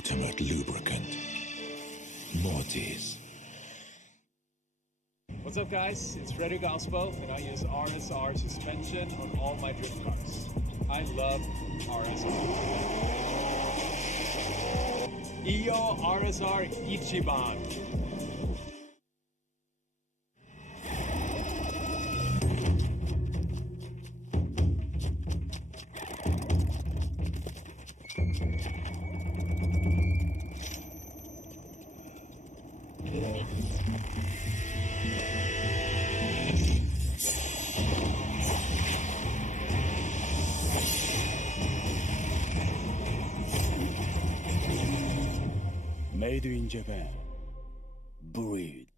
ultimate lubricant. Mortis. What's up, guys? It's Frederick Alspo, and I use RSR suspension on all my drift cars. I love RSR. Iyo RSR Ichiban. Made in Japan. Breed.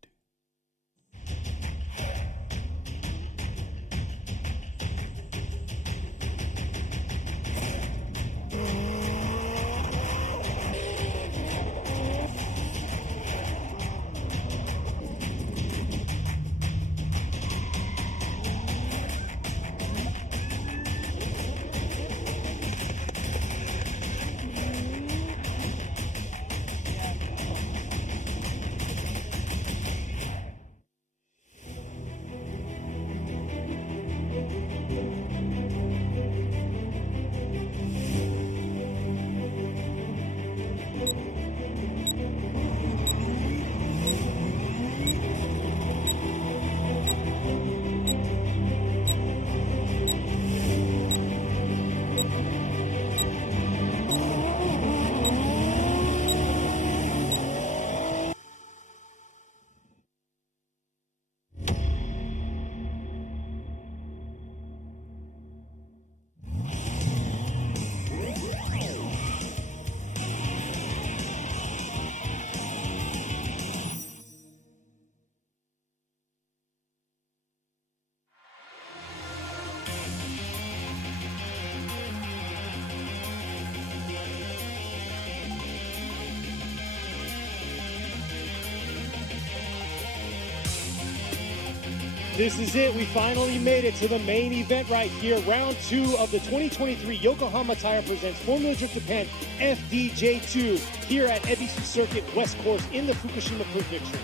'This is it. We finally made it to the main event right here. Round 2 of the 2023 Yokohama Tire presents Formula Drift Japan FDJ2 here at Ebisu Circuit West Course in the Fukushima Prediction.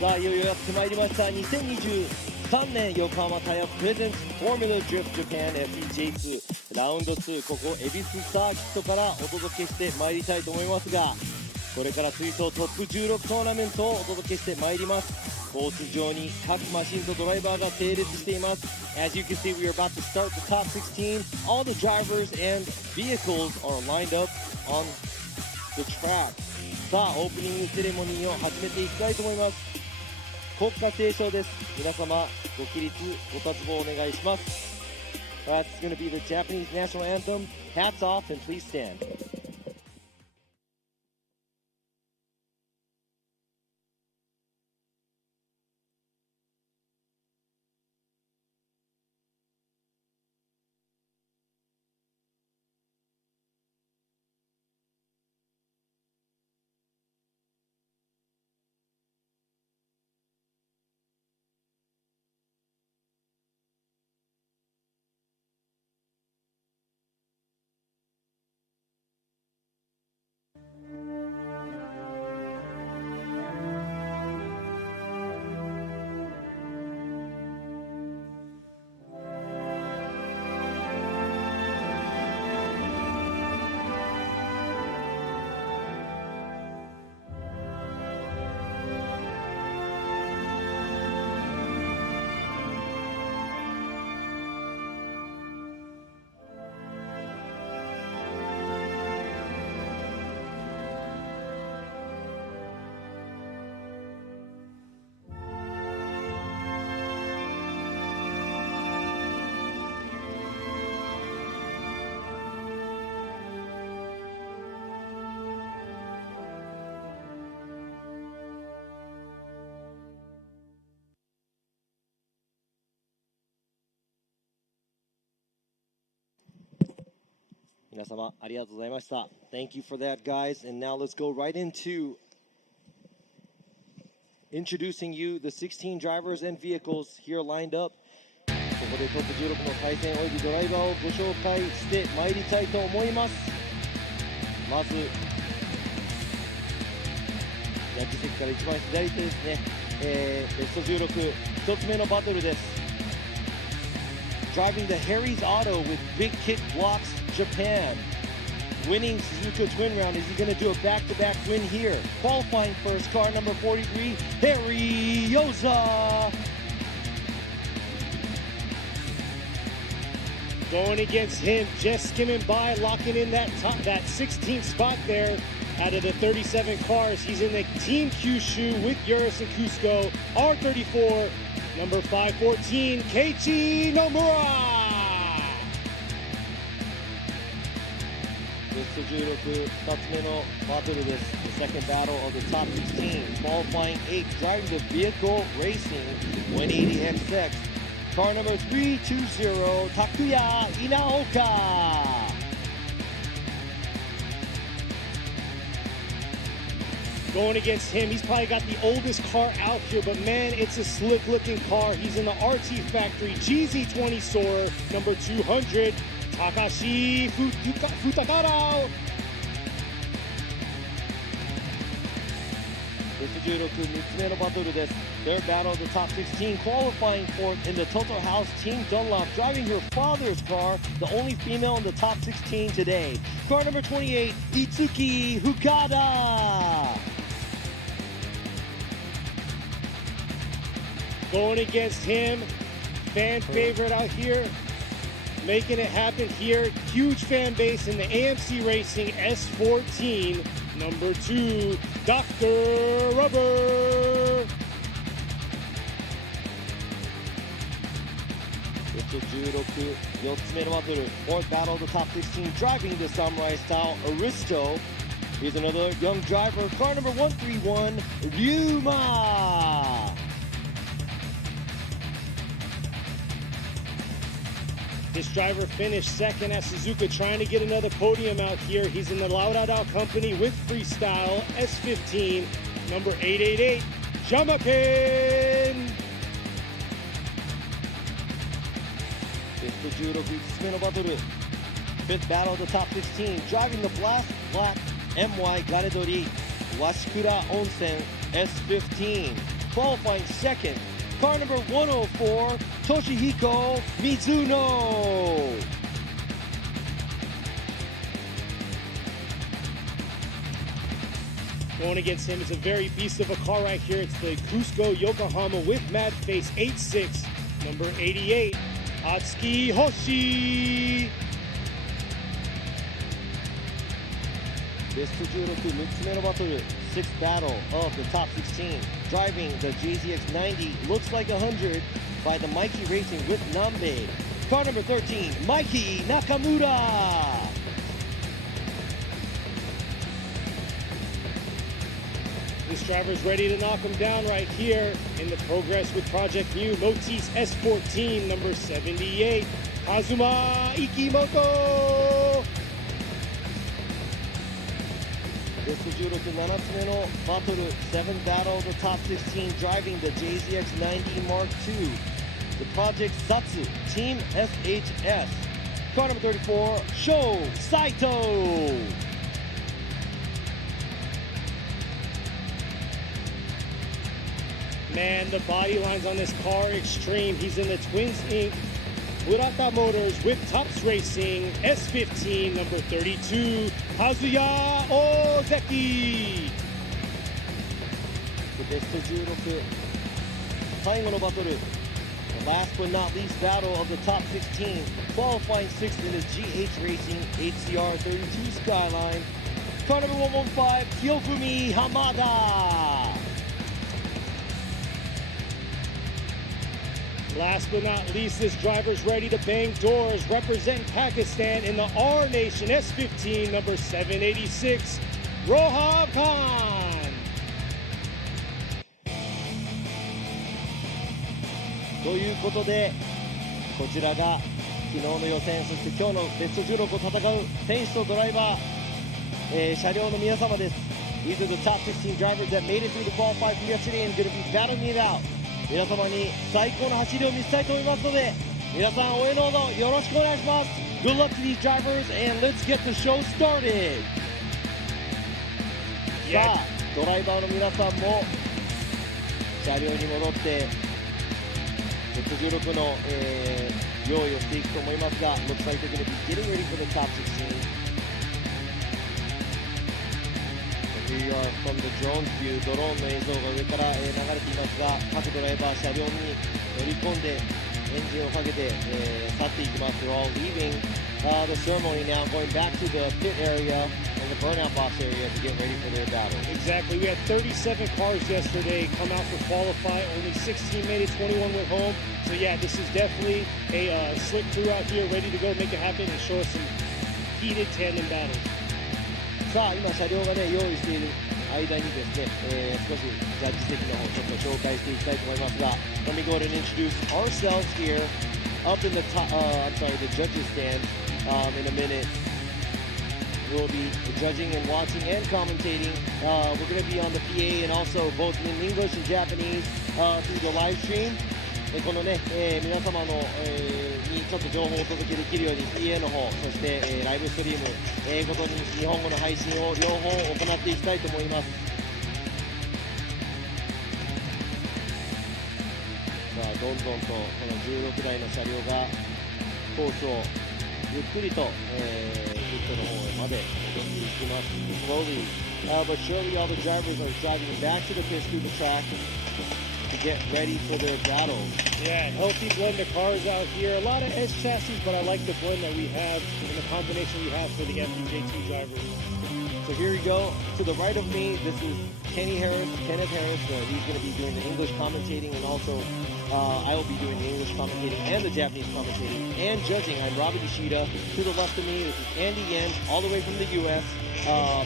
さあいよいよやってまいりました2023年横浜タイヤプレゼンツフォーミュラドリフトジャパン FDJ2 ラウンド2ここ恵比寿サーキットからお届けしてまいりたいと思いますがこれから追走トップ16トーナメントをお届けしてまいりますコース上に各マシンとドライバーが整列しています As you can see we are about to start the top 16 All the drivers and vehicles are lined up on the track さあオープニングセレモニーを始めていきたいと思います国歌斉唱です皆様ご起立ご達望お願いします That's going to be the Japanese national anthem Hats off and please stand皆様ありがとうございました Thank you for that guys and now let's go right into introducing you the 16 drivers and vehicles here lined up ここでトップ16の対戦およびドライバーをご紹介してまいりたいと思いますまずジャッジ席から一番左手ですね、ベスト16、1つ目のバトルです。Driving the Harry's Auto with Big Kick Blocks Japan. Winning Suzuka Twin Round. Is he going to do a back-to-back win here? Qualifying first, car number 43, Harry Yoza. Going against him, just skimming by, locking in that 16th spot there. Out of the 37 cars, he's in the Team Kyushu with Urus and Cusco. R34, number 514, Keiichi Nomura. ベスト16、2つ目のバトルです。The second battle of the top 16, qualifying 8, driving the vehicle racing 180XX. Car number 320, Takuya Inaoka. Going against him, he's probably got the oldest car out here, but man, it's a slick looking car. He's in the RT Factory GZ20 Soarer, number 200, Takashi Futakara. ベスト16、3つ目のバトルです。Third battle of the top 16, qualifying fourth in the Total House Team Dunlop, driving her father's car, the only female in the top 16 today. Car number 28, Itsuki Fukada. Going against him, fan favorite out here, making it happen here. Huge fan base in the AMC Racing S14, number 2, Dr. Rubber. ベスト16、4つ目のバトル、Fourth battle of the top 16, driving the samurai style Aristo. Here's another young driver, car number 131, Ryuma. This driver finished second at Suzuka, trying to get another podium out here. He's in the Lauderdale company with freestyle S15, number 888, Jamaken. ベスト16、5つ目のバトル、Fifth battle of the top 16, driving the Black MY ガレドリ、Washikura Onsen S15, qualifying second, car number 104, Toshihiko Mizuno. Going against him is a very beast of a car right here. It's the Cusco Yokohama with Mad Face 86, number 88, Atsuki Hoshi. ベスト16、6つ目のバトル、Sixth battle of the top 16, driving the JZX90, looks like 100 by the Mikey Racing with Nambe. Car number 13, Mikey Nakamura. This driver's ready to knock him down right here in the Progress with Project Mu Motis S14, number 78, Kazuma Ikimoto. ベスト16、7つ目のバトル、7th battle of the top 16, driving the JZX90 Mark II, the Project Satsu Team SHS. Car number 34, Sho Saito. Man, the body lines on this car are extreme. He's in the Twins Inc. Murata Motors with Tops Racing S15, number 32, Kazuya Ozeki. ベスト16、最後のバトル、last but not least battle of the top 16, qualifying 6th in the GH Racing HCR32 Skyline. Car number 115, Kyofumi Hamada. Last but not least, this driver's ready to bang doors, represent Pakistan in the R Nation S15, number 786, Rohab Khan. ということで、こちらが昨日の予選、そして今日のベスト16を戦う選手とドライバー、車両の皆様です。These are the top 16 drivers that made it through the qualifiers from yesterday and going to be battling it out. 皆様に最高の走りを見せたいと思いますので、皆さん応援のほどよろしくお願いします。Good luck to these drivers and let's get the show started. さあ、ドライバーの皆さんも車両に戻って16の、用意をしていくと思いますが、looks like they're going to be getting ready for the top 16。Here you are from the drone view。 ドローンの映像が上から、流れていますが、各ドライバー車両に乗り込んでエンジンをかけて、去っていきます。They're all leaving the ceremony now, going back to the pit area and the burnout box area to get ready for their battle. Exactly. We had 37 cars yesterday come out for qualify. Only 16 made it, 21 went home. So yeah, this is definitely a slick crew out here ready to go make it happen and show us some heated tandem battles. さあ今車両がね用意している間にですね、少しジャッジ席の方ちょっと紹介していきたいと思いますが、 Let me go ahead and introduce ourselves here up in the top, I'm sorry, the judges stand. In a minute we'll be judging and watching and commentating. We're going to be on the PA and also both in English and Japanese through the live stream. このね、皆様の、にちょっと情報をお届けできるように PA の方、そして、ライブストリーム、英語と日本語の配信を両方行っていきたいと思います。さあどんどんとこの16台の車両がコースをゆっくりと、ピットの方まで戻っていきます。Slowly, but surely all the drivers are driving back to the pits through the track to get ready for their battle. Yeah, healthy blend of cars out here. A lot of S chassis, but I like the blend that we have and the combination we have for the FDJ2 drivers. So here we go. To the right of me, this is Kenneth Harris. He's going to be doing the English commentating, and also I will be doing the English commentating and the Japanese commentating and judging. I'm Robbie Nishida. To the left of me, this is Andy Yen, all the way from the U.S.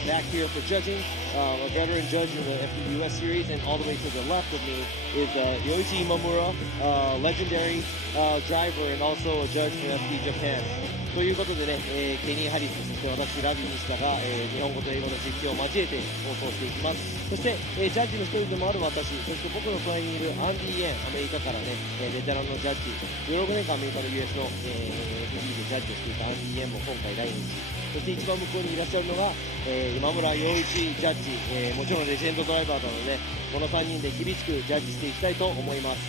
Back here for judging, a veteran judge in the FDUS series, and all the way to the left of me is Yoichi Imamura, legendary driver and also a judge for FD Japan. ということでね、ケニー・ハリス、そして私、ラビー西田が、日本語と英語の実況を交えて放送していきます。そして、ジャッジの一人でもある私、そして僕の隣にいるアンディ・イエン、アメリカからね、ベテランのジャッジ、16年間アメリカの US の、FD でジャッジをしていたアンディ・イエンも今回来日。そして一番向こうにいらっしゃるのが、今村洋一ジャッジ、もちろんレジェンドドライバーなので、この3人で厳しくジャッジしていきたいと思います。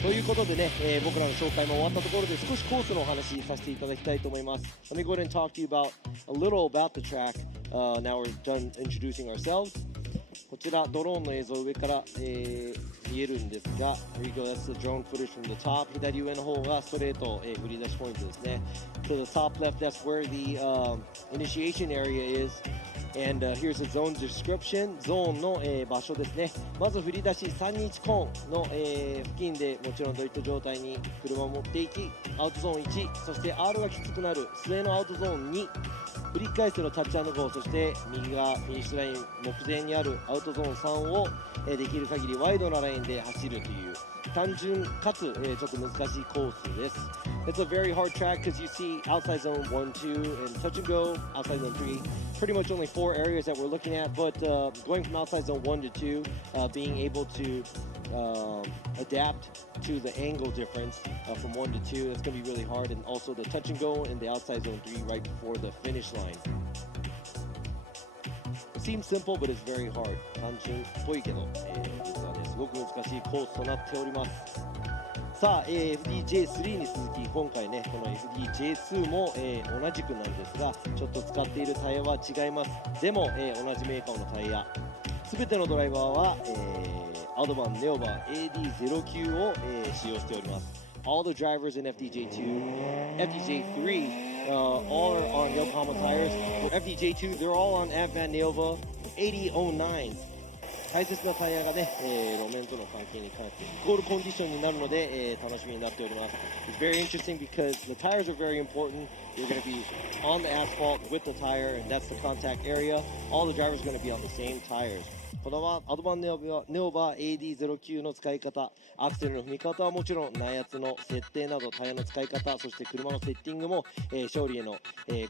ということでね、僕らの紹介も終わったところで少しコースのお話させていただきたいと思います。Let me go ahead and talk to you about a little about the track. Now we're done introducing ourselves. こちらドローンの映像上から、見えるんですが、Here you go, that's the drone footage from the top. 左上の方がストレート、振り出しポイントですね。To the top left, that's where the initiation area is. And here's the zone description. ゾーンの、場所ですね。まず振り出し321コーンの、付近でもちろんドリフト状態に車を持っていき、アウトゾーン1、そして R がきつくなる末のアウトゾーン2、振り返してのタッチ&ゴー、そして右がフィニッシュライン目前にあるアウトゾーン3を、できる限りワイドなラインで走るという単純かつ、ちょっと難しいコースです。It's a very hard track because you see outside zone 1, 2, and touch and go, outside zone 3. Pretty much only 4 areas that we're looking at, but going from outside zone 1 to 2, being able to adapt to the angle difference from 1 to 2, that's going to be really hard. And also the touch and go in the outside zone 3 right before the finish line. It seems simple, but it's very hard. 単純っぽいけど、実はね、すごく難しいコースとなっております。さあ、FDJ3 に続き今回ねこの FDJ2 も、同じくなんですがちょっと使っているタイヤは違います。でも、同じメーカーのタイヤ全てのドライバーは、アドバンネオバ AD09 を、使用しております。All the drivers in FDJ2, FDJ3 all are on Yokohama tires. For FDJ2, they're all on Advan Neova 8009. 大切なタイヤがね、路面との関係に関してイコールコンディションになるので、楽しみになっております。It's very interesting because the tires are very important. You're going to be on the asphalt with the tire, and that's the contact area. All the drivers are going to be on the same tires. このアドバンネオバ AD09 の使い方、アクセルの踏み方はもちろん内圧の設定などタイヤの使い方、そして車のセッティングも、勝利への、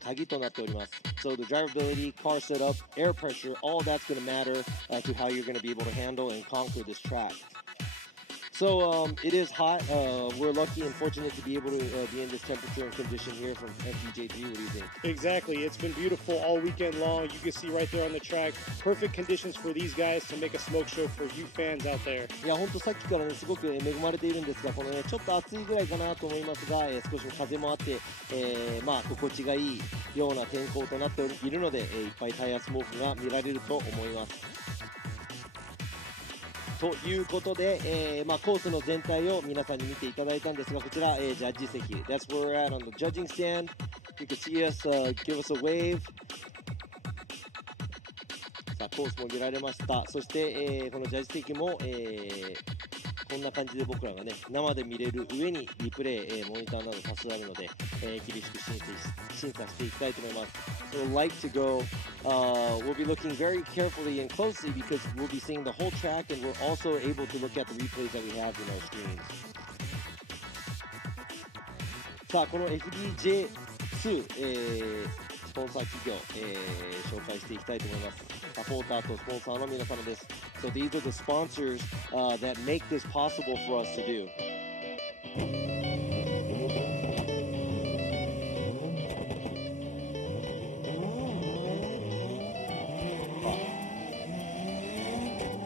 鍵となっております。So the drivability, car setup, air pressure, all that's going to matter to how you're going to be able to handle and conquer this track. So it is hot. We're lucky and fortunate to be able to be in this temperature and condition here from FDJ2. What do you think? Exactly. It's been beautiful all weekend long. You can see right there on the track, perfect conditions for these guys to make a smoke show for you fans out there. いや本当さっきからねすごく恵まれているんですが、このねちょっと暑いぐらいかなと思いますが、少し風もあって、まあ心地がいいような天候となっているので、いっぱいタイヤスモークが見られると思います。ということで、まあ、コースの全体を皆さんに見ていただいたんですが、こちら、ジャッジ席 That's where we're at on the judging stand. You can see us, give us a wave. さあコースも見られました。そして、このジャッジ席も、こんな感じで僕らがね生で見れる上にリプレイ、モニターなど多数あるので、厳しく審査していきたいと思います。So like to go, we'll be looking very carefully and closely because we'll be seeing the whole track and we're also able to look at the replays that we have in our screens. さあこの FDJ2、スポンサー企業、紹介していきたいと思います。サポーターとスポンサーの皆様です。So these are the sponsors that make this possible for us to do.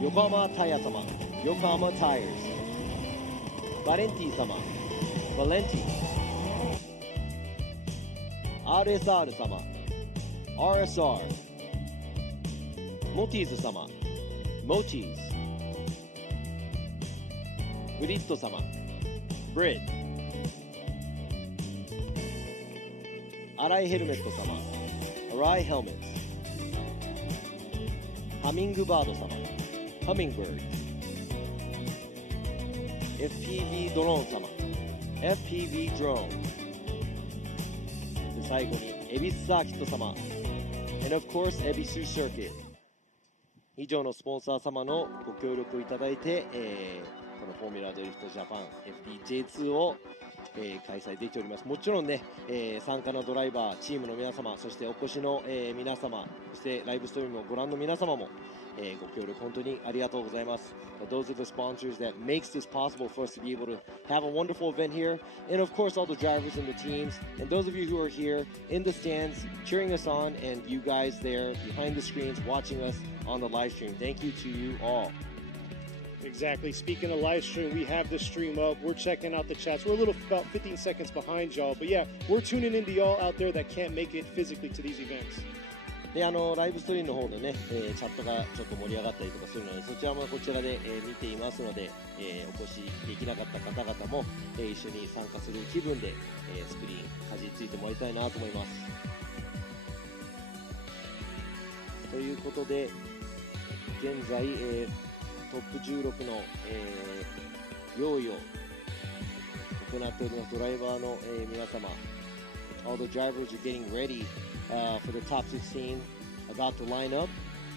横浜タイヤ様、横浜タイヤーズ、バレンティ様、バレンティ、RSR 様、RSR、モティーズ様、モティーズ、ブリッド様、ブリッド、アライヘルメット様、アライヘルメット、ハミングバード様、ハミングバード、FPV ドローン様、FPV ドローン、で最後にエビスサーキット様、and of course エビスサーキット。以上のスポンサー様のご協力をいただいて、このフォーミュラドリフトジャパン FDJ2 を、開催できております。もちろんね、参加のドライバー、チームの皆様、そしてお越しの、皆様、そしてライブストリームをご覧の皆様も、ご協力本当にありがとうございます。Those are the sponsors that makes this possible for us to be able to have a wonderful event here, and of course all the drivers and the teams, and those of you who are here in the stands cheering us on, and you guys there behind the screens watching us on the live stream. Thank you to you all. Exactly. Speaking of live stream, we have the stream up. We're checking out the chats. We're a little about 15 seconds behind y'all, but yeah, we're tuning into y'all out there that can't make it physically to these events. でライブストリームの方でね、チャットがちょっと盛り上がったりとかするので、そちらもこちらで、見ていますので、お越しできなかった方々も、一緒に参加する気分で、スクリーンかじりついてもらいたいなと思います。ということで現在、トップ16の、用意を行っておりますドライバーの、皆様 All the drivers are getting ready for the top 16 about to line up,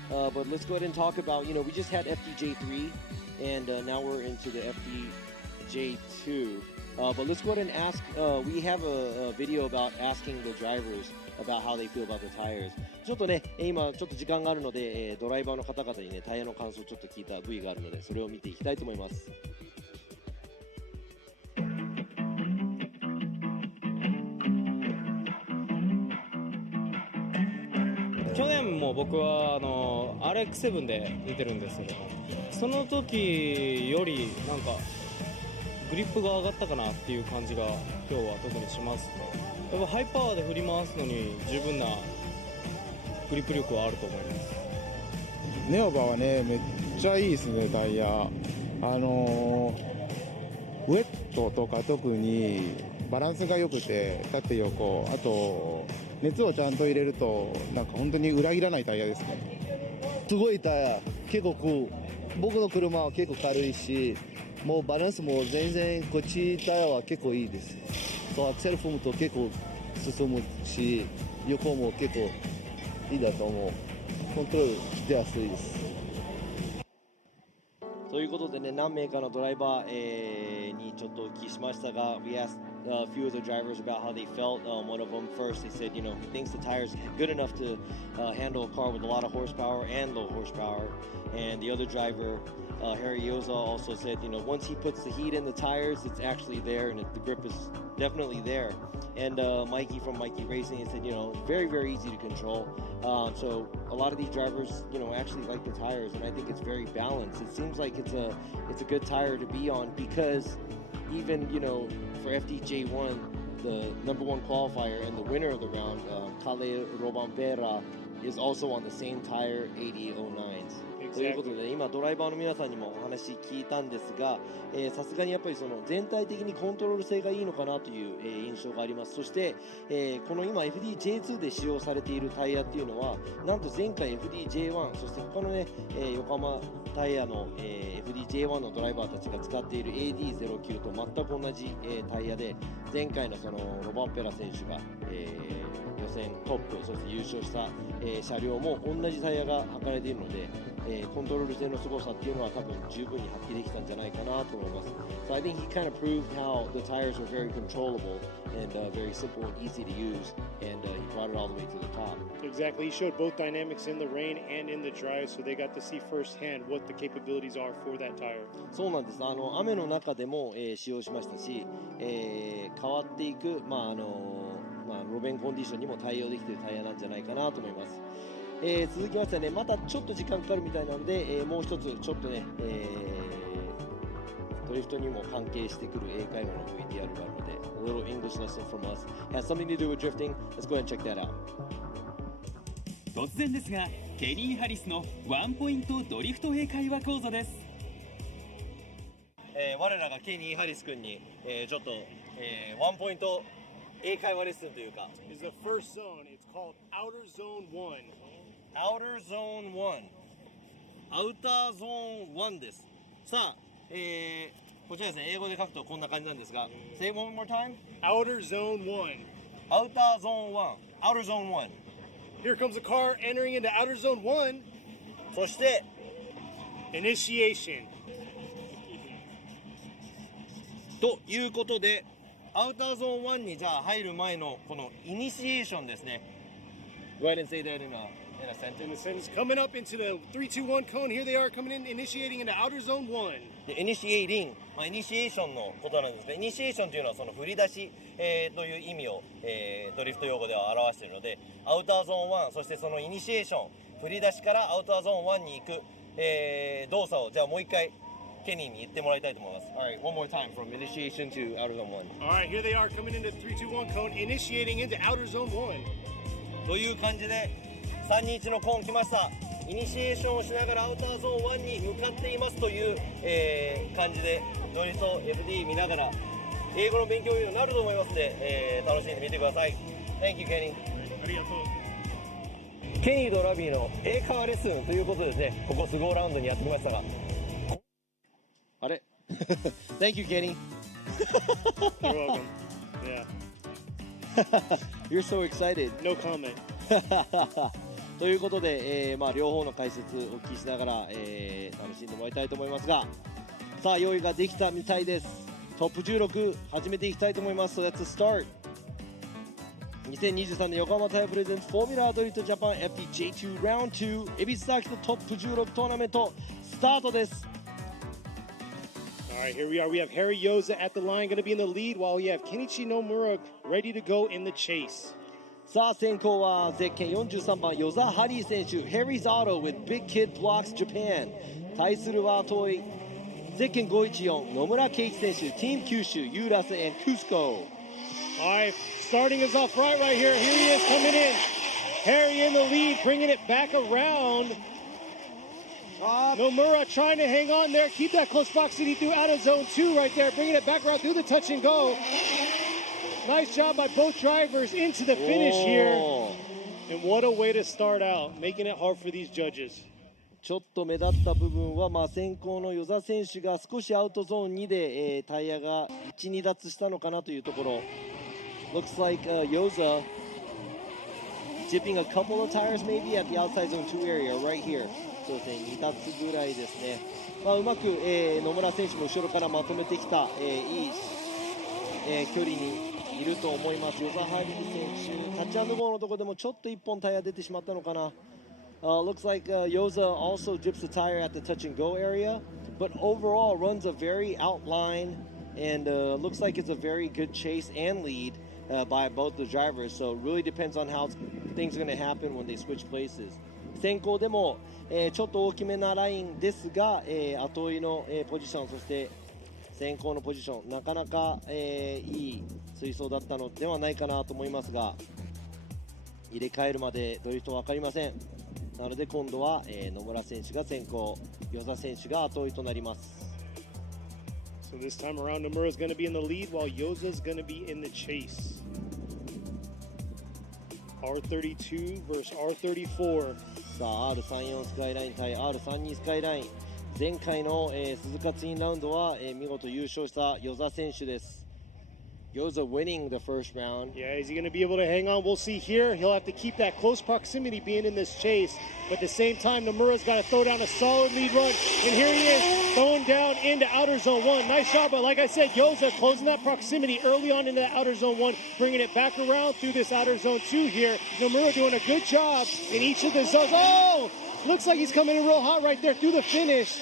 but let's go ahead and talk about, we just had FDJ3 and now we're into the FDJ2, but let's go ahead and ask, we have a video about asking the drivers about how they feel about the tires. ちょっとね今ちょっと時間があるので、ドライバーの方々にねタイヤの感想をちょっと聞いた V があるので、それを見ていきたいと思います。去年も僕はRX7 で出てるんですけど、その時よりなんかグリップが上がったかなっていう感じが今日は特にしますね。やっぱハイパワーで振り回すのに十分なグリップ力はあると思います。ネオバはねめっちゃいいですねタイヤ。ウェットとか特にバランスが良くて縦横、あと熱をちゃんと入れるとなんか本当に裏切らないタイヤですね。すごいタイヤ、結構僕の車は結構軽いし、もうバランスも全然こっちタイヤは結構いいです。そうアクセル踏むと結構進むし、横も結構いいだと思う。コントロールしやすいです。ということでね、何名かのドライバー、にちょっとお聞きしましたが、We asked a few of the drivers about how they felt. One of them first, they said, he thinks the tires are good enough to handle a car with a lot of horsepower and low horsepower. And the other driver, Harry Yoza, also said, once he puts the heat in the tires, it's actually there and the grip is definitely there. And Mikey from Mikey Racing, he said, very, very easy to control. So a lot of these drivers, actually like the tires, and I think it's very balanced. It seems like it's a good tire to be on because even, for FDJ1, the #1 qualifier and the winner of the round, Kale Robampera, is also on the same tire, 8009s. ということで今ドライバーの皆さんにもお話聞いたんですが、さすがにやっぱりその全体的にコントロール性がいいのかなという、印象があります。そして、この今 FDJ2 で使用されているタイヤっていうのはなんと前回 FDJ1 そして他のね、横浜タイヤの、FDJ1 のドライバーたちが使っている AD09 と全く同じ、タイヤで前回のそのロバンペラ選手が、予選トップそして優勝した、車両も同じタイヤが履かれているので、コントロール性の凄さっていうのは多分十分に発揮できたんじゃないかなと思います。So I think he kind of proved how the tires were very controllable and very simple and easy to use, and he brought it all the way to the top. Exactly. He showed both dynamics in the rain and in the dry, so they got to see firsthand what the capabilities are for that tire. そうなんです。雨の中でも、使用しましたし、変わっていく、路面コンディションにも対応できているタイヤなんじゃないかなと思います。続きましてね、またちょっと時間かかるみたいなので、もう一つちょっとね、ドリフトにも関係してくる英会話の VTR があるので、A little English lesson from us has something to do with drifting. Let's go ahead and check that out. 突然ですが、ケニー・ハリスのワンポイントドリフト英会話講座です。我らがケニー・ハリス君に、ちょっと、ワンポイント英会話レッスンというか。Is the first zone. It's called Outer Zone 1. Outer Zone 1 アウターゾーン1です。さあ、こちらですね、英語で書くとこんな感じなんですが Say it one more time. Outer Zone 1. アウターゾーン1 Outer Zone 1 Here comes a car entering into Outer Zone 1. そして Initiation. ということでアウターゾーン1にじゃあ入る前のこのイニシエーションですね。Go ahead and say that in a sentence. In the sentence, coming up into the 3-2-1 cone. Here they are coming in, initiating into Outer Zone 1. でイニシエイリン、イニシエーションのことなんですが、イニシエーションというのはその振り出し、という意味を、ドリフト用語では表しているので、アウターゾーン1、そしてそのイニシエーション、振り出しからアウターゾーン1に行く、動作をじゃあもう一回ケニーに言ってもらいたいと思います。Alright, one more time from initiation to outer zone 1. Alright, here they are coming into 3-2-1 cone, initiating into Outer Zone 1. という感じで321のコーン来ました。イニシエーションをしながらアウターゾーン1に向かっていますという、感じでドリフト FD 見ながら英語の勉強になると思いますので、楽しんでみてください。 Thank you, Kenny。 ありがとう。ケニーとラビーの英会話レッスンということでね、ここスゴーラウンドにやってきましたがあれThank you, Kenny. You're welcome. Yeah. You're so excited. No comment. ということで、両方の解説をお聞きしながら、楽しんでもらいたいと思いますが、さあ用意ができたみたいです。トップ16始めていきたいと思います。So let's start. 2023年横浜タイヤプレゼンツフォーミュラードリフトジャパン FDJ2 Round 2エビスサーキットトップ16トーナメントスタートです。All right, here we are. We have Harry Yoza at the line, going to be in the lead, while we have Kenichi Nomura ready to go in the chase. さあ先行はゼッケン43番与座ハリー選手 Harry's Auto with Big Kid Blocks Japan 対するは遠いゼッケン514野村圭一選手 Team 九州ユーラス and Cusco. All right, starting us off right here. Here he is coming in. Harry in the lead, bringing it back around. Nomura trying to hang on there, keep that close proximity through out of zone 2 right there, bringing it back around through the touch and go. Nice job by both drivers into the finish here. And what a way to start out, making it hard for these judges. ちょっと目立った部分は、先行の与座選手が少しアウトゾーン2で、タイヤが1、2脱したのかなというところ。Looks like Yoza dipping a couple of tires maybe at the outside zone 2 area right here. そうですね、2脱ぐらいですね。うまく、野村選手も後ろからまとめてきた、いい距離にいると思います。ヨザハリ選手、タッチアンドゴーのところでもちょっと1本タイヤ出てしまったのかな。Looks like Yoza also dips the tire at the touch and go area, but overall runs a very outline and looks like it's a very good chase and lead by both the drivers. So it really depends on how things are going to happen when they switch places. 先行でも、ちょっと大きめなラインですが、後追いの、ポジション、そして先行のポジション、なかなか、いい追走だったのではないかなと思いますが、入れ替えるまでドリフト分かりません。なので今度は、野村選手が先行、與座選手が後追いとなります。So this time around, Nomura is going to be in the lead while Yoza is going to be in the chase. R32 versus R34. さあ R34 スカイライン対 R32 スカイライン。前回の、鈴鹿ツインラウンドは、見事優勝した與座選手です。Yoza winning the first round. Yeah, is he going to be able to hang on? We'll see here. He'll have to keep that close proximity being in this chase. But at the same time, Nomura's got to throw down a solid lead run. And here he is, throwing down into outer zone 1. Nice job, but like I said, Yoza closing that proximity early on into that outer zone 1, bringing it back around through this outer zone 2 here. Nomura doing a good job in each of the zones. Oh, looks like he's coming in real hot right there through the finish.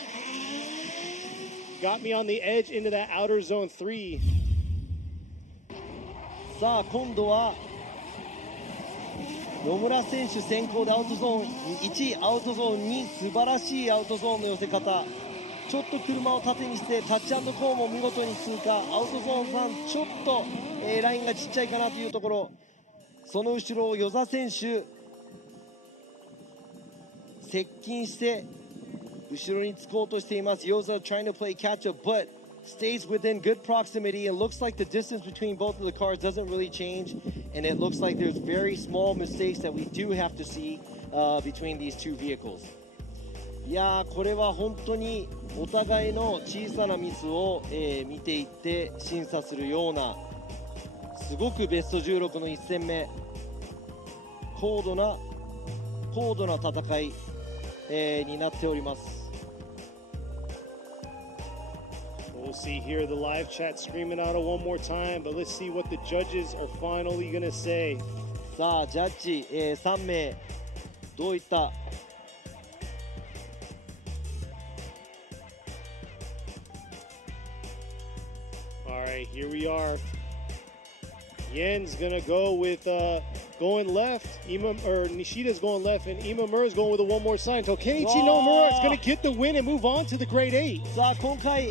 Got me on the edge into that outer zone 3. さあ今度は野村選手先行でアウトゾーン1、アウトゾーン2、素晴らしいアウトゾーンの寄せ方。ちょっと車を縦にしてタッチアンドコーも見事に通過。アウトゾーン3、ちょっと、ラインがちっちゃいかなというところ。その後ろを與座選手接近して後ろにつこうとしています。Yoza trying to play catch up, but stays within good proximity. It looks like the distance between both of the cars doesn't really change, and it looks like there's very small mistakes that we do have to see between these two vehicles. いやーこれは本当にお互いの小さなミスを、見ていって審査するようなすごくベスト16の1戦目高度な戦い、になっております。We'll see here the live chat screaming out it one more time, but let's see what the judges are finally going to say. さあジャッジ、3名どういった Alright, here we are. Yen's going to go with going left. Nishida's going left, and Imamura's going with a one more sign. So Kenichi Nomura is going to get the win and move on to the grade 8. さあ今回、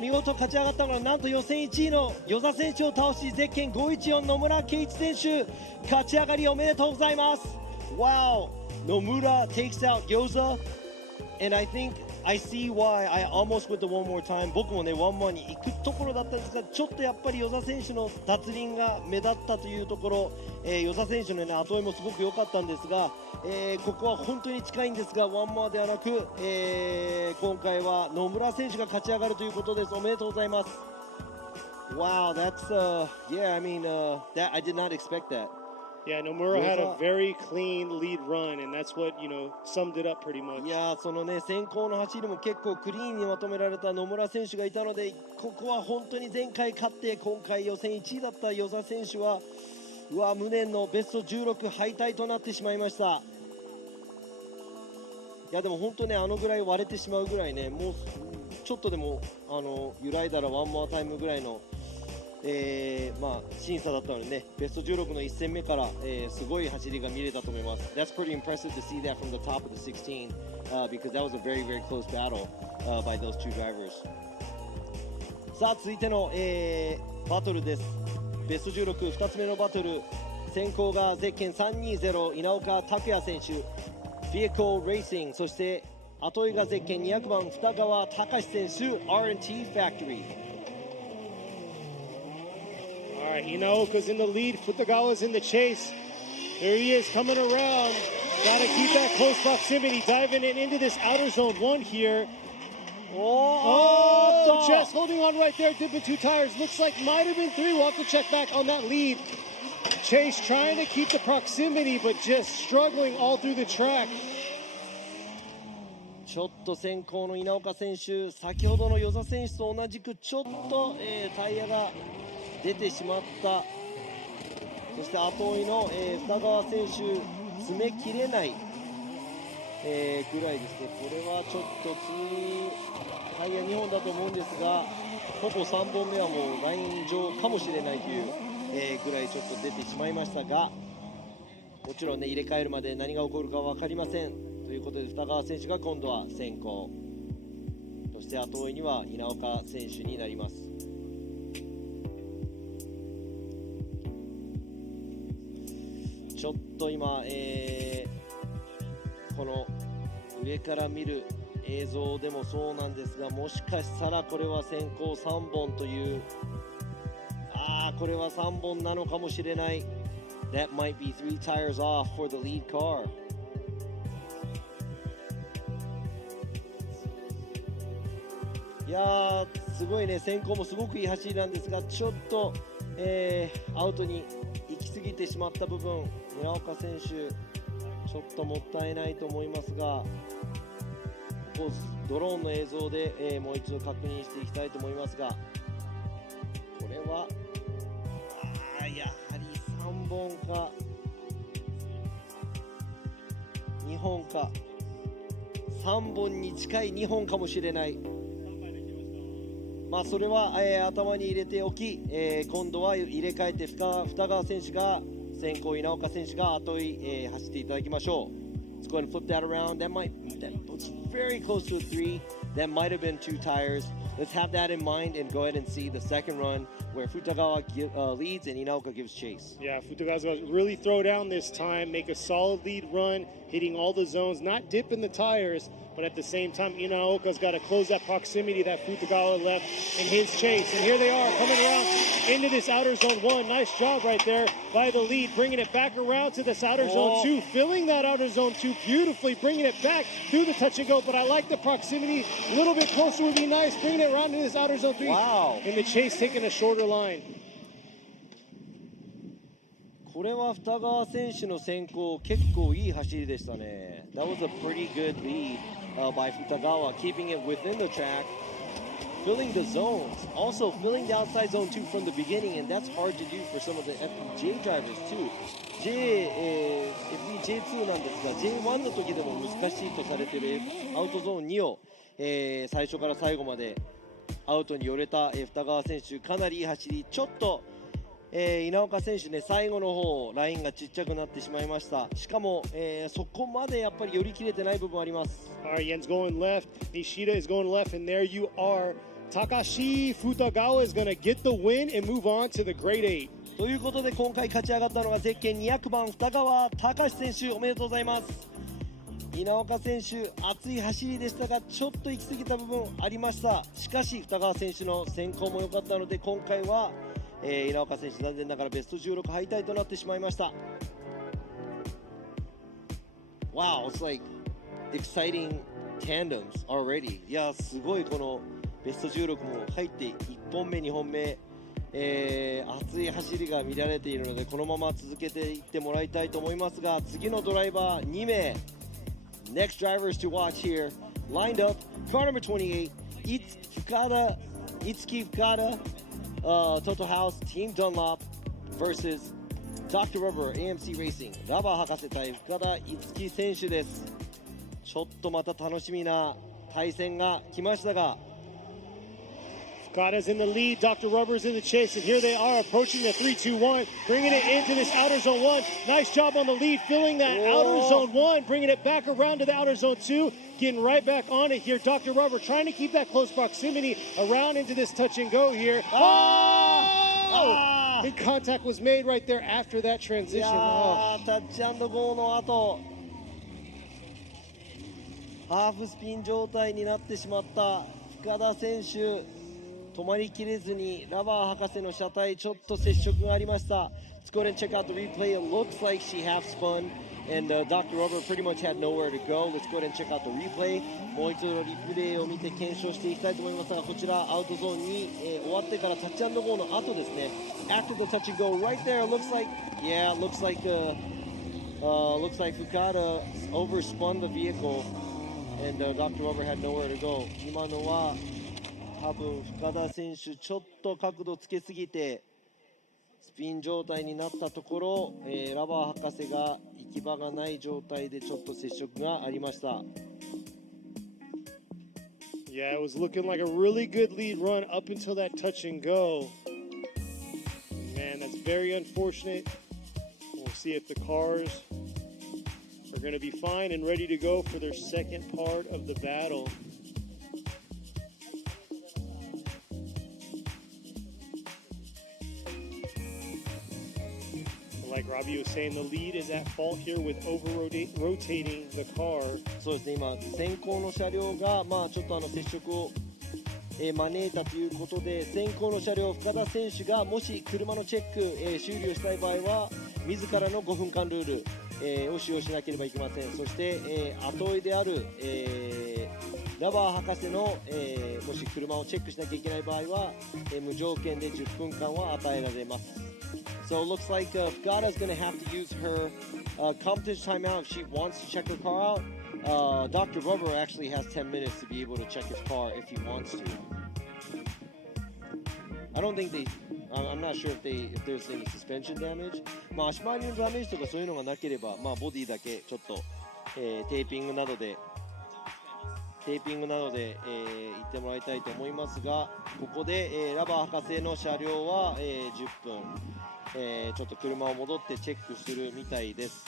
見事勝ち上がったのはなんと予選1位の與座選手を倒しゼッケン514野村圭一選手勝ち上がりおめでとうございます。 Wow, Nomura takes out Yoza, and I think I see why I almost went the one more time. 僕もねワンモアに行くところだったんですがちょっとやっぱり與座選手の脱輪が目立ったというところ、與座選手の、ね、後追いもすごく良かったんですが、ここは本当に近いんですがワンモアではなく、今回は野村選手が勝ち上がるということです。おめでとうございます。 Wow, that's yeah, I mean that I did not expect that. Yeah, Nomura had a very clean lead run, and that's what, summed it up pretty much. いやそのね先行の走りも結構クリーンにまとめられた野村選手がいたのでここは本当に前回勝って今回予選1位だった與座選手は無念のベスト16敗退となってしまいました。いやでも本当ねあのぐらい割れてしまうぐらいねもうちょっとでも揺らいだらワンモアタイムぐらいの審査だったのでねベスト16の1戦目から、すごい走りが見れたと思います。 That's pretty impressive to see that from the top of the 16、because that was a very very close battle、by those two drivers。 さあ続いての、バトルです。ベスト162つ目のバトル先行がゼッケン320稲岡拓也選手Vehicle Racing、 そして後追いがゼッケン200番二川隆選手 R&T Factory。All right, Inaoka's in the lead. Futagawa's in the chase. There he is coming around. Got to keep that close proximity. Diving into this outer zone 1 here. Oh, Chess holding on right there. Dipping 2 tires. Looks like might have been 3. We'll have to check back on that lead. Chase trying to keep the proximity, but just struggling all through the track. ちょっと先行の稲岡選手先ほどの與座選手と同じくちょっと、タイヤが出てしまった。そして後追いの、二川選手詰めきれない、ぐらいですね。これはちょっとタイヤ2本だと思うんですが、ほぼ3本目はもうライン上かもしれないという、ぐらいちょっと出てしまいましたが、もちろんね入れ替えるまで何が起こるか分かりませんということで、二川選手が今度は先行、そして後追いには稲岡選手になります。ちょっと今、この上から見る映像でもそうなんですが、もしかしたらこれは先行3本という、これは3本なのかもしれない。 That might be 3 tires off for the lead car. いやーすごいね、先行もすごくいい走りなんですが、ちょっと、アウトに行き過ぎてしまった部分、稲岡選手ちょっともったいないと思いますが、こうドローンの映像で、もう一度確認していきたいと思いますが、これはやはり3本か2本か、3本に近い2本かもしれない。それは、頭に入れておき、今度は入れ替えて二川選手が先行、稲岡選手が後追い、走っていただきましょう。Let's go ahead and flip that around. That was very close to a 3. That might have been 2 tires. Let's have that in mind and go ahead and see the second run where Futagawa leads and Inaoka gives chase. Yeah, Futagawa's going to really throw down this time, make a solid lead run, hitting all the zones, not dipping the tires, but at the same time, Inaoka's got to close that proximity that Futagawa left in his chase. And here they are coming around into this outer zone 1. Nice job right there by the lead, bringing it back around to this outer zone 2, filling that outer zone 2 beautifully, bringing it back through the touch and go. But I like the proximity, a little bit closer would be nice, bringing it around to this outer zone 3. Wow. In the chase, taking a shorter line. これは二川選手の先行、結構いい走りでしたね。That was a pretty good lead by Futagawa, keeping it within the track, filling the zones, also filling the outside zone 2 from the beginning, and that's hard to do for some of the FDJ drivers too. FDJ2 なんですが、J1 の時でも難しいとされているアウトゾーン2を、最初から最後までアウトに寄れた、二川選手、かなりいい走り。ちょっと稲岡選手ね、最後の方ラインがちっちゃくなってしまいました。しかも、そこまでやっぱり寄り切れてない部分あります。Alright, Yen's going left, Nishida is going left, and there you are. Takashi Futagawa is going to get the win and move on to the Grade 8. ということで今回勝ち上がったのがゼッケン200番二川隆選手、おめでとうございます。稲岡選手、熱い走りでしたがちょっと行き過ぎた部分ありました。しかし二川選手の先行も良かったので、今回は稲岡選手、残念ながらベスト16敗退となってしまいました。 Wow, it's like exciting tandems already. いや、すごいこのベスト16も入って1本目、2本目、熱い走りが見られているので、このまま続けていってもらいたいと思いますが、次のドライバー2名、Next drivers to watch here, lined up, car number 28, Itsuki Fukada, Total House, Team Dunlop versus Dr. Rubber, AMC Racing, ラバー博士対深田樹選手です。ちょっとまた楽しみな対戦が来ましたが、Fukada's in the lead, Dr. Rubber's in the chase, and here they are approaching the 3-2-1, bringing it into this outer zone 1. Nice job on the lead, filling that outer zone 1, bringing it back around to the outer zone 2, getting right back on it here. Dr. Rubber trying to keep that close proximity around into this touch and go here. Big contact was made right there after that transition. タッチ&ゴーの後、ハーフスピン状態になってしまった深田選手、止まりきれずにラバー博士の車体ちょっと接触がありました。Let's go ahead and check out the replay. It looks like she half spun and Dr. Rubber pretty much had nowhere to go. Let's go ahead and check out the replay. もう一度リプレイを見て検証していきたいと思いますが、こちらアウトゾーンに、終わってからタッチ&ゴーの後ですね。After the touch and go right there, it looks like Fukada overspun the vehicle and Dr. Rubber had nowhere to go. 今のは多分深田選手ちょっと角度つけすぎて、スピン状態になったところ、ラバー博士が行き場がない状態でちょっと接触がありました。Yeah, it was looking like a really good lead run up until that touch and go. Man, that's very unfortunate. We'll see if the cars are going to be fine and ready to go for their second part of the battle. Like Robbie was saying, the lead is at fault here with rotating the car. そうですね、今、先行の車両が、ちょっと接触を、招いたということで、先行の車両、深田選手がもし車のチェック、修理をしたい場合は、自らの5分間ルール、を使用しなければいけません。そして、後追いである、ラバー博士の、もし車をチェックしなきゃいけない場合は、無条件で10分間は与えられます。So it looks like Fukada's going to have to use her competition timeout if she wants to check her car out. Dr. Rubber actually has 10 minutes to be able to check his car if he wants to. I don't think I'm not sure if there's any suspension damage. 足回りのダメージとかそういうのがなければ、ボディだけちょっと、テーピングなどで言ってもらいたいと思いますが、ここで、ラバー博士の車両は、10分。ちょっと車を戻ってチェックするみたいです。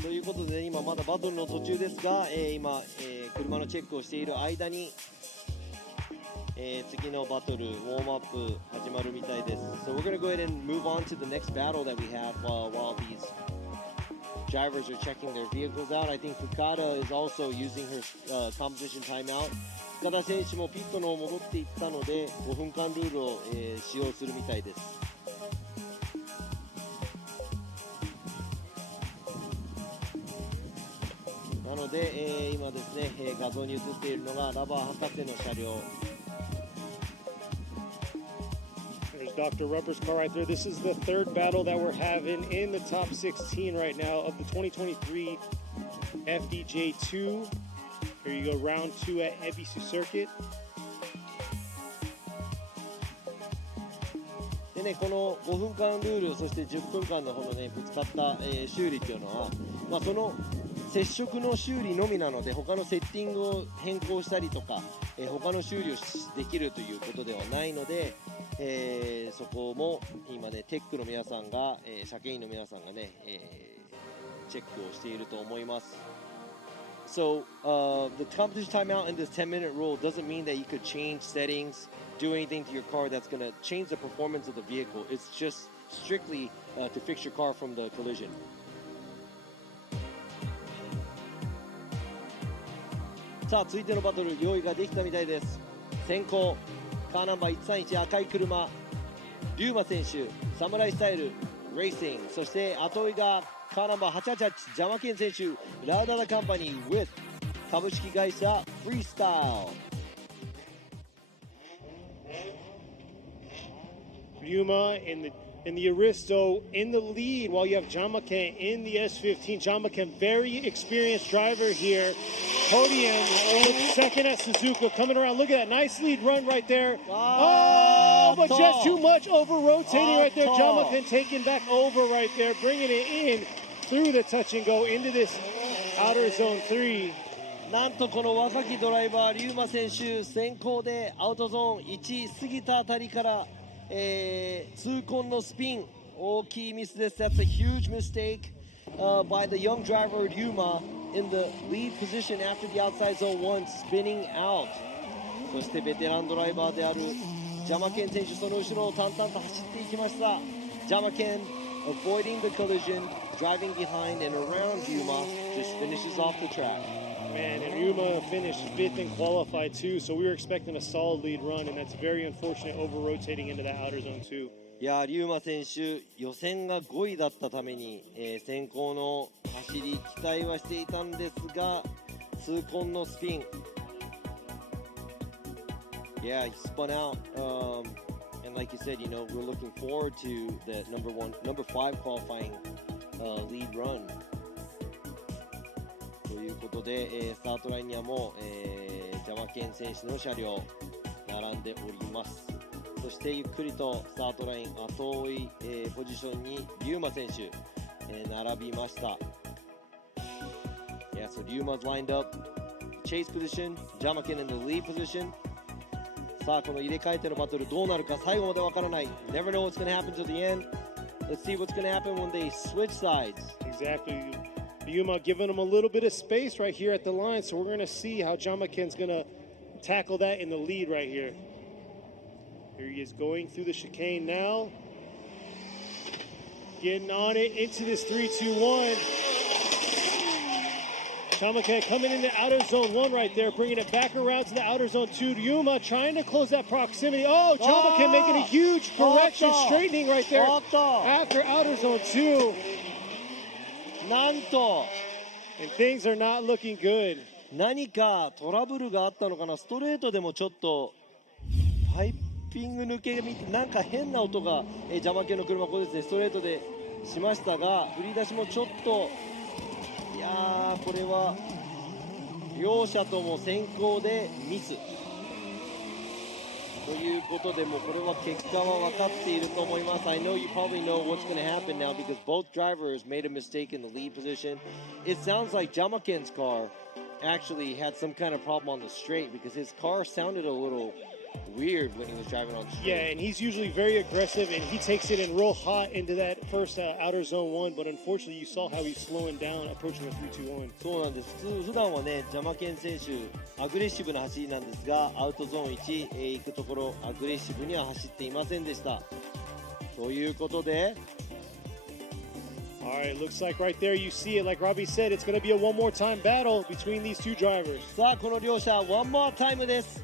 ということで、今まだバトルの途中ですが、今、車のチェックをしている間に、次のバトル、ウォームアップ始まるみたいです。So we're gonna go ahead and move on to the next battle that we have while these drivers are checking their vehicles out. I think Fukada is also using her competition timeout. 深田選手もピットの戻っていったので5分間ルールを、使用するみたいです。なので、今ですね、画像に映っているのがラバー博士の車両。Dr. Rubber's car right there. This is the third battle that we're having in the top 16 right now of the 2023 FDJ2. Here you go, round 2 at Ebisu Circuit. でね、この5分間ルール、そして10分間のこのね、ぶつかった、修理っていうのは、その接触の修理のみなので、他のセッティングを変更したりとか、他の修理をできるということではないので、そこも今ね、テックの皆さんが、車検員の皆さんがね、チェックをしていると思います。So, the competition timeout and this 10-minute rule doesn't mean that you could change settings, do anything to your car that's going to change the performance of the vehicle. It's just strictly to fix your car from the collision. さあ、続いてのバトル、用意ができたみたいです。先行、カーナンバー131赤い車、龍馬選手、サムライスタイル、レーシング、そして後追いがカーナンバー888、ジャマケン選手、ラウダダカンパニー with 株式会社フリースタイル。Ryuma in the Aristo in the lead while you have Jamaken in the S15. Jamaken, very experienced driver here. Podium second at Suzuka coming around. Look at that nice lead run right there. Oh, but just too much over rotating right there. Jamaken taking back over right there, bringing it in through the touch and go into this outer zone 3. なんとこの若きドライバー、龍馬選手、先行でアウトゾーン1過ぎたあたりから、痛恨のスピン、大きいミスです。That's a huge mistake by the young driver Ryuma in the lead position after the outside zone 1 spinning out. そしてベテランドライバーであるジャマケン選手、その後ろを淡々と走っていきました。ジャマケン avoiding the collision, driving behind and around Ryuma, just finishes off the track. Man, and Ryuma finished 5th and qualified too, so we were expecting a solid lead run, and that's very unfortunate over rotating into that outer zone 2. いやー、龍馬選手、予選が5位だったために、先行の走り期待はしていたんですが、痛恨のスピン。Yeah, he spun out. And like you said, you know, we're looking forward to the number 5 qualifying lead run ということで、スタートラインにはもう、ジャマケン選手の車両並んでおります。そしてゆっくりとスタートライン後追い、ポジションにリューマ選手、並びました。Yeah, so Ryuma's lined up chase position, Jamaken in the lead position. さあこの入れ替えてのバトルどうなるか最後までわからない。 Never know what's going to happen to the end. Let's see what's going to happen when they switch sides. Exactly. Yuma giving him a little bit of space right here at the line, so we're going to see how Jamaken's going to tackle that in the lead right here. Here he is going through the chicane now. Getting on it into this 3-2-1. Jamaken coming into outer zone 1 right there, bringing it back around to the outer zone 2. Yuma trying to close that proximity. Oh, Jamaken making a huge correction, straightening right there after outer zone 2. なんと And things are not looking good. 何かトラブルがあったのかな。ストレートでもちょっとパイピング抜けが見てなんか変な音が、ジャマケンの車ここですねストレートでしましたが、振り出しもちょっといやーこれは両者とも先行でミスということで、もうこれは結果は分かっていると思います。I know you probably know what's going to happen now because both drivers made a mistake in the lead position. It sounds like Jamaken's car actually had some kind of problem on the straight because his car sounded a little weird when he was driving on the straight. Yeah, and he's usually very aggressive, and he takes it in real hot into that first outer zone 1, but unfortunately you saw how he's slowing down approaching the 3-2-1. そうなんです。普段はね、ジャマケン選手アグレッシブな走りなんですが、アウトゾーン1、行くところアグレッシブには走っていませんでした。ということで Alright, looks like right there you see it, like Robbie said, it's going to be a one more time battle between these two drivers. さあこの両者ワンモアタイムです。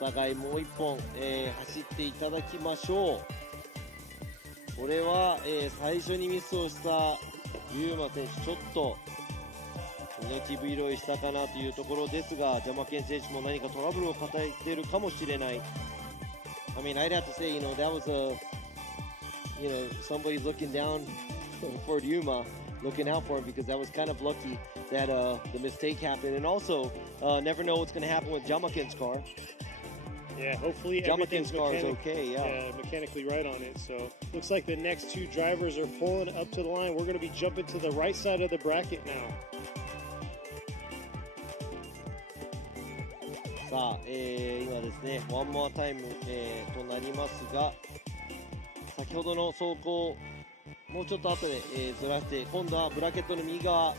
お互いもう一本、走っていただきましょう。これは、最初にミスをしたユーマ選手ちょっと命拾いしたかなというところですが、ジャマケン選手も何かトラブルを抱えているかもしれない。I mean, I'd have to say, that was somebody's looking down for Yuma, looking out for him because that was kind of lucky that the mistake happened. And also, never know what's going to happen with Jamaken's car. Yeah, hopefully Jamaken's everything's car is okay, mechanically right on it. So looks like the next two drivers are pulling up to the line. We're going to be jumping to the right side of the bracket now. さあ、今ですね、ワンモアタイム、となりますが、先ほどの走行もうちょっと後で、ずらして、今度はブラケットの右側、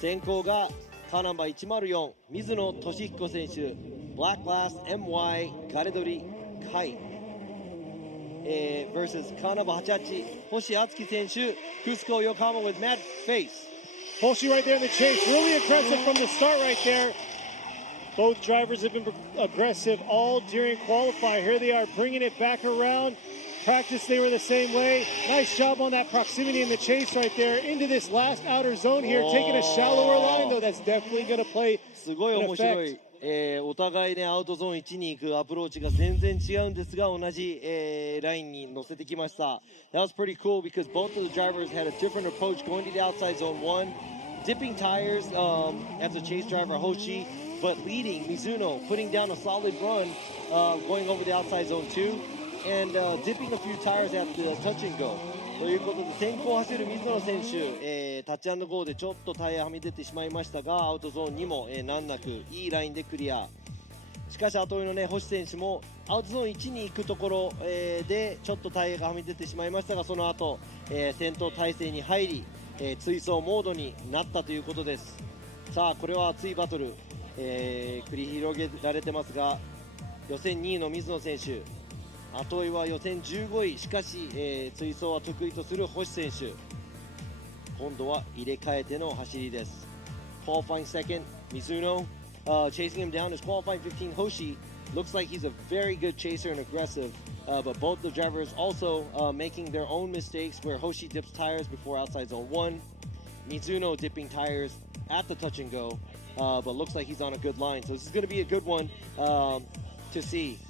先行がカーナンバー104水野俊彦選手、ブラックグラス MY ガレドリカイ、versus カーナンバー88星敦樹選手、クスコ横浜 with mad face. Hoshi right there in the chase, really aggressive from the start right there. Both drivers have been aggressive all during qualify. Here they are bringing it back around. Practice, they were the same way. Nice job on that proximity in the chase right there into this last outer zone here. Taking a shallower line, though, that's definitely going to play すごい面白い、お互いねアウトゾーン1に行くアプローチが全然違うんですが同じ、ラインに乗せてきました。That was pretty cool because both of the drivers had a different approach going to the outside zone 1, dipping tires as a chase driver Hoshi, but leading Mizuno, putting down a solid run, going over the outside zone 2, and dipping a few tires at the touch and go. ということで先行走る水野選手、タッチ&ゴーでちょっとタイヤはみ出てしまいましたがアウトゾーンにも、難なくいいラインでクリア。しかし後追いのね星選手もアウトゾーン1に行くところ、でちょっとタイヤがはみ出てしまいましたがその後、先頭体制に入り、追走モードになったということです。さあこれは熱いバトル、繰り広げられてますが予選2位の水野選手、後追いは予選15位しかし、追走は得意とする星選手、今度は入れ替えての走りです。 Qualifying second Mizuno, chasing him down is qualifying 15 Hoshi. Looks like he's a very good chaser and aggressive, but both the drivers also making their own mistakes where Hoshi dips tires before outside zone 1, Mizuno dipping tires at the touch and go, but looks like he's on a good line, so this is going to be a good one to see.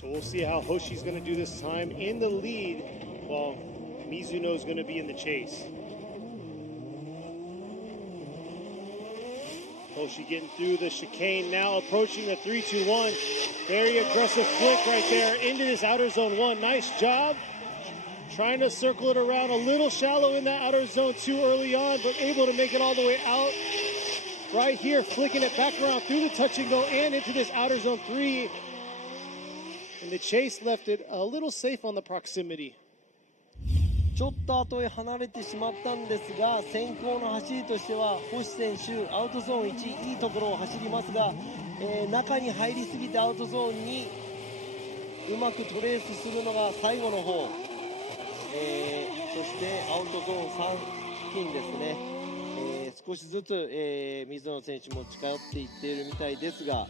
So we'll see how Hoshi's going to do this time in the lead while Mizuno is going to be in the chase. Hoshi getting through the chicane now, approaching the 3-2-1. Very aggressive flick right there into this outer zone 1. Nice job. Trying to circle it around, a little shallow in that outer zone 2 early on, but able to make it all the way out. Right here, flicking it back around through the touch and go and into this outer zone 3. And the chase left it a little safe on the proximity. ちょっと後へ離れてしまったんですが、先行の走りとしては星選手アウトゾーン1いいところを走りますが、中に入りすぎてアウトゾーンにうまくトレースするのが最後の方、そしてアウトゾーン3付近ですね、少しずつ、水野選手も近寄っていっているみたいですが。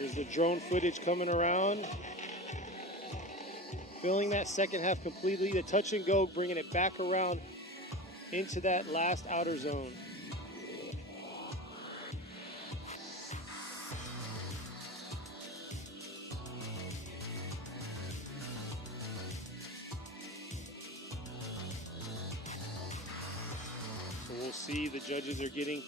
There's the drone footage coming around. Filling that second half completely. The touch and go, bringing it back around into that last outer zone. So we'll see, the judges are getting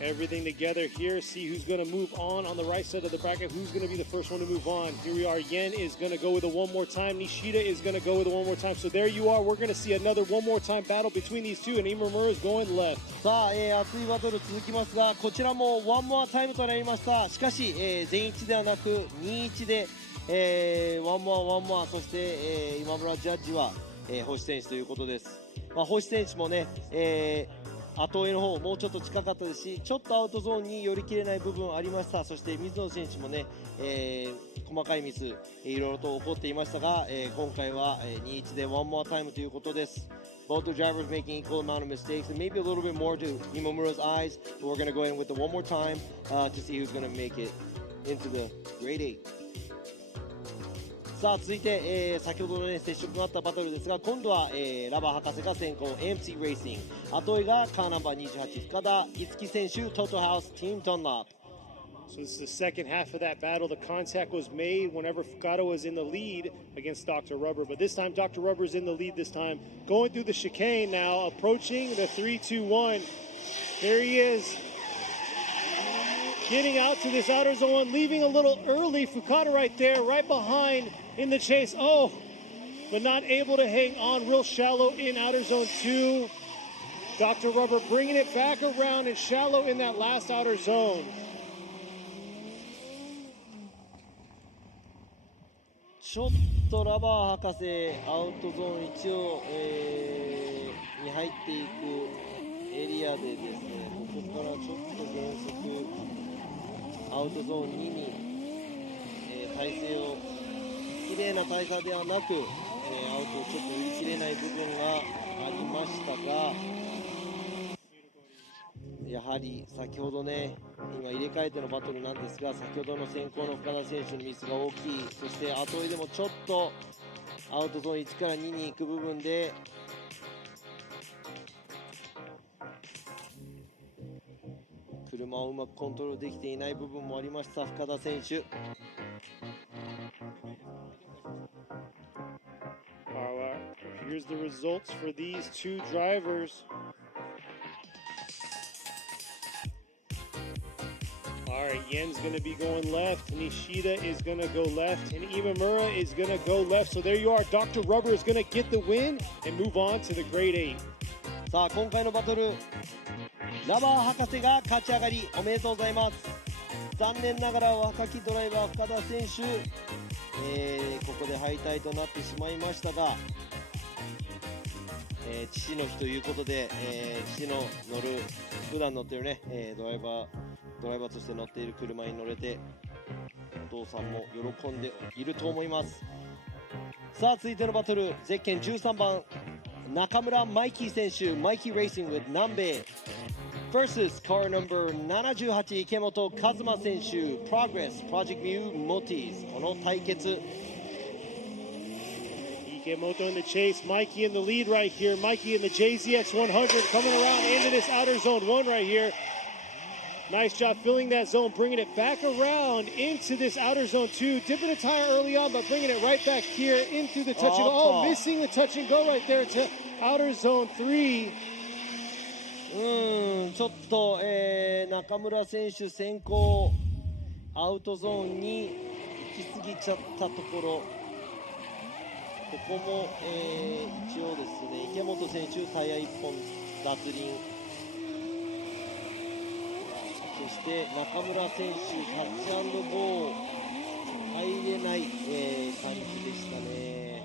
everything together here. See who's going to move on the right side of the bracket. Who's going to be the first one to move on? Here we are. Yen is going to go with a one more time. Nishida is going to go with a one more time. So there you are. We're going to see another one more time battle between these two. And Imamura is going left. さあ、熱いバトル続きますが、こちらもワンモアタイムとなりました。しかし、全1ではなく2-1で、ワンモア、そして、今村ジャッジは、星選手ということです。まあ、星選手もね、後追いの方もうちょっと近かったですし、ちょっとアウトゾーンに寄り切れない部分ありました。そして水野選手もね、細かいミスいろいろと起こっていましたが、今回は2-1でワンモアタイムということです。Both the drivers making equal amount of mistakes and maybe a little bit more to Imamura's eyes. But we're going to go in with the one more time to see who's going to make it into the grade 8. さあ続いて、先ほどの、ね、接触があったバトルですが、今度は、ラバー博士が先行 AMC レーシング、後追いがカーナンバー28深田樹選手、トートハウスティームトンナップ。 So this is the second half of that battle. The contact was made whenever Fukada was in the lead against Dr. Rubber. But this time, Dr. Rubber is in the lead this time. Going through the chicane now, approaching the 3-2-1. There he is. Getting out to this outer zone, leaving a little early. Fukada right there, right behind in the chase. Oh, but not able to hang on. Real shallow in outer zone 2. Dr. Rubber bringing it back around and shallow in that last outer zone. ちょっとラバー博士アウトゾーン1を、に入っていくエリアでですね、ここからちょっと減速アウトゾーン2に、体勢を綺麗な体勢ではなく、アウトをちょっと売り切れない部分がありましたが、やはり先ほどね、今入れ替えてのバトルなんですが、先ほどの先行の深田選手のミスが大きい、そして後追いでもちょっとアウトゾーン1から2に行く部分で車をうまくコントロールできていない部分もありました深田選手。Here's the results for these two drivers. All right, Yen's going to be going left. Nishida is going to go left. And Imamura is going to go left. So there you are. Dr. Rubber is going to get the win and move on to the grade 8. さあ、今回のバトル、ラバー博士が勝ち上がり、おめでとうございます。残念ながら若きドライバー深田選手、ここで敗退となってしまいましたが、父の日ということで、父の乗る普段乗ってるね、ドライバーとして乗っている車に乗れてお父さんも喜んでいると思います。さあ続いてのバトル、ゼッケン13番中村マイキー選手、マイキーレーシング with 南米 vs car number 78池本和馬選手 Progress Project Mu Motis。 この対決、Ikemoto in the chase, Mikey in the lead right here. Mikey in the JZX 100 coming around into this outer zone 1 right here. Nice job filling that zone, bringing it back around into this outer zone 2. Dipping a tire early on, but bringing it right back here into the touch and go. Oh, missing the touch and go right there to outer zone 3. ちょっと、中村選手先行アウトゾーンに行き過ぎちゃったところ、ここも、一応ですね、池本選手タイヤ1本脱輪、そして中村選手タッチ&ゴー入れない、感じでしたね。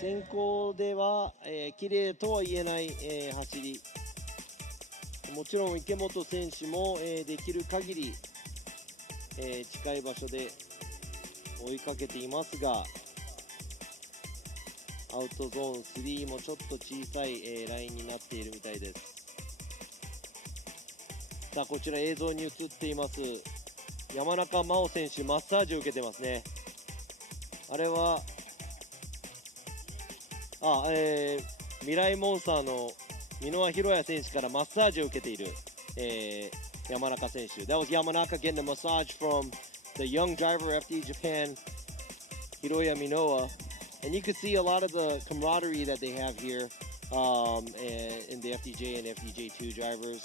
先行では、綺麗とは言えない、走り。もちろん池本選手も、できる限り、近い場所で追いかけていますが、アウトゾーン3もちょっと小さい、ラインになっているみたいです。さあこちら映像に映っています山中真央選手、マッサージを受けてますね。あれは未来モンスターの箕輪宏也選手からマッサージを受けている、山中選手。That was Yamanaka getting a massage from the young driver FD Japan, Hiroya Minoa. And you can see a lot of the camaraderie that they have here in the FDJ and FDJ2 drivers.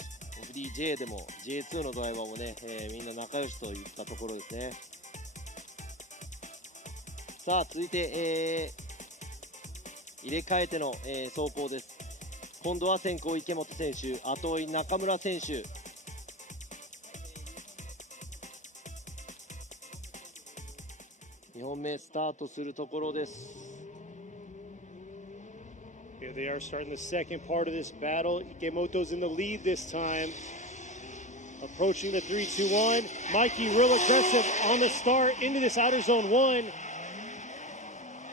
FDJ でも J2 のドライバーもね、みんな仲良しといったところですね。さあ続いて、入れ替えての、走行です。今度は先行池本選手、後追い中村選手。2本目スタートするところです。Here they are starting the second part of this battle. Ikemoto's in the lead this time. Approaching the 3-2-1. Mikey real aggressive on the start into this outer zone 1.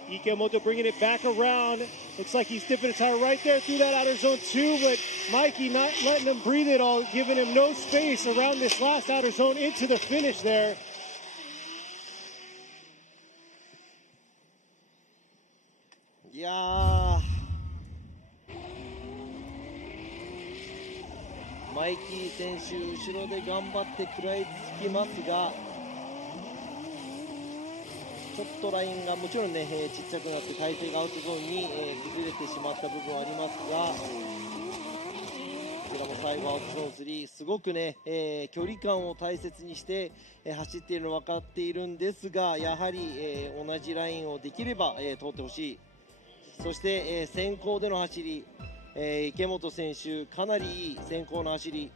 Ikemoto bringing it back around. Looks like he's dipping a tire right there through that outer zone 2, but Mikey not letting him breathe it all, giving him no space around this last outer zone into the finish there. いやー、マイキー選手後ろで頑張って食らいつきますが、ちょっとラインがもちろんね、ちっちゃくなって体勢がアウトゾーンに、崩れてしまった部分はありますが、こちらも最後アウトゾーン3、すごくね、距離感を大切にして、走っているの分かっているんですが、やはり、同じラインをできれば、通ってほしい。そして、先行での走り、池本選手かなりいい先行の走り。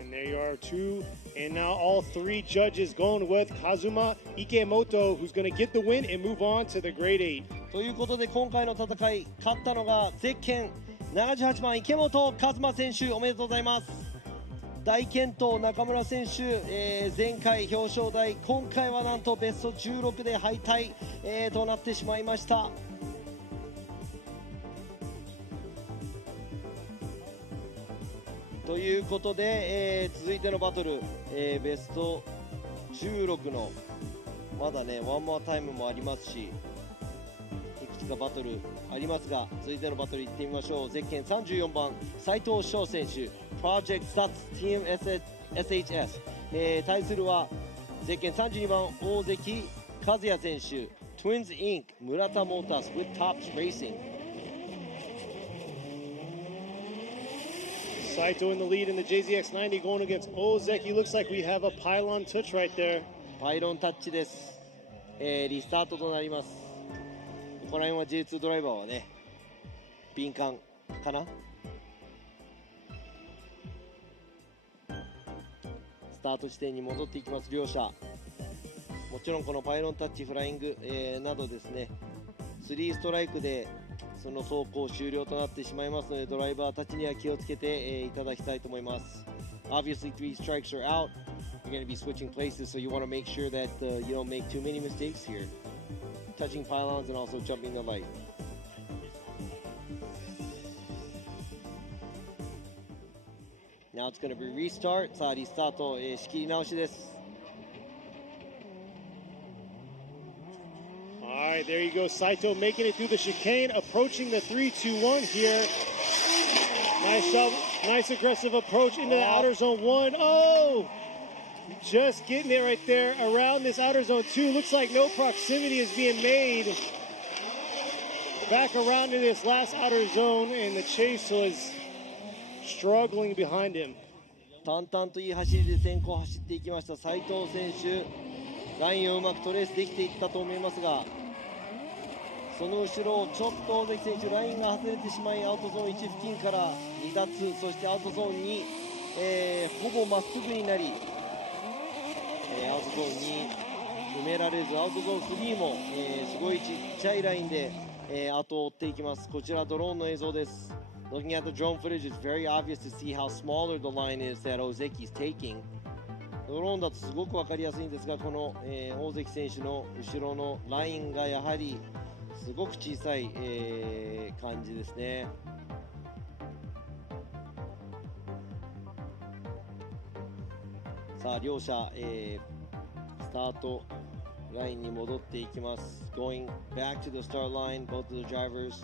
And there you are, 2, and now all 3 judges going with Kazuma Ikemoto, who's going to get the win and move on to the grade 8. ということで今回の戦い勝ったのがゼッケン78番池本和真選手、おめでとうございます。大健闘中村選手、前回表彰台、今回はなんとベスト16で敗退、となってしまいました。ということで、続いてのバトル、ベスト16のまだねワンモアタイムもありますし、いくつかバトルありますが、続いてのバトルいってみましょう。ゼッケン34番斉藤翔選手、プロジェクトサッツ TMSHS、対するはゼッケン32番大関和也選手、Twins Inc. 村田モータース with Tops Racing。Saito in the lead in the JZX90 going against Ozeki. Looks like we have a pylon touch right there. パイロンタッチです、リスタートとなります。ここら辺は J2 ドライバーはね敏感かな。スタート地点に戻っていきます両者。もちろんこのパイロンタッチフライング、などですね3ストライクでその走行終了となってしまいますので、ドライバーたちには気をつけて、いただきたいと思います。Obviously 3 strikes are out. You're going to be switching places, so you want to make sure that you don't make too many mistakes here. Touching pylons and also jumping the light. Now it's going to be restart. さあリスタート、仕切り直しです。All right, there you go. Saito making it through the chicane, approaching the 3-2-1 here. Nice job Nice aggressive approach into the outer zone 1. Oh! Just getting it right there around this outer zone 2. Looks like no proximity is being made. Back around to this last outer zone, and the chase was struggling behind him. 淡々といい走りで先行走っていきました斉藤選手、ラインをうまくトレースできていったと思いますが、その後ろちょっと大関選手ラインが外れてしまい、アウトゾーン1付近から離脱、そしてアウトゾーンに、ほぼまっすぐになり、アウトゾーンに埋められず、アウトゾーン3も、すごいちっちゃいラインで、後を追っていきます。こちらドローンの映像です。Looking at the drone footage, it's very obvious to see how smaller the line is that Ozeki is taking. ドローンだとすごく分かりやすいんですが、この、大関選手の後ろのラインがやはりすごく小さい、感じですね。さあ両者、スタートラインに戻っていきます。Going back to the start line, both of the drivers.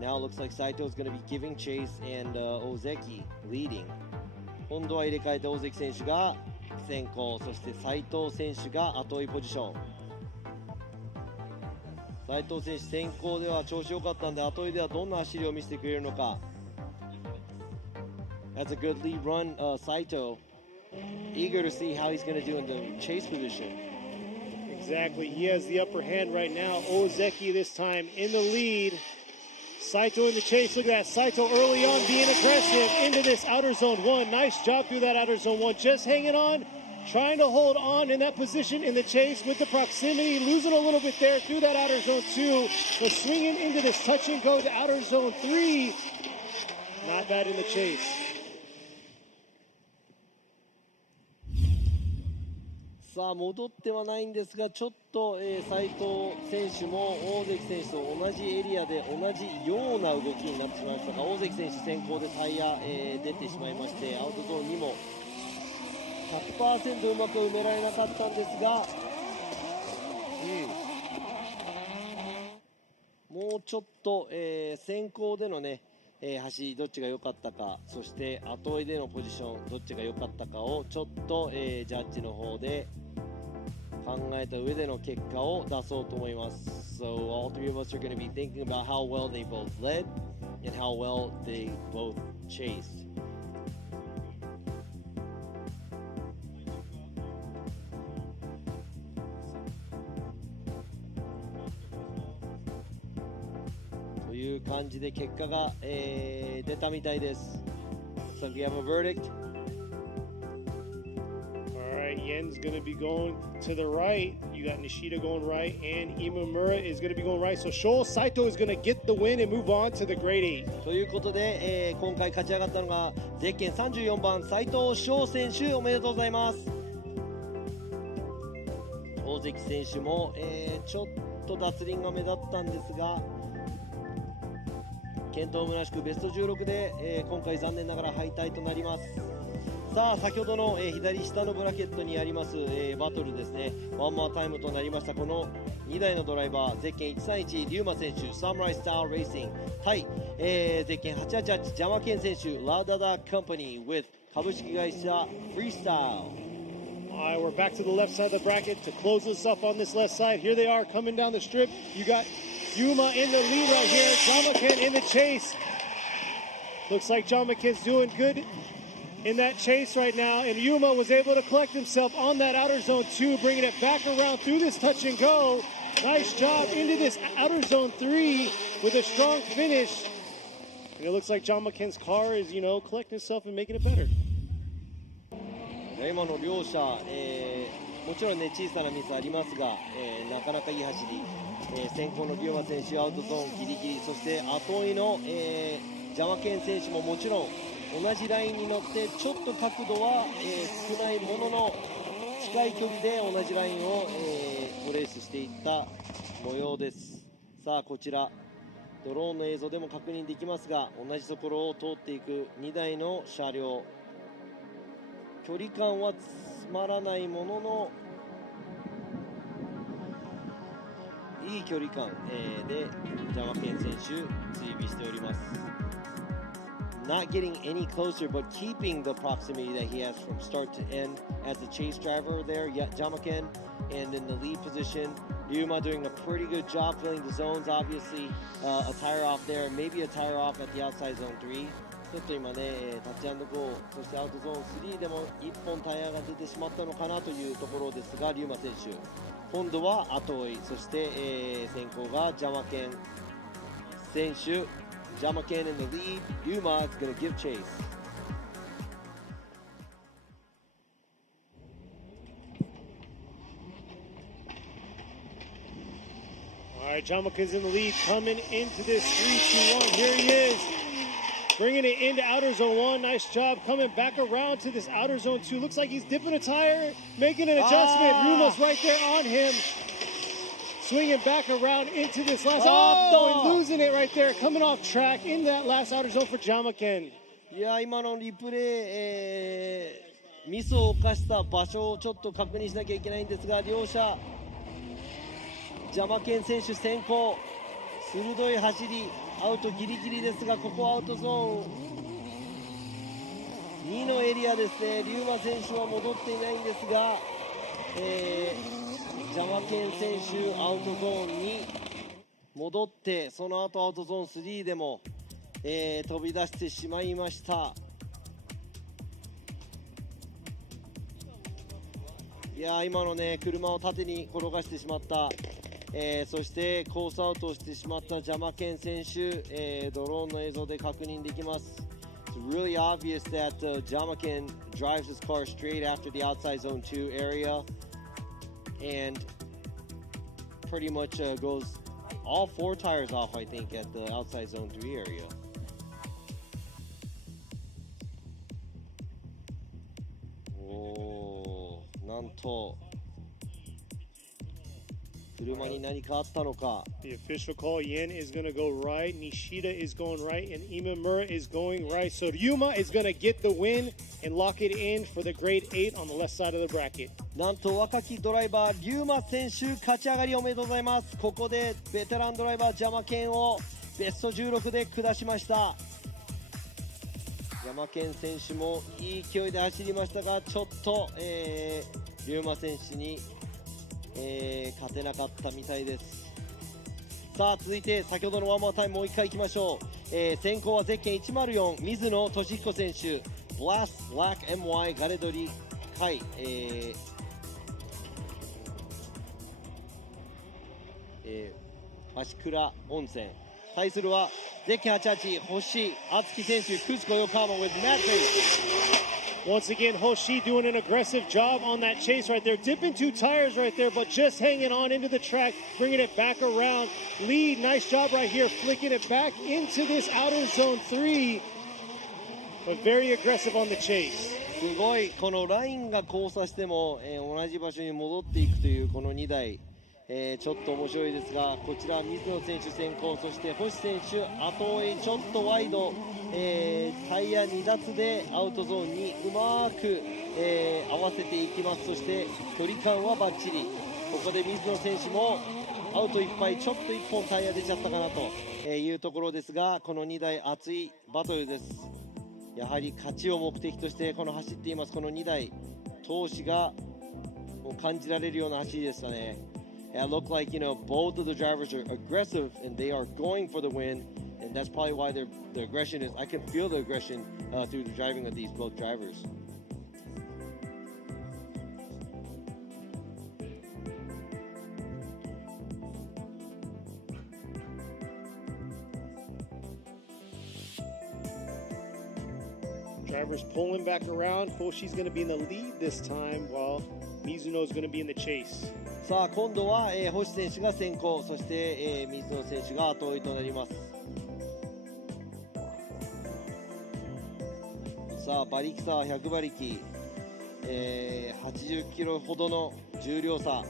Now it looks like Saito is going to be giving chase and Ozeki leading. 今度は入れ替えて大関選手が先行、そして斉藤選手が後追いポジション。斉藤選手先行では調子良かったんで、後追いではどんな走りを見せてくれるのか。That's a good lead run, Saito. Eager to see how he's going to do in the chase position. Exactly. He has the upper hand right now. Ozeki this time in the lead. Saito in the chase. Look at that. Saito early on being aggressive into this outer zone 1. Nice job through that outer zone 1. Just hanging on, trying to hold on in that position in the chase with the proximity. Losing a little bit there through that outer zone 2. But swinging into this touch and go to outer zone 3. Not bad in the chase. さあ戻ってはないんですが、ちょっと、斉藤選手も大関選手と同じエリアで同じような動きになってしまいましたが、大関選手先行でタイヤ、出てしまいまして、アウトゾーンにも 100% うまく埋められなかったんですが、もうちょっと、先行でのね、走りどっちが良かったか、そして後追いでのポジションどっちが良かったかをちょっと、ジャッジの方で考えた上での結果を出そうと思います。So all three of us are going to be thinking about how well they both led and how well they both chased. という感じで結果が、出たみたいです。So we have a verdict. Yen's going to be going to the right. You got Nishida going right, and Imamura is going to be going right. So Shoal Saito is going to get the win and move on to the grade 8. ということで、今回勝ち上がったのがゼッケン34番斉藤翔選手、おめでとうございます。大関選手も、ちょっと脱輪が目立ったんですが、健闘むなしくベスト16で、今回残念ながら敗退となります。さあ先ほどの、左下のブラケットにあります、バトルですね、ワンマータイムとなりました。この2台のドライバー、ゼッケン131リューマ選手サムライスタイルレーシング対、ゼッケン888ジャマケン選手ラダダカンパニー with 株式会社フリースタイル。All right, we're back to the left side of the bracket to close this up on this left side. Here they are coming down the strip. You got Yuma in the lead right here. Jamaken in the chase. Looks like Jamaken's doing good in that chase right now, and Yuma was able to collect himself on that outer zone 2, bringing it back around through this touch and go. Nice job into this outer zone 3 with a strong finish. And it looks like Jamaken's car is, collecting itself and making it better. 今の両者、もちろんね小さなミスありますが、なかなかいい走り、先行のリューマ選手アウトゾーンギリギリ、そして後追いの、ジャマケン選手ももちろん同じラインに乗ってちょっと角度は、少ないものの近い距離で同じラインを、トレースしていった模様です。さあこちらドローンの映像でも確認できますが、同じところを通っていく2台の車両、距離感はつまらないもののいい距離感、でジャマケン選手追尾しております。Not getting any closer, but keeping the proximity that he has from start to end as a chase driver there. Jamaken, and in the lead position, Ryuma doing a pretty good job filling the zones. Obviously, a tire off there, maybe a tire off at the outside zone 3. ちょっと今ね、タッチ&ゴー、そしてアウトゾーン3でも1本タイヤが出てしまったのかなというところですが、リューマ選手、今度は後追い、そして、先行がジャマケン選手。Jamaken in the lead. Yuma is going to give chase. All right, Jamaken's in the lead coming into this 3-2-1. Here he is. Bringing it into outer zone 1. Nice job coming back around to this outer zone 2. Looks like he's dipping a tire, making an adjustment. Ryuma's right there on him. Swinging back around into this last. Oh, and losing it right there. Coming off track in that last outer zone for Jamaken. いや今のリプレイ、ミスを犯した場所をちょっと確認しなきゃいけないんですが、両者ジャマケン選手先行、鋭い走り、アウトギリギリですが、ここアウトゾーン2のエリアですね。リューマ選手は戻っていないんですが、ジャマケン選手アウトゾーンに戻って、その後アウトゾーン3でも、飛び出してしまいました。いや今のね、車を縦に転がしてしまった、そしてコースアウトをしてしまったジャマケン選手、ドローンの映像で確認できます。It's really obvious that Jamaken drives his car straight after the outside zone 2 area and pretty much goes all 4 tires off, I think, at the outside zone 3 area. Oh, なんと車に何かあったのか。 The official call, Yen is going to go right, Nishida is going right, and Imamura is going right. So Ryuma is going to get the win and lock it in for the grade 8 on the left side of the bracket. なんと若きドライバーリューマ選手勝ち上がりおめでとうございます。ここでベテランドライバージャマケンをベスト16で下しました。ジャマケン選手もいい勢いで走りましたが、ちょっと、リューマ選手に、勝てなかったみたいです。さあ続いて先ほどのワンモアタイムもう一回いきましょう。先行はゼッケン104水野俊彦選手、ブラスラック MY ガレドリ海、足倉温泉。対するはゼッケン88星敦樹選手、クズコ横浜 with Matt Once again, Hoshi doing an aggressive job on that chase right there. Dipping 2 tires right there, but just hanging on into the track, bringing it back around. Lead, nice job right here, flicking it back into this outer zone 3. But very aggressive on the chase. すごい、このラインが交差しても、同じ場所に戻っていくというこの2台、ちょっと面白いですが、こちら水野選手先行、そして星選手後追い、ちょっとワイド、タイヤ2脱でアウトゾーンにうまく、合わせていきます。そして距離感はバッチリ。ここで水野選手もアウトいっぱい、ちょっと1本タイヤ出ちゃったかなというところですが、この2台熱いバトルです。やはり勝ちを目的としてこの走っています。この2台闘志がもう感じられるような走りでしたね。It looked like, both of the drivers are aggressive and they are going for the win, and that's probably why the aggression is. I can feel the aggression through the driving of these both drivers. Drivers pulling back around. Hoshi's going to be in the lead this time, while Mizuno is going to be in the chase. さあ今度は、星選手が先行、そして、水野選手が後追いとなります。さあ馬力差は100馬力、80キロほどの重量差、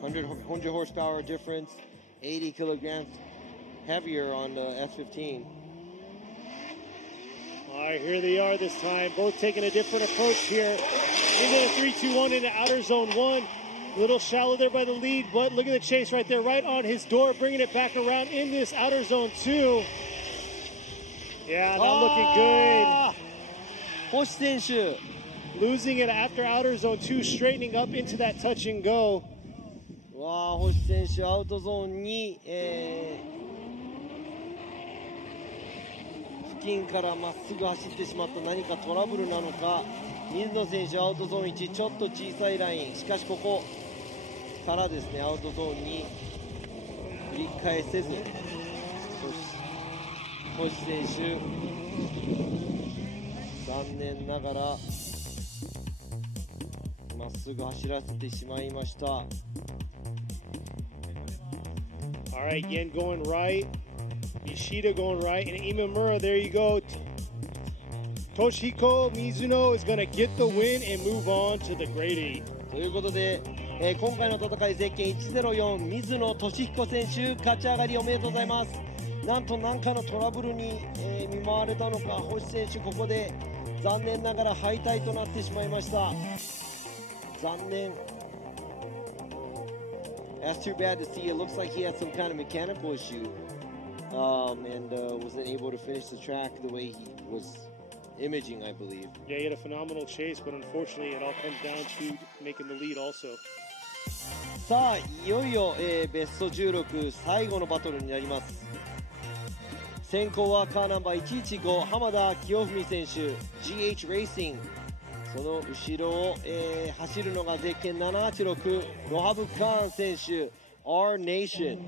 100 horsepower difference, 80 kilograms heavier on the S15. All right, here they are this time, both taking a different approach here. Into the 3-2-1 into outer zone 1. Little shallow there by the lead, but look at the chase right there, right on his door, bringing it back around in this outer zone 2. Yeah, not looking good. 星選手 Losing it after outer zone 2, straightening up into that touch and go. わあ星選手アウトゾーンに、付近からまっすぐ走ってしまった何かトラブルなのか。水野選手アウトゾーン1ちょっと小さいライン、しかしここからですねアウトゾーンに繰り返せず、星選手残念ながらまっすぐ走らせてしまいました。 All right, Yen going right, Nishida going right, and Imamura, there you go. Toshihiko Mizuno is going to get the win and move on to the grade 8. ということで、今回の戦いゼッケン104水野俊彦選手勝ち上がりおめでとうございます。なんと何かのトラブルに、見舞われたのか星選手ここで残念ながら敗退となってしまいました。残念。 That's too bad to see. It looks like he had some kind of mechanical issue and wasn't able to finish the track the way he was imaging, I believe. Yeah, he had a phenomenal chase, but unfortunately it all comes down to making the lead also. さあいよいよ、ベスト16最後のバトルになります。先行はカーナンバー115浜田清文選手 GH レーシング、その後ろを、走るのがゼッケン786ロハブ・カーン選手 R Nation.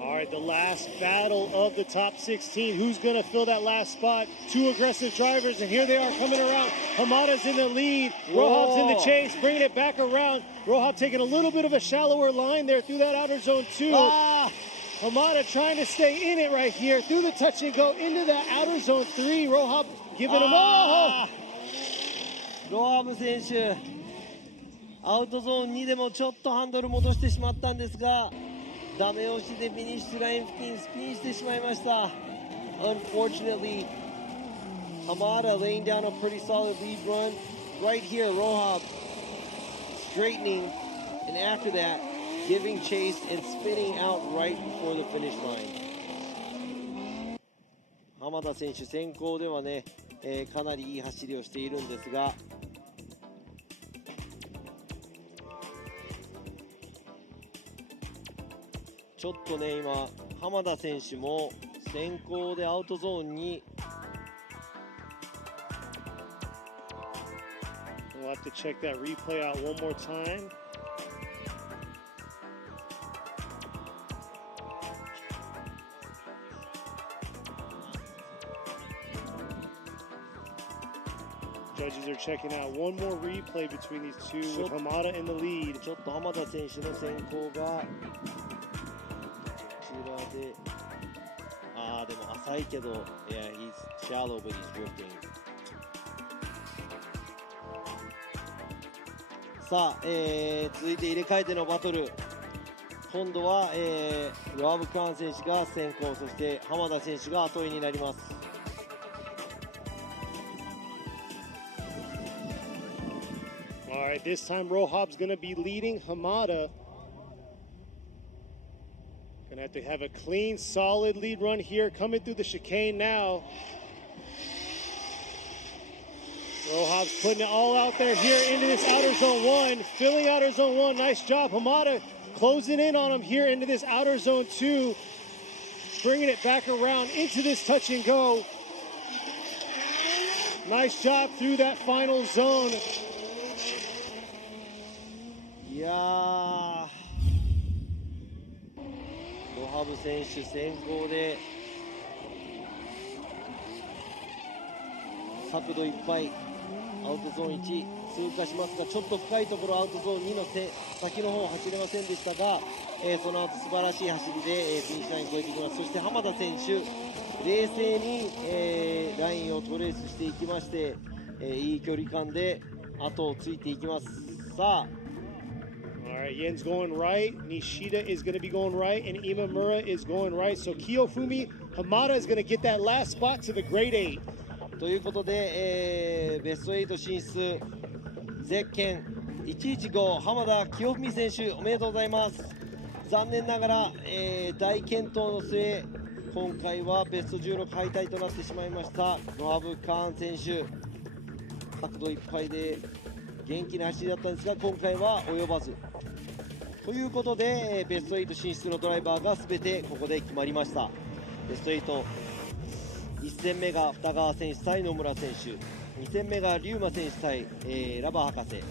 All right, the last battle of the top 16. Who's going to fill that last spot? Two aggressive drivers, and here they are coming around. Hamada's in the lead. Rohab's in the chase, bringing it back around. Rohab taking a little bit of a shallower line there through that outer zone 2. Hamada trying to stay in it right here through the touch and go into that outer zone 3. Rohab giving him all. ロハブ選手アウトゾーン2でもちょっとハンドル戻してしまったんですが、ダメ押しでフィニッシュライン付近スピンしてしまいました。 Unfortunately, Hamada laying down a pretty solid lead run. Right here, Rohab straightening, and after that, giving chase and spinning out right before the finish line. 浜田選手先行ではね、かなりいい走りをしているんですが、ちょっとね今浜田選手も先行でアウトゾーンに We'll have to check that replay out one more time. Judges are checking out one more replay between these two with Hamada in the lead. ちょっと浜田選手の先行がこちらででも浅いけど Yeah, he's shallow but he's drifting. さあ、続いて入れ替えてのバトル。今度は、ロアブ・カーン選手が先行、そして浜田選手が後追いになります。All right, this time Rohab's going to be leading Hamada. Going to have a clean, solid lead run here, coming through the chicane now. Rohab's putting it all out there here into this outer zone 1, filling outer zone 1. Nice job. Hamada closing in on him here into this outer zone 2, bringing it back around into this touch and go. Nice job through that final zone. いやー、ロハブ選手先行で角度いっぱいアウトゾーン1通過しますが、ちょっと深いところアウトゾーン2の先の方走れませんでしたが、その後素晴らしい走りで、フィニッシュライン越えていきます。そして浜田選手冷静に、ラインをトレースしていきまして、いい距離感で後をついていきます。さあAll right, Yen's going right, Nishida is going to be going right, and Imamura is going right. So Kiyofumi Hamada is going to get that last spot to the grade 8. ということで、ベスト8進出ゼッケン115浜田清文選手おめでとうございます。残念ながら、大健闘の末今回はベスト16敗退となってしまいましたノハブ・カーン選手、角度いっぱいで元気な走りだったんですが今回は及ばずということで、ベスト8進出のドライバーが全てここで決まりました。ベスト8、1戦目が二川選手対野村選手、2戦目が龍馬選手対、ラバ博士、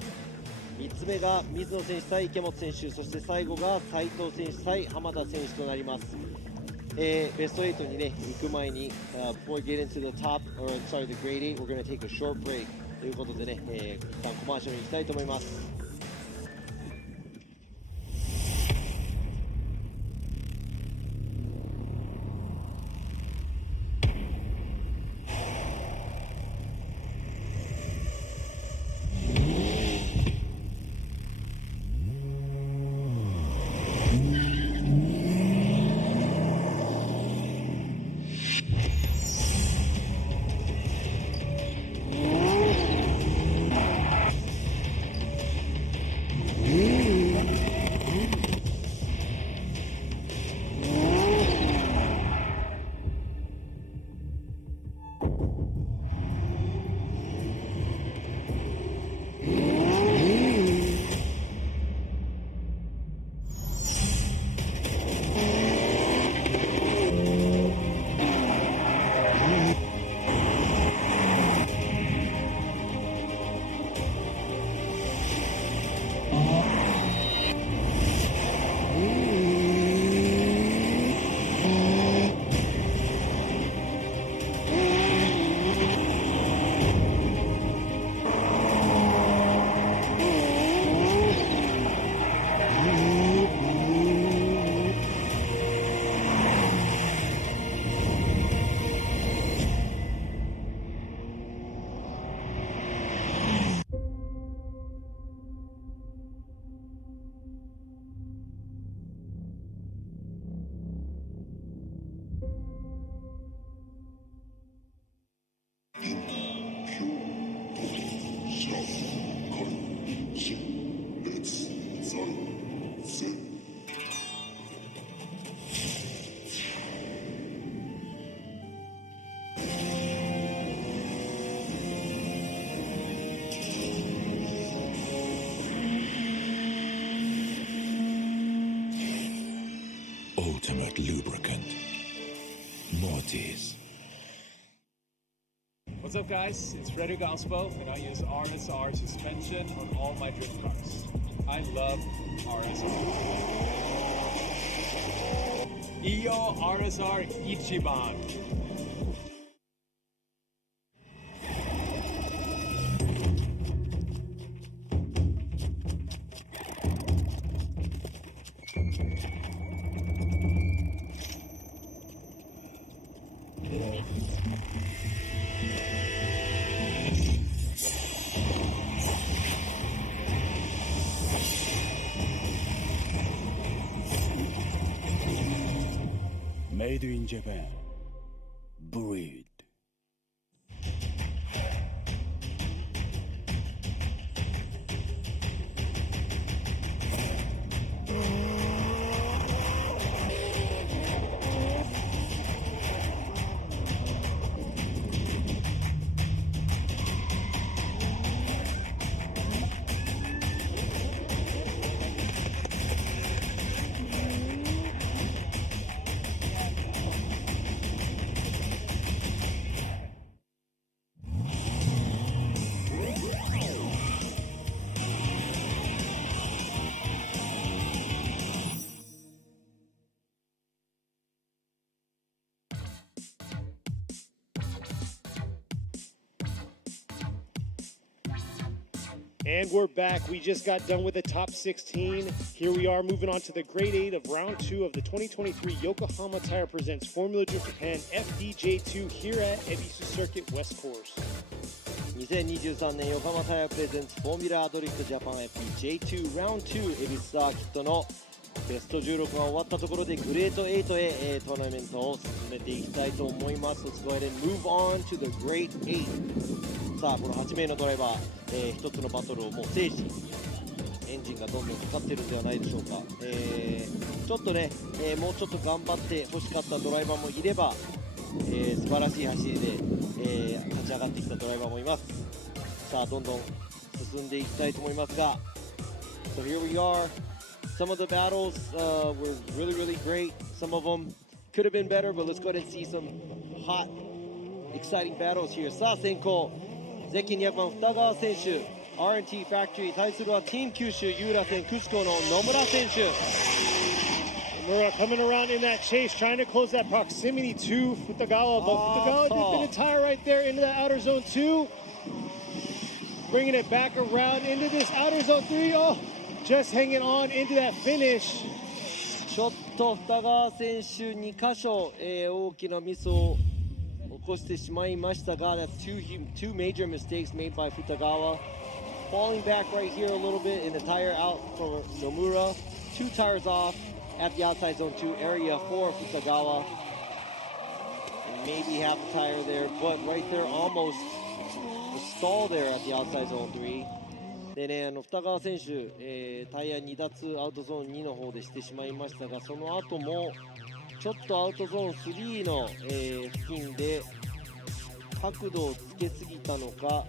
3つ目が水野選手対池本選手、そして最後が斉藤選手対浜田選手となります。ベスト8にね行く前に、before we get into the top, or sorry, the grade 8, we're going to take a short break ということでね、一旦コマーシャルに行きたいと思います。Ultimate lubricant. Mortis. What's up, guys? It's Frederick Ospo, and I use RSR suspension on all my drift cars. I love RSR. Iyo RSR Ichiban. Made in Japan. Breed. And we're back. We just got done with the top 16. Here we are moving on to the grade 8 of round 2 of the 2023 Yokohama Tire Presents Formula Drift Japan FDJ2 here at Ebisu Circuit West Course. 2023年横浜タイヤプレゼンツフォーミュラードリフトジャパン FDJ2 ラウンド2エビスサーキットのベスト16が終わったところでグレート8へ、トーナメントを進めていきたいと思います。Let's go ahead and move on to the grade 8。さあこの8名のドライバー、1つのバトルをもう制しエンジンがどんどんかかってるんではないでしょうか。ちょっとね、もうちょっと頑張って欲しかったドライバーもいれば、素晴らしい走りで、勝ち上がってきたドライバーもいます。さあどんどん進んでいきたいと思いますが、 So here we are. Some of the battles were really great. Some of them could have been better, but let's go ahead and see some hot, exciting battles here. さあ先行ゼッケン200番二川選手、 R&T ファクトリー対するはチーム九州ユーラ戦クスコの野村選手。 Nomura coming around in that chase, trying to close that proximity to Futagawa, but Futagawa did the tire right there into that outer zone 2. Bringing it back around into this outer zone 3. Oh, just hanging on into that finish. ちょっと二川選手2箇所、大きなミスを起こしてしまいましたが、 That's two major mistakes made by Futagawa. Falling back right here a little bit in the tire out for Nomura. 2 tires off at the outside zone 2 area for Futagawa. And maybe half a tire there, but right there almost a stall there at the outside zone 3. でね、二川選手、タイヤ2脱アウトゾーン2の方でしてしまいましたが、その後もちょっとアウトゾーン3の、付近で角度をつけすぎたのか、こ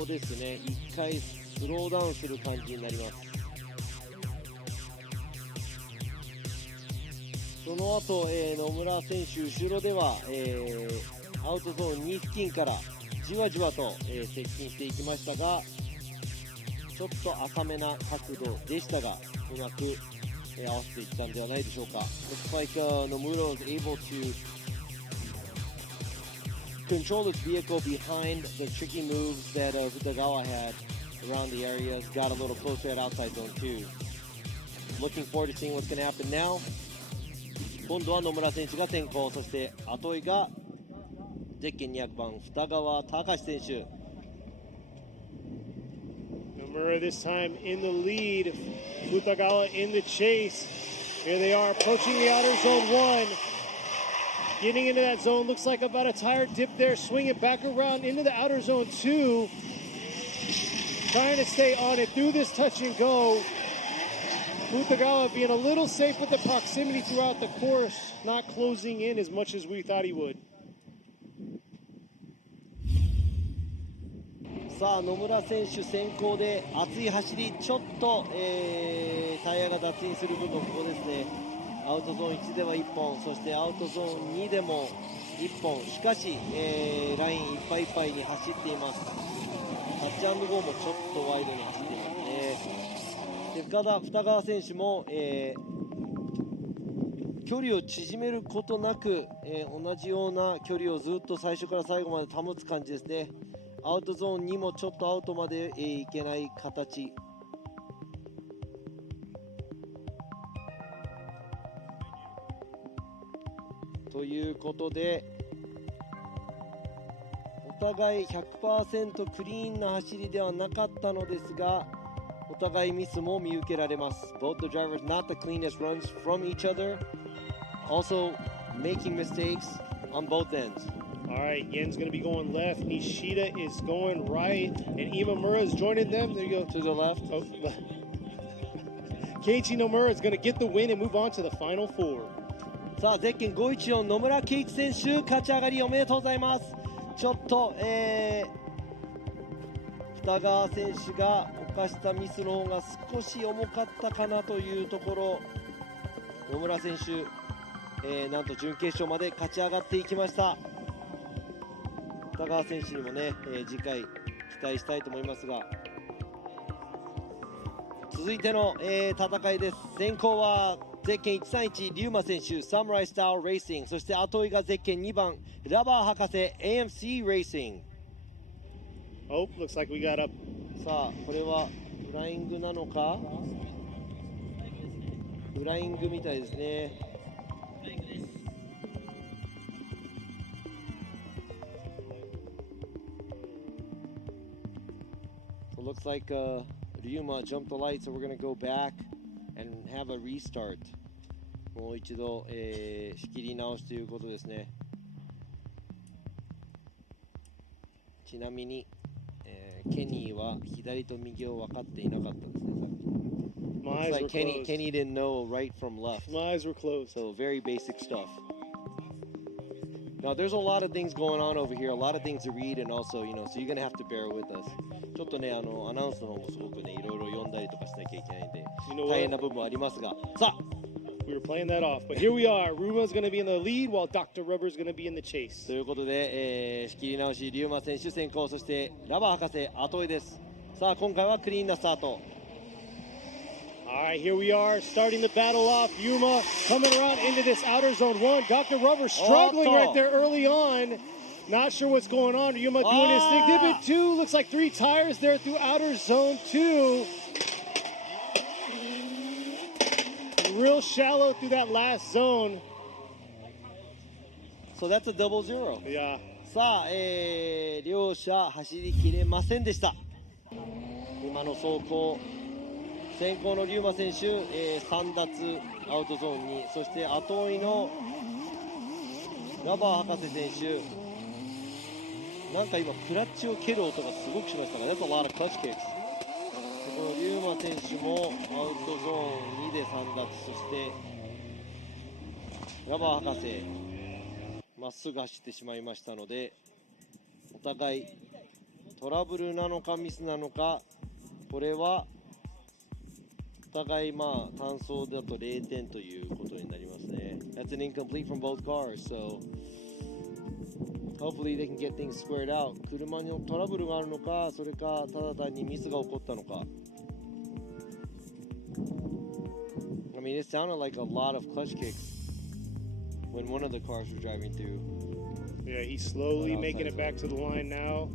こですね、1回スローダウンする感じになります。その後、野村選手後ろでは、アウトゾーン2付近からじわじわと、接近していきましたが、ちょっと浅めな角度でしたが、うまく、合わせていったんではないでしょうか。Looks like Nomura was able to control his vehicle behind the tricky moves that Futagawa had around the areas. Got a little closer at outside zone 2. Looking forward to seeing what's going to happen now. 今度は野村選手が先行、そして後井がゼッケン200番二川隆選手。 Nomura this time in the lead, Futagawa in the chase. Here they are approaching the outer zone 1. Getting into that zone, looks like about a tire dip there, swing it back around into the outer zone 2. Trying to stay on it through this touch and go. Futagawa being a little safe with the proximity throughout the course, not closing in as much as we thought he would. さあ野村選手先行で熱い走り、ちょっと、タイヤが脱輪する部分、ここですね。アウトゾーン1では1本、そしてアウトゾーン2でも1本、しかし、ラインいっぱいいっぱいに走っています。タッチ&ゴーもちょっとワイドに走っていますね。で二川選手も、距離を縮めることなく、同じような距離をずっと最初から最後まで保つ感じですね。アウトゾーンにもちょっとアウトまで、いけない形。ということで、お互い 100% クリーンな走りではなかったのですが、お互いミスも見受けられます。Both the drivers not the cleanest runs from each other, also making mistakes on both ends. All right, Yen's going to be going left. Nishida is going right. And Imamura is joining them. There you go. To the left. Oh. Keiichi Nomura is going to get the win and move on to the final 4. さあゼッケン514野村圭一選手、勝ち上がりおめでとうございます。ちょっと、二川選手が犯したミスの方が少し重かったかなというところ。野村選手、なんと準決勝まで勝ち上がっていきました。二川選手にもね、次回期待したいと思いますが、続いての、戦いです。先行はゼッケン131リュウマ選手サムライスタイルレーシング、そして後井がゼッケン2番ラバー博士 AMC レーシング。 Oh, looks like we got up. さあこれはフライングなのか、フライングみたいですね。So looks like Ryuma jumped the light, so we're going to go back and have a restart. もう一度、仕切り直しということですね。ちなみにケニーは左と右を分かっていなかったんですね。My Looks eyes were like Kenny closed. didn't know right from left. My eyes were closed. So very basic stuff. Now there's a lot of things going on over here, a lot of things to read, and also, so you're gonna have to bear with us. ちょっとね、アナウンスの方もすごくね、いろいろ読んだりとかしなきゃいけないんで、大変な部分はありますが、さあ、We were playing that off, but here we are. Ruma's going to be in the lead while Dr. Rubber's going to be in the chase. ということで、仕切り直し、リューマ選手先行、そしてラバー博士後追いです。さあ、今回はクリーンなスタート。All right, here we are, starting the battle off. Yuma coming around into this outer zone one. Dr. Rubber struggling right there early on. Not sure what's going on. Yuma doing his thing. Divot 2, looks like 3 tires there through outer zone 2. Real shallow through that last zone. So that's a double zero. Yeah. さあ、両者走りきれませんでした。今の走行、先行のリューマ選手、3奪アウトゾーンに、そして後追いのラバー博士選手、なんか今クラッチを蹴る音がすごくしましたが、That's a lot of clutch kicks。このリューマ選手もアウトゾーン2で3奪、そしてラバー博士まっすぐ走ってしまいましたので、お互いトラブルなのかミスなのか、これはお互い単走だと0点ということになりますね。That's an incomplete from both cars, so hopefully they can get things squared out. 車にトラブルがあるのか、それかただ単にミスが起こったのか。I mean, it sounded like a lot of clutch kicks when one of the cars was driving through. Yeah, he's slowly making it back to the line now.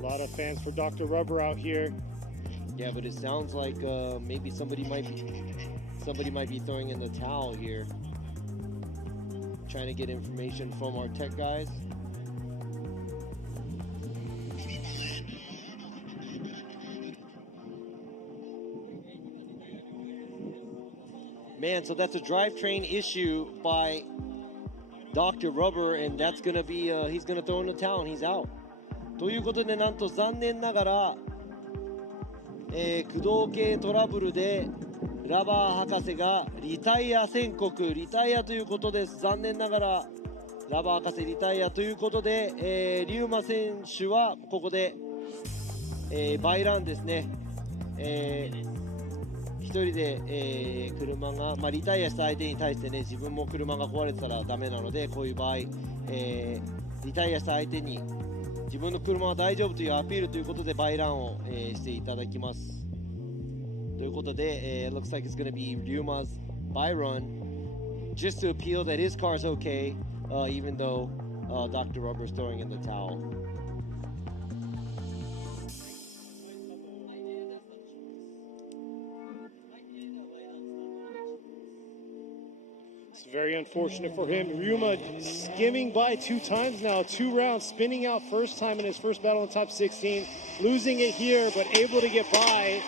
A lot of fans for Dr. Rubber out here. Yeah, but it sounds like maybe somebody might be throwing in the towel here, trying to get information from our tech guys. Man, so that's a drivetrain issue by Dr. Rubber, and that's gonna be he's gonna throw in the towel and he's out. ということで、なんと残念ながら、駆動系トラブルでラバー博士がリタイア宣告、リタイアということです。残念ながらラバー博士リタイアということで、リューマ選手はここで、バイランですね。一人で、車が、リタイアした相手に対してね、自分も車が壊れてたらダメなので、こういう場合、リタイアした相手に自分の車は大丈夫というアピールということでバイランを、していただきます。ということで、it looks like it's going to be Ryuma's bye run just to appeal that his car is okay, even though Dr. Rubber is throwing in the towel. It's very unfortunate for him. Ryuma skimming by 2 times now, 2 rounds, spinning out first time in his first battle in top 16, losing it here, but able to get by.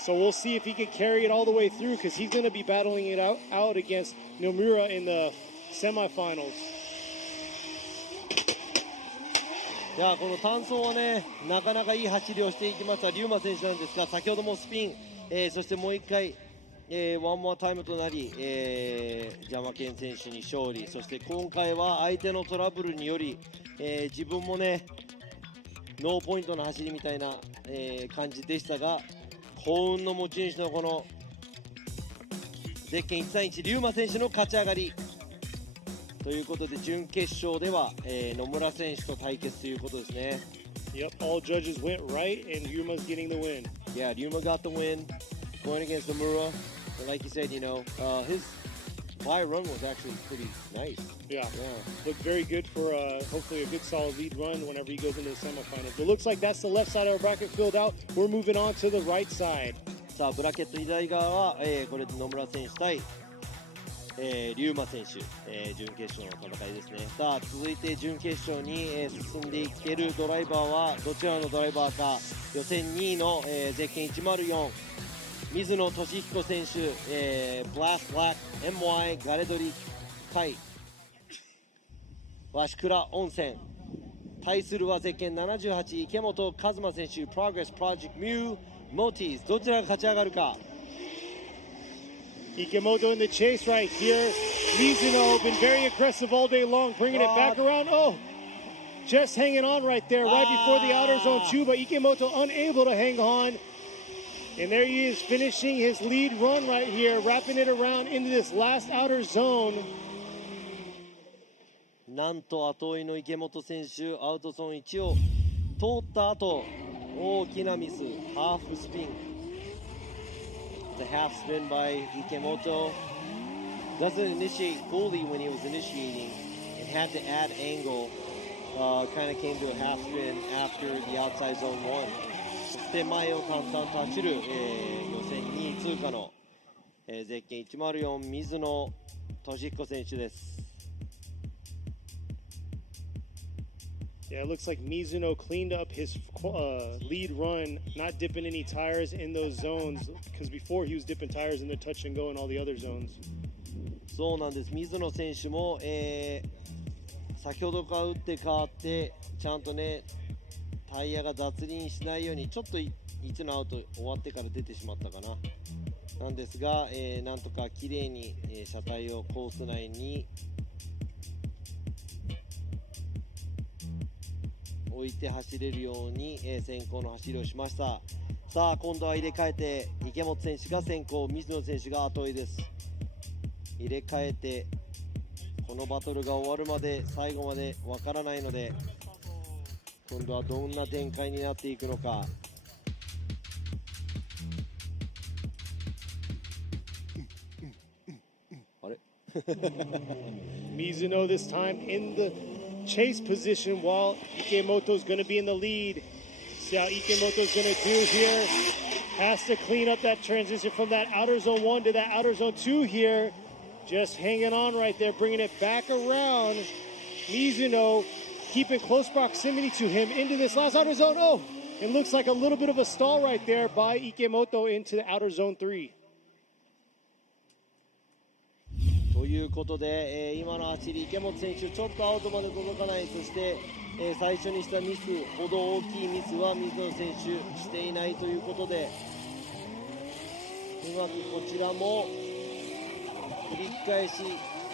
So we'll see if he can carry it all the way through, because he's going to be battling it out against Nomura in the semifinals. いや、この単走はね、なかなかいい走りをしていきましたリューマ選手なんですが、先ほどもスピン、そしてもう1回ワンモアタイムとなり、ジャマケン選手に勝利。そして今回は相手のトラブルにより、自分もねノーポイントの走りみたいな、感じでしたが、幸運の持ち主のこのゼッケン131リューマ選手の勝ち上がりということで、準決勝では、野村選手と対決ということですね。Yep, all judges went right, and Ryuma's getting the win. Yeah, Ryuma got the win going against Nomura. And like you said, his bye run was actually pretty nice. Yeah. Looked very good for hopefully a good solid lead run whenever he goes into the semifinals. But looks like that's the left side of our bracket filled out. We're moving on to the right side. さあブラケット左側は、これで野村選手対龍馬選手、準決勝の戦いですね。さあ続いて準決勝に、進んでいけるドライバーはどちらのドライバーか。予選2位の、ゼッケン104水野俊彦選手、ブラス・ブラック MY ガレドリ海鷲倉温泉対するはゼッケン78池本和真選手プログレスプロジェクトミューモティーズどちらが勝ち上がるか。Ikemoto in the chase right here. Mizuno been very aggressive all day long, bringing it back around. Oh, just hanging on right there, right before the outer zone 2, but Ikemoto unable to hang on. And there he is finishing his lead run right here, wrapping it around into this last outer zone. なんと後追いの池本選手アウトゾーン1を通った後大きなミスハーフスピン。The half spin by Ikemoto doesn't initiate fully when he was initiating and had to add angle. Kind of came to a half spin after the outside zone 1. そして前を淡々と走る、予選2位通過の、ゼッケン104水野俊彦選手です。Yeah, it looks like Mizuno cleaned up his lead run, not dipping any tires in those zones, because before he was dipping tires in the touch and go in all the other zones. そうなんです。水野選手も、先ほどから打って変わってちゃんとねタイヤが脱輪しないようにちょっと1のアウト終わってから出てしまったかな。なんですが、なんとか綺麗に、車体をコース内に置いて走れるように、先行の走りをしました。さあ今度は入れ替えて池本選手が先行水野選手が後追いです。入れ替えてこのバトルが終わるまで最後までわからないので今度はどんな展開になっていくのか。あれMizuno this time in the chase position while Ikemoto's going to be in the lead. See how Ikemoto's going to do here. Has to clean up that transition from that outer zone 1 to that outer zone 2 here. Just hanging on right there, bringing it back around. Mizuno keeping close proximity to him into this last outer zone. Oh, it looks like a little bit of a stall right there by Ikemoto into the outer zone 3. ということで、今の走り池本選手ちょっとアウトまで届かない。そして、最初にしたミスほど大きいミスは水野選手していないということでうまくこちらも繰り返し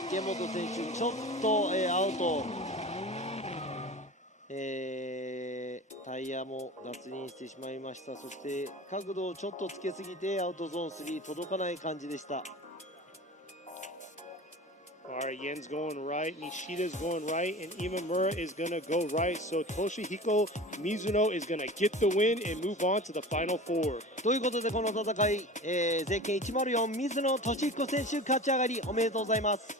池本選手ちょっと、アウト、タイヤも脱輪してしまいました。そして角度をちょっとつけすぎてアウトゾーン3届かない感じでした。All right, Yen's going right, Nishida's going right, and Imamura is going to go right. So Toshihiko Mizuno is going to get the win and move on to the final 4. ということでこの戦い、ゼッケン104水野俊彦選手勝ち上がりおめでとうございます。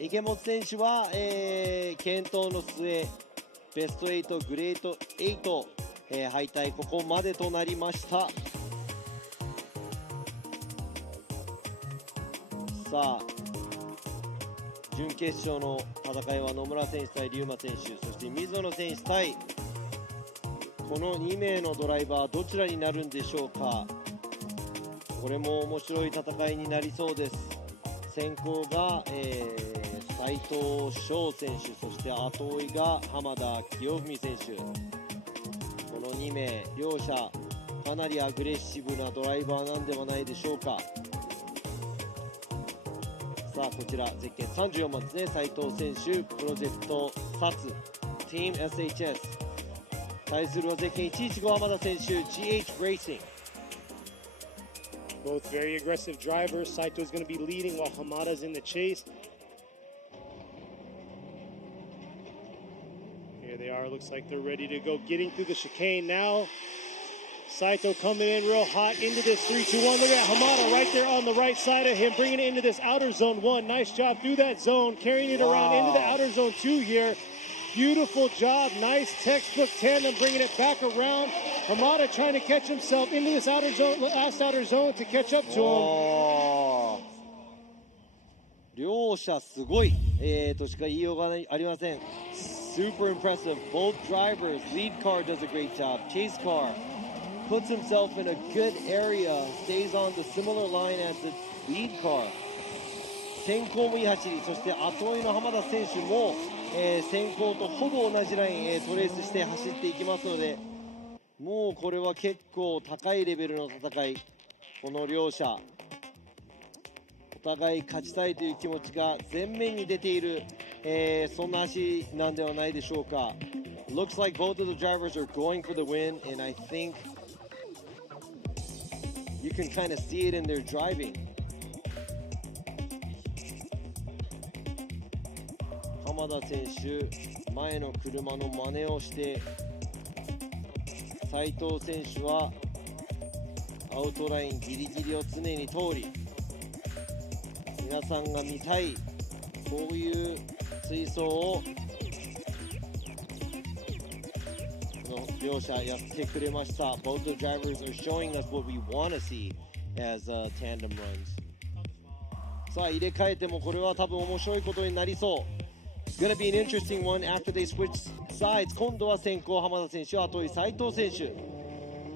池本選手は、健闘の末ベスト8グレート8、敗退ここまでとなりました。さあ準決勝の戦いは野村選手対龍馬選手、そして水野選手対この2名のドライバーどちらになるんでしょうか。これも面白い戦いになりそうです。先行が、斉藤翔選手、そして後追いが浜田清文選手。この2名両者かなりアグレッシブなドライバーなんではないでしょうか。さあこちらゼッケン34番ですね。斉藤選手プロジェクトサツチーム SHS 対するはゼッケン115浜田選手 GH Racing. Both very aggressive drivers. Saito is going to be leading while Hamada's in the chase. Here they are. Looks like they're ready to go. Getting through the chicane now. Saito coming in real hot into this 3-2-1. Look at Hamada right there on the right side of him, bringing it into this outer zone 1. Nice job through that zone, carrying it around into the outer zone 2 here. Beautiful job. Nice textbook tandem, bringing it back around. Hamada trying to catch himself into this outer zone, last outer zone to catch up to him. 両者すごい、としか言いようがありません。Super impressive. Both drivers. Lead car does a great job. Chase car puts himself in a good area. Stays on the similar line as the lead car. 先行もいい走り。そして後追いの浜田選手も、先行とほぼ同じライン、トレースして走っていきますので、もうこれは結構高いレベルの戦い。この両者。お互い勝ちたいという気持ちが前面に出ている、そんな走りなんではないでしょうか。Looks like both of the drivers are going for the win, and I think you can kind of see it in their driving. 浜田選手、前の車の真似をして、斉藤選手はアウトラインギリギリを常に通り、皆さんが見たいこういう追走をこの両者やってくれました。 Both the drivers are showing us what we want to see as tandem runs. さあ入れ替えてもこれは多分面白いことになりそう。 It's gonna be an interesting one after they switch sides. 今度は先行浜田選手、後追い斉藤選手。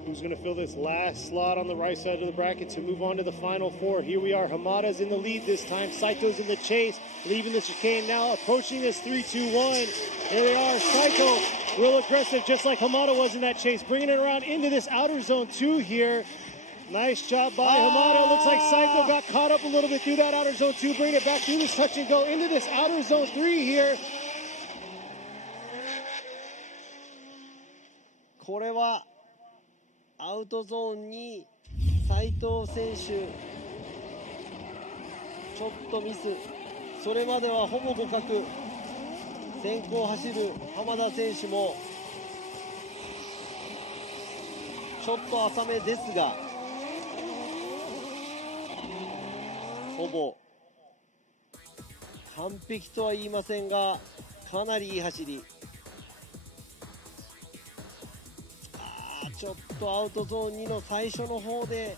Who's going to fill this last slot on the right side of the bracket to move on to the final four? Here we are. Hamada's in the lead this time. Saito's in the chase, leaving the chicane now, approaching this 3-2-1. Here they are. Saito, real aggressive, just like Hamada was in that chase, bringing it around into this outer zone 2 here. Nice job by Hamada. Looks like Saito got caught up a little bit through that outer zone 2, bringing it back through this touch and go into this outer zone 3 here. これはアウトゾーンに斉藤選手ちょっとミス。それまではほぼ互角。先行走る浜田選手もちょっと浅めですが、ほぼ完璧とは言いませんがかなりいい走り。ちょっとアウトゾーン2の最初の方で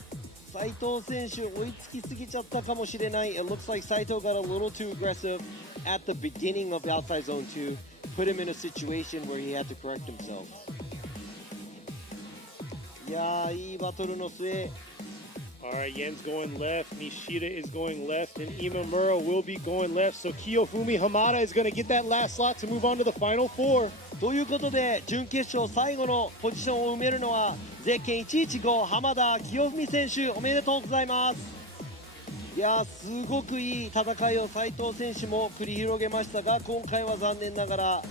斉藤選手追いつきすぎちゃったかもしれない。 It looks like Saito got a little too aggressive at the beginning of outside zone 2, put him in a situation where he had to correct himself. いやー、いいバトルの末。 Alright, Yen's going left, Nishida is going left, and Imamura will be going left. So Kiyofumi Hamada is going to get that last slot to move on to the final four. ということで準決勝最後のポジションを埋めるのはゼッケン115浜田清文選手、おめでとうございます。いやー、すごくいい戦いを斉藤選手も繰り広げましたが、今回は残念ながら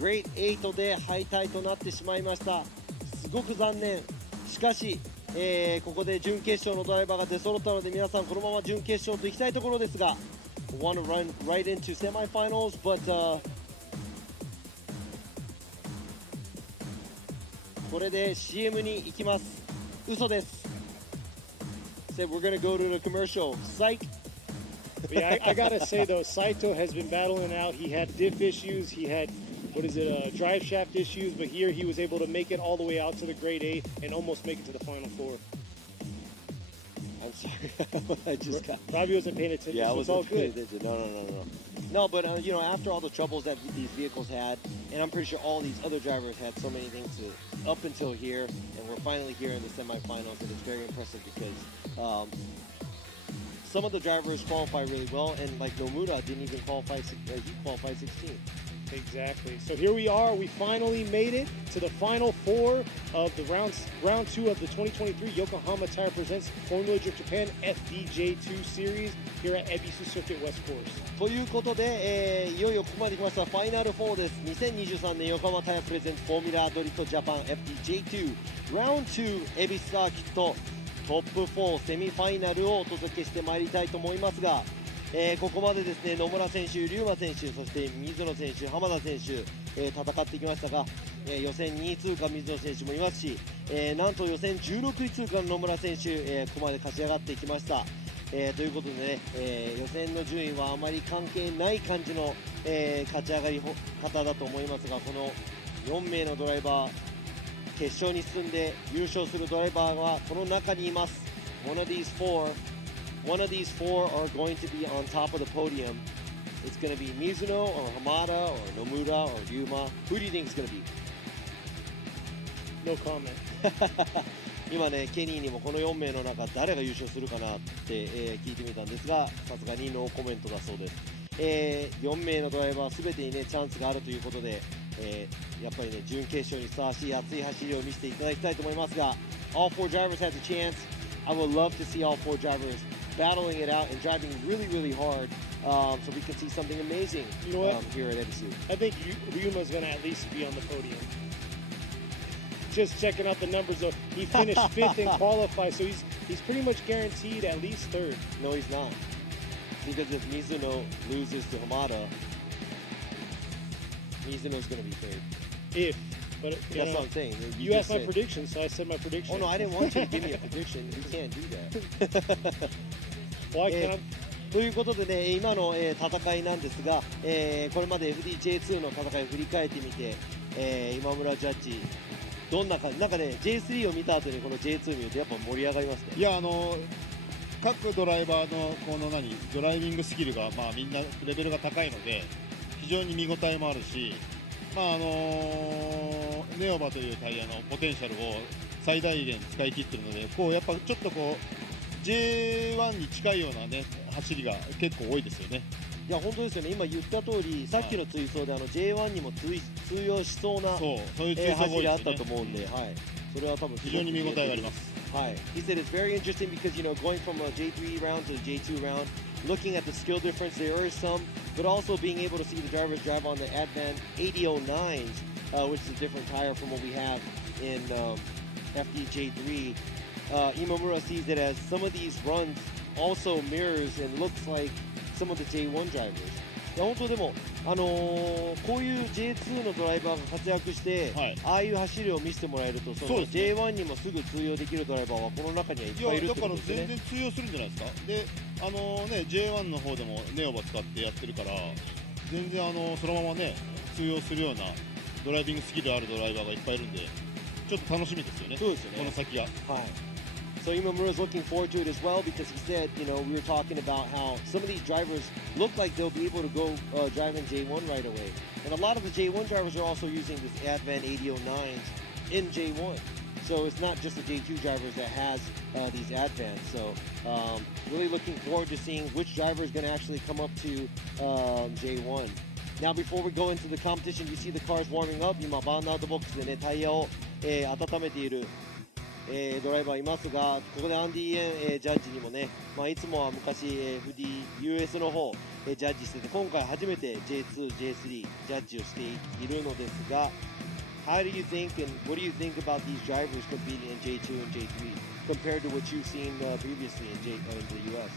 グレート8で敗退となってしまいました。すごく残念。しかし、ここで準決勝のドライバーが出揃ったので、皆さんこのまま準決勝と行きたいところですが、 want to run right into semifinals, butこれで CM に行きます。嘘です。Said we're gonna go to the commercial. Psych. But yeah, I gotta say though, Saito has been battling out. He had diff issues. He had drive shaft issues, but here he was able to make it all the way out to the grade 8 and almost make it to the final four. I'm sorry. I just got. Robbie wasn't paying attention. Yeah, I so was it's all paying good. attention. No, but you know, after all the troubles that these vehicles had, and I'm pretty sure all these other drivers had so many things to up until here, and we're finally here in the semifinals, and it's very impressive because some of the drivers qualify really well, and like Nomura didn't even qualify. He qualified 16. Exactly. So here we are. We finally made it to the final four of the round 2 of the 2023 Yokohama Tire Presents Formula Drift Japan FDJ2 Series here at Ebisu Circuit West Course. ということで、いよいよここまで来ましたファイナル4です。2023年横浜タイヤプレゼンツフォーミュラドリフトジャパン FDJ2 Round 2エビスサーキットトップ4セミファイナルをお届けしてまいりたいと思いますが、ここまでですね、野村選手、龍馬選手、そして水野選手、浜田選手、戦ってきましたが、予選2位通過水野選手もいますし、なんと予選16位通過の野村選手、ここまで勝ち上がってきました。ということでね、予選の順位はあまり関係ない感じの、勝ち上がり方だと思いますが、この4名のドライバー、決勝に進んで優勝するドライバーはこの中にいます。One of these four one of these four are going to be on top of the podium. It's going to be Mizuno or Hamada or Nomura or Ryuma. Who do you think is going to be? No comment. 今ね、ケニーにもこの4名の中誰が優勝するかなって、聞いてみたんですが、さすがにノーコメントだそうです。4名のドライバー全てにねチャンスがあるということで、やっぱりね準決勝にふさわしい熱い走りを見せていただきたいと思いますが、all four drivers has a chance. I would love to see all four drivers battling it out and driving really, really hard, so we can see something amazing here at Ebisu. I think Ryuma's going to at least be on the podium. Just checking out the numbers, though, he finished 5th in qualify, so he's pretty much guaranteed at least 3rd. No, he's not. Because if Mizuno loses to Hamada, Mizuno's going to be 3rd. If. But that's what I'm saying. You asked my prediction, so I said my prediction. Oh, no, I didn't want you to give me a prediction. You can't do that. Why can't I? ということでね、今の、戦いなんですが、これまで FDJ2 の戦いを振り返ってみて、今村ジャッジ、どんな感じ、なんかね、J3 を見た後にこの J2 見るとやっぱ盛り上がりますね。いや、各ドライバーのこのドライビングスキルが、みんなレベルが高いので非常に見応えもあるし、ネオバというタイヤのポテンシャルを最大限使い切っているので、やっぱちょっとJ1 に近いようなね走りが結構多いですよね。いや本当ですよね。今言った通り、さっきの追走でJ1 にも通用しそうなそういう追走が多走りあったいですよね。と思うんで、はい。それは多分非常に見応えがあります。はい。He said it's very interesting because going from a J3 round to a J2 round, looking at the skill difference, there is some, but also being able to see the drivers drive on the Advan 8009s, which is a different tire from what we have in FDJ3. Imamura sees it as some of these runs also mirrors and looks like some of the J1 drivers. いや本当でも、こういう J2 のドライバーが活躍して、ああいう走りを見せてもらえると、そうですね、J1 にもすぐ通用できるドライバーはこの中にはいっぱいいるってことですね。だから全然通用するんじゃないですか。で、J1 の方でもネオバ使ってやってるから、全然そのままね通用するようなドライビングスキルあるドライバーがいっぱいいるんで、ちょっと楽しみですよね。そうですよね。この先が。はい。So Imamura's looking forward to it as well because he said, we were talking about how some of these drivers look like they'll be able to go drive in J1 right away. And a lot of the J1 drivers are also using this Advan 8009s in J1. So it's not just the J2 drivers that has these Advans. So really looking forward to seeing which driver is going to actually come up to J1. Now before we go into the competition, you see the cars warming up. 今バーンアウトボックスでねタイヤを、温めているドライバーいますが、ここでアンディ・エン、ジャッジにもね、いつもは昔、FD、US の方、ジャッジしてて、今回初めて J2、J3 ジャッジをしているのですが、How do you think and what do you think about these drivers competing in J2 and J3 compared to what you've seen previously in the US?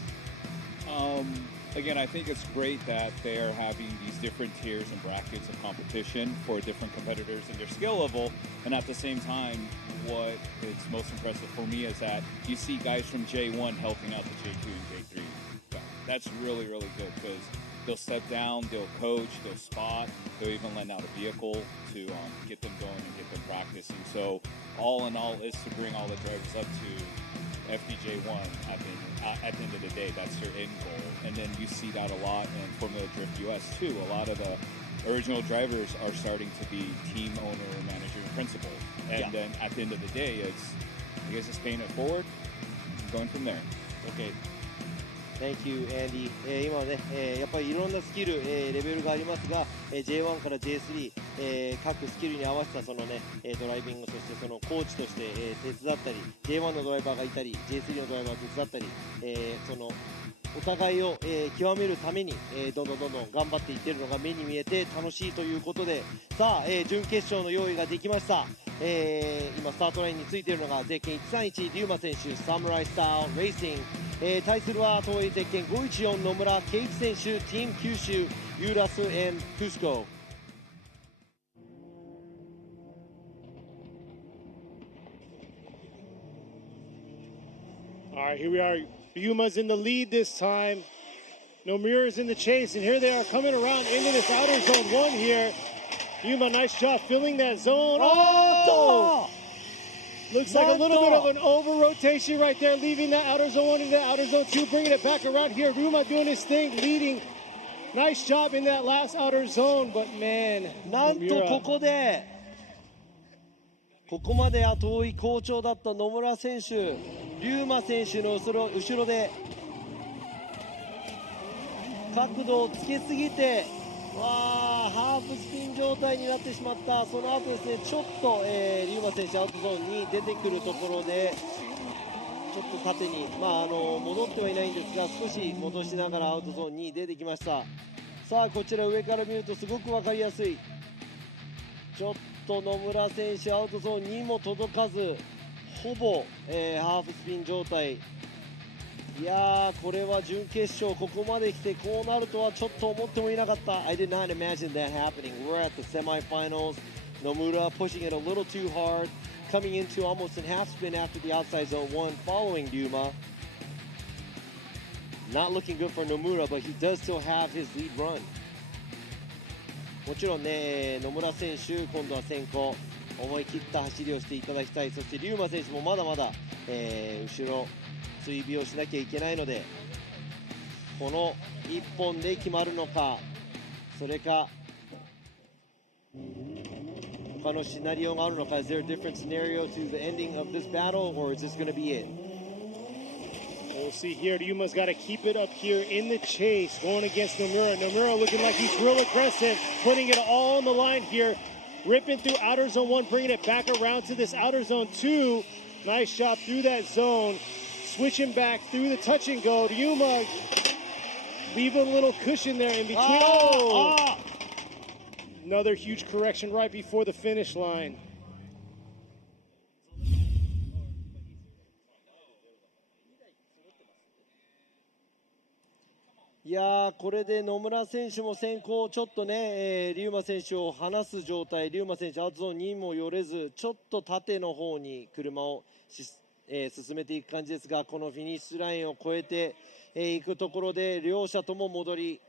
Again, I think it's great that they are having these different tiers and brackets of competition for different competitors and their skill level. And at the same time, what is most impressive for me is that you see guys from J1 helping out the J2 and J3. That's really, really good because they'll step down, they'll coach, they'll spot, they'll even lend out a vehicle to get them going and get them practicing. So all in all, is to bring all the drivers up to FDJ1 at the end of the day. That's their end goal. And then you see that a lot in Formula Drift US too. A lot of the original drivers are starting to be team owner, manager, and principal. And then at the end of the day, I guess it's paying it forward, going from there. Okay. Thank you, Andy. 今ね、やっぱりいろんなスキル、レベルがありますが、J1 から J3、各スキルに合わせたそのね、ドライビング、そしてそのコーチとして、手伝ったり、J1 のドライバーがいたり、J3 のドライバーが手伝ったり、そのお互いを、極めるために、どんどん頑張っていってるのが目に見えて楽しいということで、さあ、準決勝の用意ができました。今スタートラインについているのがゼッケン131リュウマ選手サムライスタイルレーシング、対するは東映ゼッケン514野村圭一選手チーム九州ユーラス&クスコ。All right, here we are. Yuma's in the lead this time. Nomura's in the chase, and here they are coming around into this outer zone one here. Yuma, nice job filling that zone. Oh! Looks like a little bit of an over rotation right there, leaving that outer zone 1 into outer zone 2, bringing it back around here. Ruma doing his thing, leading. Nice job in that last outer zone, but man, なんとここでここまで遠い好調だった野村選手、龍馬選手の後ろで角度をつけすぎて、ハーフスピン状態になってしまった。その後ですね、ちょっと、龍馬選手アウトゾーンに出てくるところでちょっと縦に、戻ってはいないんですが、少し戻しながらアウトゾーンに出てきました。さあこちら上から見るとすごく分かりやすい。ちょっと野村選手アウトゾーンにも届かず、ほぼ、ハーフスピン状態。いやー、これは準決勝ここまで来てこうなるとはちょっと思ってもいなかった。 I did not imagine that happening. We're at the semifinals. Nomura pushing it a little too hard, coming into almost in half spin after the outside zone 1 following Ryuma. Not looking good for Nomura, but he does still have his lead run. もちろんね、野村選手今度は先行、思い切った走りをしていただきたい。そして龍馬選手もまだまだ、後ろ追尾をしなきゃいけないので、この1本で決まるのか、それか他のシナリオがあるのか。 Is there a different scenario to the ending of this battle, or is this going to be it? We'll see here. Ryuma's got to keep it up here in the chase, going against Nomura. Nomura looking like he's real aggressive, putting it all on the line here, ripping through outer zone 1, bringing it back around to this outer zone 2. Nice shot through that zone, switching back through the touch and go. Ryuma leaving a little cushion there in between. Another huge correction right before the finish line. いやー、これで野村選手も先行、ちょっとね、龍馬選手を離す状態。龍馬選手アウトゾーンにも寄れず、ちょっと縦の方に車を進めていく感じですが、このフィニッシュラインを越えていくところで両者とも戻り、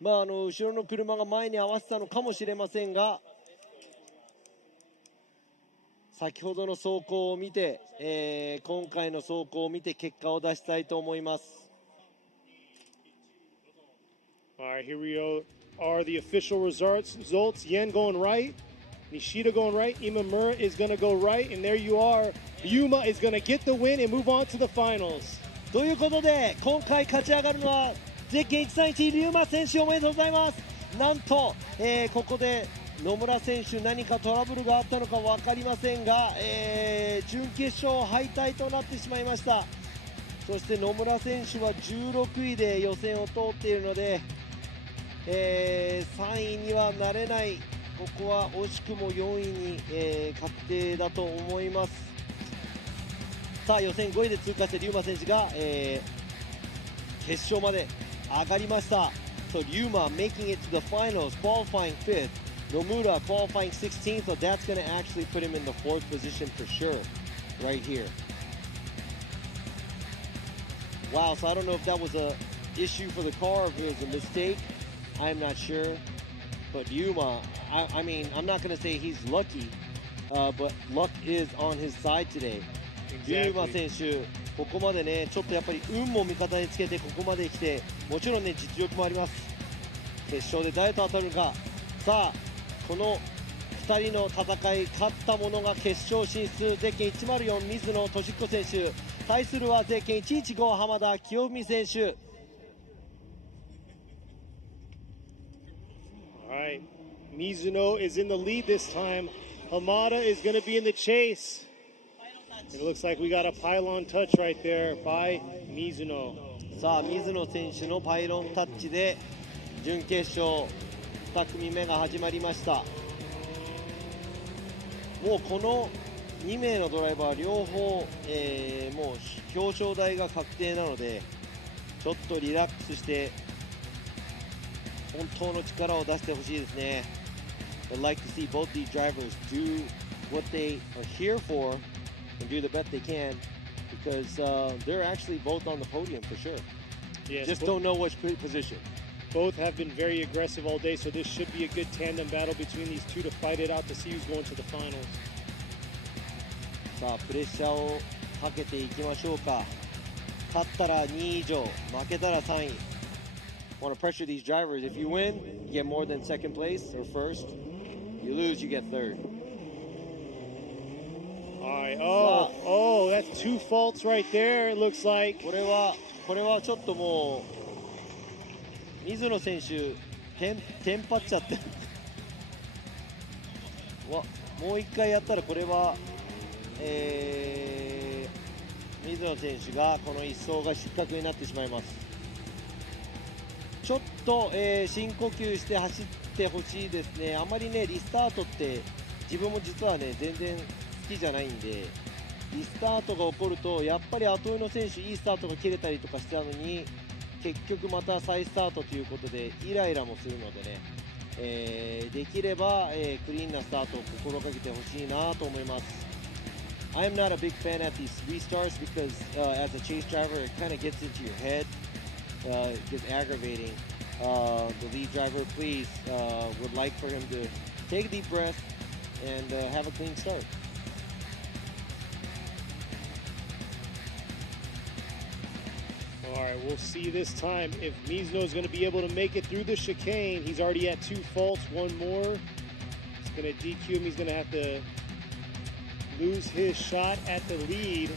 後ろの車が前に合わせたのかもしれませんが、先ほどの走行を見て、今回の走行を見て結果を出したいと思います。All right, here we are the official results. Yen going right, Nishida going right, Imamura is going to go right, and there you are. Ryuma is going to get the win and move on to the finals. ということで今回勝ち上がるのはゼッケン131龍馬選手、おめでとうございます。なんと、ここで野村選手何かトラブルがあったのか分かりませんが、準決勝敗退となってしまいました。そして野村選手は16位で予選を通っているので、3位にはなれない。ここは惜しくも4位に、確定だと思います。さあ予選5位で通過して龍馬選手が、決勝まで上がりました。So Ryuma making it to the finals, qualifying 5th. Nomura qualifying 16th, so that's going to actually put him in the 4th position for sure, right here. Wow, so I don't know if that was a issue for the car, if it was a mistake. I'm not sure. But Ryuma, I mean, I'm not going to say he's lucky, but luck is on his side today. Ryuma 選手、ここまでね、ちょっとやっぱり運も味方につけてここまで来て、もちろんね、実力もあります。決勝で誰と当たるか。さあ、この2人の戦い、勝った者が決勝進出。ゼッケン104水野俊彦選手、対するはゼッケン115浜田清文選手。All right, Mizuno is in the lead this time. Hamada is going to be in the chase. It looks like we got a pylon touch right there by Mizuno. さあ水野選手のパイロンタッチで準決勝2組目が始まりました。もうこの2名のドライバー両方、もう表彰台が確定なので、ちょっとリラックスして本当の力を出してほしいですね。I'd like to see both these drivers do what they are here for and do the best they can, because they're actually both on the podium for sure. Yes, Just don't know which position. Both have been very aggressive all day, so this should be a good tandem battle between these two to fight it out to see who's going to the finals. さあプレッシャーをかけていきましょうか。勝ったら2位以上、負けたら3位。Want to pressure these drivers. If you win, you get more than second place or first. You lose, you get third. All right. Oh, that's 2 faults right there. It looks like. これはちょっともう水野選手テンパっちゃってもう一回やったらこれは、水野選手がこの1走が失格になってしまいます。ちょっと、深呼吸して走ってほしいですね。あまりねリスタートって自分も実はね全然好きじゃないんで、リスタートが起こるとやっぱり後追いの選手いいスタートが切れたりとかしてたのに結局また再スタートということでイライラもするのでね、できれば、クリーンなスタートを心がけてほしいなと思います。I'm not a big fan at these restarts because as a chase driver it kind of gets into your head, it gets aggravating. The lead driver please would like for him to take a deep breath and have a clean start. All right, we'll see this time if Mizuno is going to be able to make it through the chicane. He's already at 2 faults, 1 more. It's going to DQ him. He's going to have to lose his shot at the lead.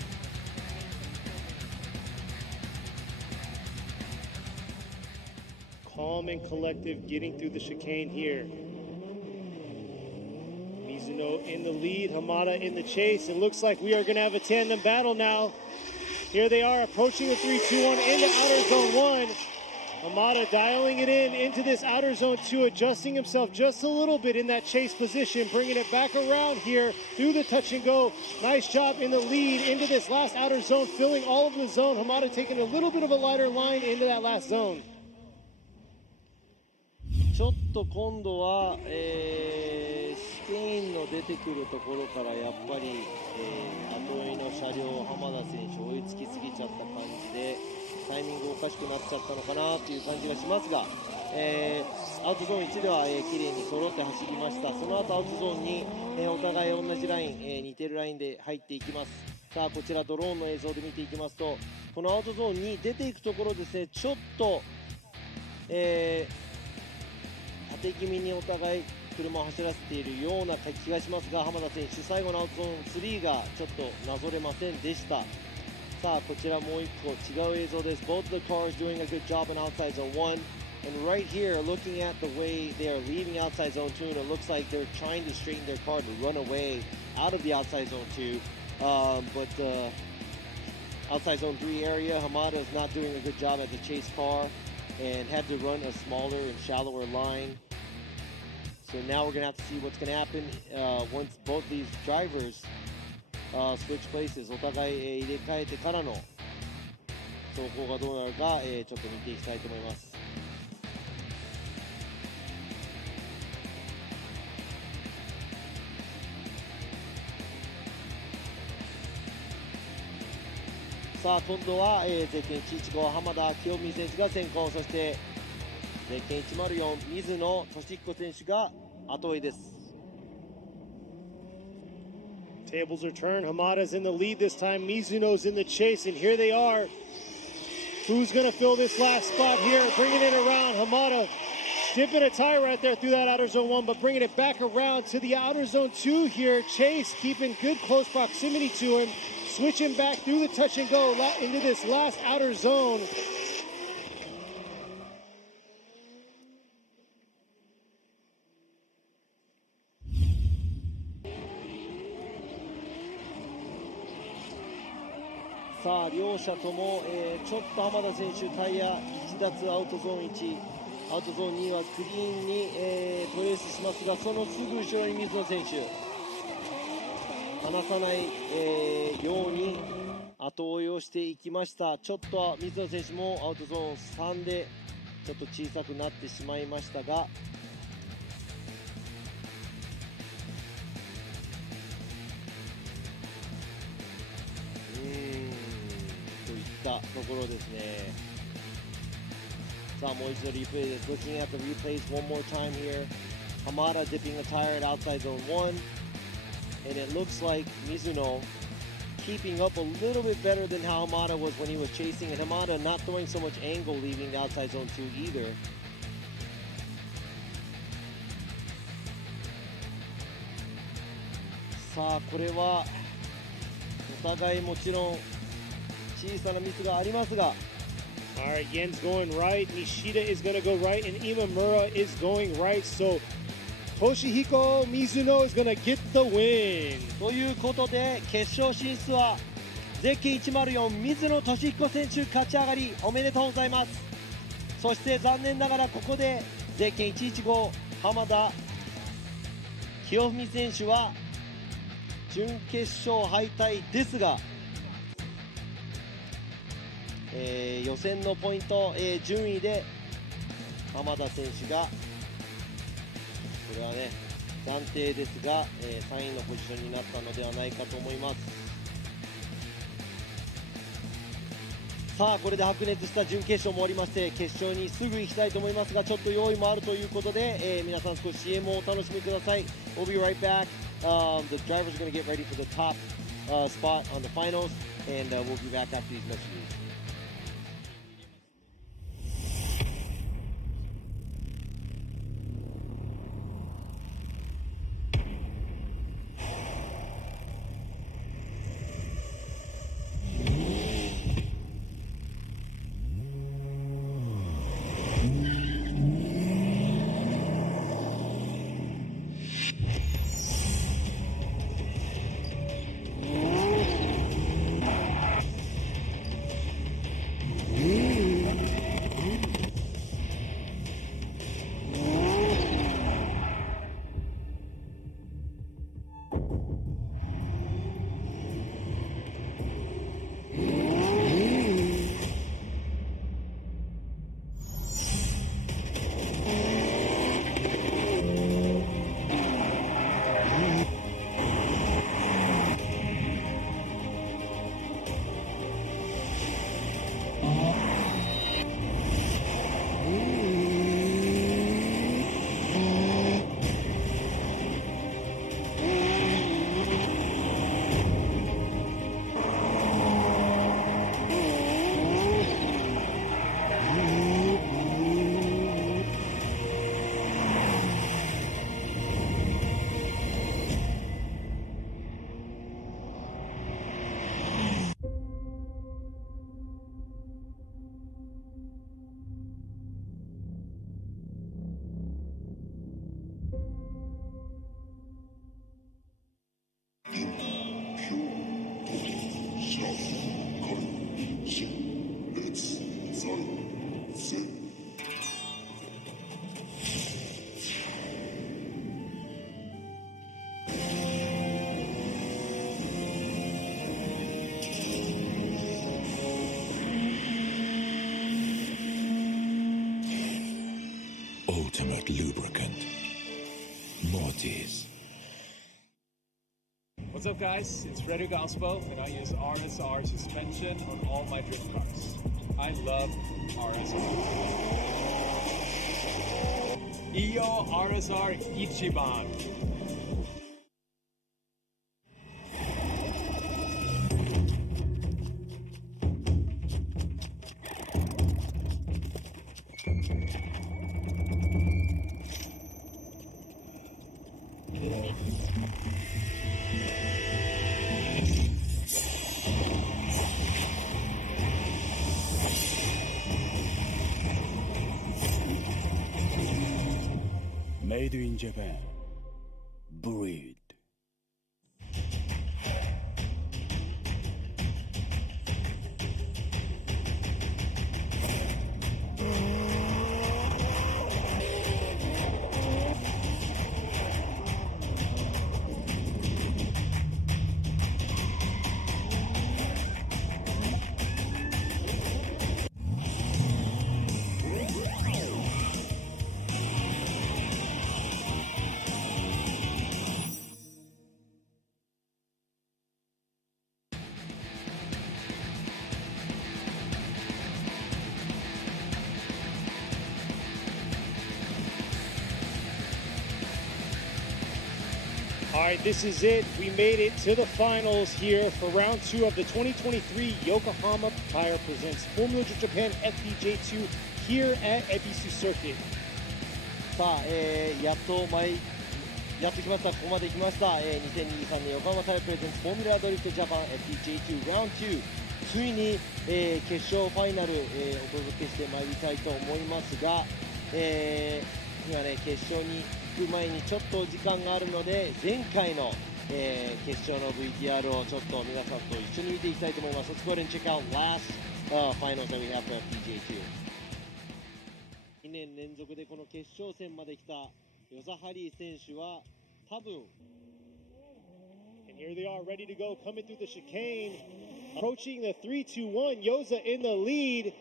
Calm and collective getting through the chicane here. Mizuno in the lead, Hamada in the chase. It looks like we are going to have a tandem battle now. Here they are approaching the 3-2-1 into outer zone 1. Hamada dialing it in into this outer zone 2, adjusting himself just a little bit in that chase position, bringing it back around here through the touch and go. Nice job in the lead into this last outer zone, filling all of the zone. Hamada taking a little bit of a lighter line into that last zone. ちょっと今度は、スペインの出てくるところからやっぱり、後追いの車両浜田選手追いつきすぎちゃった感じでタイミングおかしくなっちゃったのかなという感じがしますが、アウトゾーン1では、綺麗に揃って走りました。その後アウトゾーンに、お互い同じライン、似てるラインで入っていきます。さあこちらドローンの映像で見ていきますと、このアウトゾーンに出ていくところですね、ちょっと、縦気味にお互い車を走らせているような気がしますが、浜田選手最後のアウトゾーン3がちょっとなぞれませんでした。さあこちらもう一個違う映像です。 Both the cars doing a good job in outside zone 1 and right here looking at the way they are leaving outside zone 2 and it looks like they're trying to straighten their car to run away out of the outside zone 2, but outside zone 3 area Hamada is not doing a good job as a chase car and had to run a smaller and shallower line. So now we're going to have to see what's going to happen once both these drivers switch places. お互い、入れ替えてからの走行がどうなるか、ちょっと見ていきたいと思います。さあ今度は、ゼッケン115浜田清美選手が先行、そしてゼッケン104水野俊彦選手が後追いです。Tables are turned. Hamada's in the lead this time. Mizuno's in the chase, and here they are. Who's going to fill this last spot here? Bringing it around. Hamada dipping a tire right there through that outer zone 1, but bringing it back around to the outer zone 2 here. Chase keeping good close proximity to him. Switching back through the touch and go into this last outer zone.さあ両者とも、ちょっと浜田選手タイヤ1脱アウトゾーン1、アウトゾーン2はクリーンに、トレースしますが、そのすぐ後ろに水野選手離さない、ように後追いをしていきました。ちょっと水野選手もアウトゾーン3でちょっと小さくなってしまいましたが、ところですね。さあもう一度リプレイです。 Looking at the replays one more time here. Hamada dipping a tire at outside zone 1 and it looks like Mizuno keeping up a little bit better than how Hamada was when he was chasing, and Hamada not throwing so much angle leaving the outside zone 2 either. Saあこれはお互いもちろん小さなミスがありますが。 Alright, Yen's going right, Nishida is going to go right, and Imamura is going right, so Toshihiko Mizuno is going to get the win. ということで決勝進出はゼッケン104水野俊彦選手勝ち上がりおめでとうございます。そして残念ながらここでゼッケン115浜田清文選手は準決勝敗退ですが、予選のポイント、順位で浜田選手がこれはね暫定ですが、3位のポジションになったのではないかと思います。さあこれで白熱した準決勝も終わりまして決勝にすぐ行きたいと思いますが、ちょっと用意もあるということで、皆さん少し CM をお楽しみください。 We'll be right back. The drivers are going to get ready for the top spot on the finals, and we'll be back after these messages. Ultimate lubricant. Mortis. What's up, guys? It's Frederick Alspo, and I use RSR suspension on all my drift cars. I love RSR. Iyo RSR Ichiban. Made in Japan. Breed. All right, this is it. We made it to the finals here for round 2 of the 2023 Yokohama Tire presents Formula Drift Japan FDJ2 here at Ebisu Circuit. さあ、やっと来ました。ここまで来ました。2023年横浜タイヤプレゼンツフォーミュラドリフトジャパン FDJ2 Round 2ついに、決勝ファイナル、お届けしてまいりたいと思いますが、今ね決勝に行く前にちょっと時間があるので前回の、決勝の VTR をちょっと皆さんと一緒に見ていきたいと思います。Let's go ahead and check out last finals that we have for FDJ2。2年連続でこの決勝戦まで来たヨザハリー選手は多分 And here they are ready to go, coming through the chicane, approaching the 3-2-1. Yoza in the lead,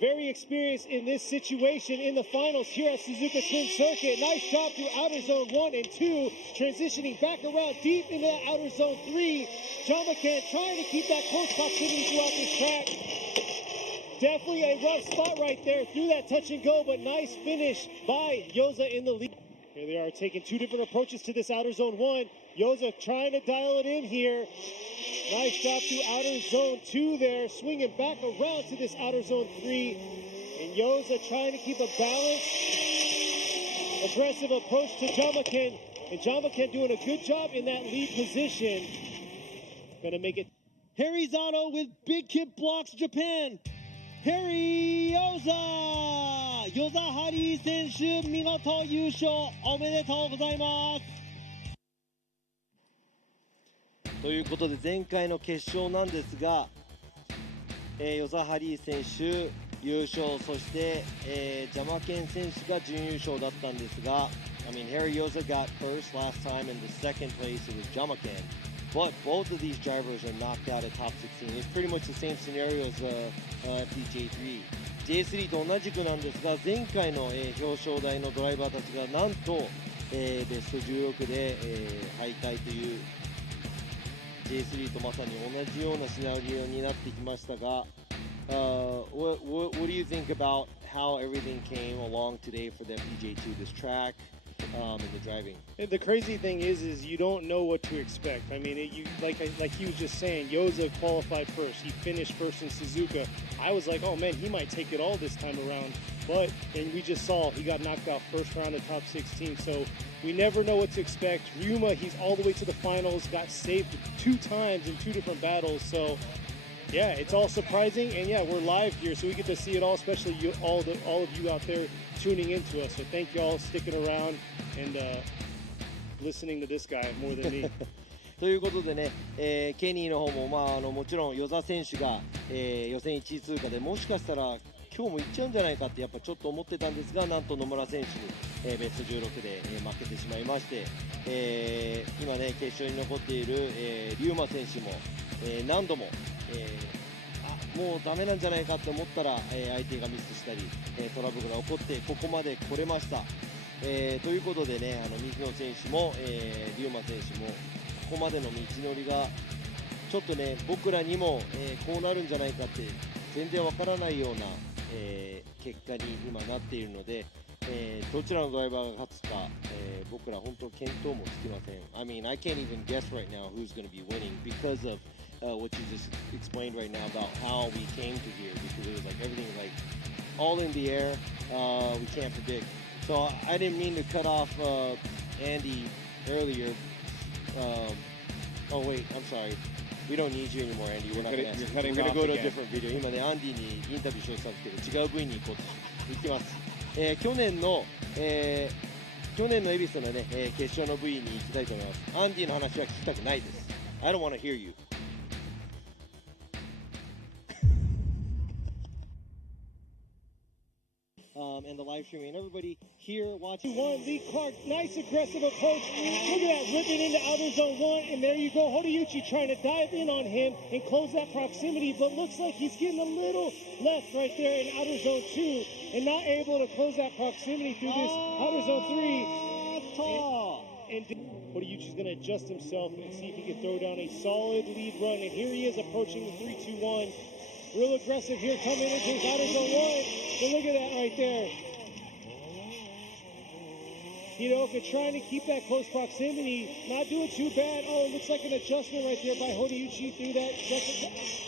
very experienced in this situation in the finals here at Suzuka Twin Circuit. Nice job through outer zone 1 and 2, transitioning back around deep into that outer zone 3. Jamakan trying to keep that close proximity throughout this track. Definitely a rough spot right there through that touch and go, but nice finish by Yoza in the lead. Here they are taking 2 different approaches to this outer zone 1. Yoza trying to dial it in here. Nice job through outer zone 2 there, swinging back around to this outer zone 3. And Yoza trying to keep a balanced, aggressive approach to Jamakan. And Jamakan doing a good job in that lead position. Gonna make it. Harry Zato with Big Kid Blocks Japan. Harry Yoza! ヨザハリー選手、見事優勝おめでとうございます。ということで前回の決勝なんですが、ヨザハリー選手優勝、そして、ジャマケン選手が準優勝だったんですが、I mean, Harry Yoza got first last time, and the second place it was Jamakan. But both of these drivers are knocked out at top 16. It's pretty much the same scenario as FDJ3. J3 と同じくなんですが、前回の、表彰台のドライバーたちがなんと、ベスト16で、敗退という J3 とまさに同じようなシナリオになってきましたが、what do you think about how everything came along today for the FDJ2, this track? And the driving. And the crazy thing is you don't know what to expect. I mean, like he was just saying, Yoza qualified first. He finished first in Suzuka. I was like, oh man, he might take it all this time around. And we just saw he got knocked out first round of top 16. So we never know what to expect. Ryuma, he's all the way to the finals, got saved 2 times in 2 different battles. So yeah, it's all surprising. And yeah, we're live here, so we get to see it all, especially all of you out there tuning into us. So thank you all sticking around and listening to this guy more than me. ということでね、ケニーの方も、もちろん與座選手が、予選1位通過でもしかしたら今日も行っちゃうんじゃないかってやっぱちょっと思ってたんですが、なんと野村選手に、ベスト16で、負けてしまいまして、今ね決勝に残っている、リュウマ選手も、何度も、もうダメなんじゃないかって思ったら、相手がミスしたり、トラブルが起こってここまで来れました。ということでね、水野選手も、リュウマ選手もここまでの道のりがちょっとね僕らにも、こうなるんじゃないかって全然わからないような、結果に今なっているので、どちらのドライバーが勝つか、僕ら本当見当もつきません。I mean, I can't even guess right now who's going to be winning because of what you just explained right now about how we came to here, because it was like everything like all in the air. We can't predict. So I didn't mean to cut off Andy earlier. Oh wait, I'm sorry. We don't need you anymore, Andy. We're not going to. We're going to go to a different video. 今ね、アンディにインタビューしようとしたんですけど、違う部位に行こうと言ってます。去年の恵比寿のね、決勝の部位に行きたいと思います。アンディの話は聞きたくないです。I don't want to hear you. And the live streaming, everybody here watching. 1, Lee Clark, nice aggressive approach. Look at that, ripping into outer zone 1, and there you go. Hodayuchi trying to dive in on him and close that proximity, but looks like he's getting a little left right there in outer zone 2 and not able to close that proximity through this outer zone 3. And Hodayuchi's going to adjust himself and see if he can throw down a solid lead run, and here he is approaching the 3-2-1. Real aggressive here coming into his outer zone 1. But look at that right there. Hiraoka trying to keep that close proximity, not doing too bad. Oh, it looks like an adjustment right there by Horiuchi through that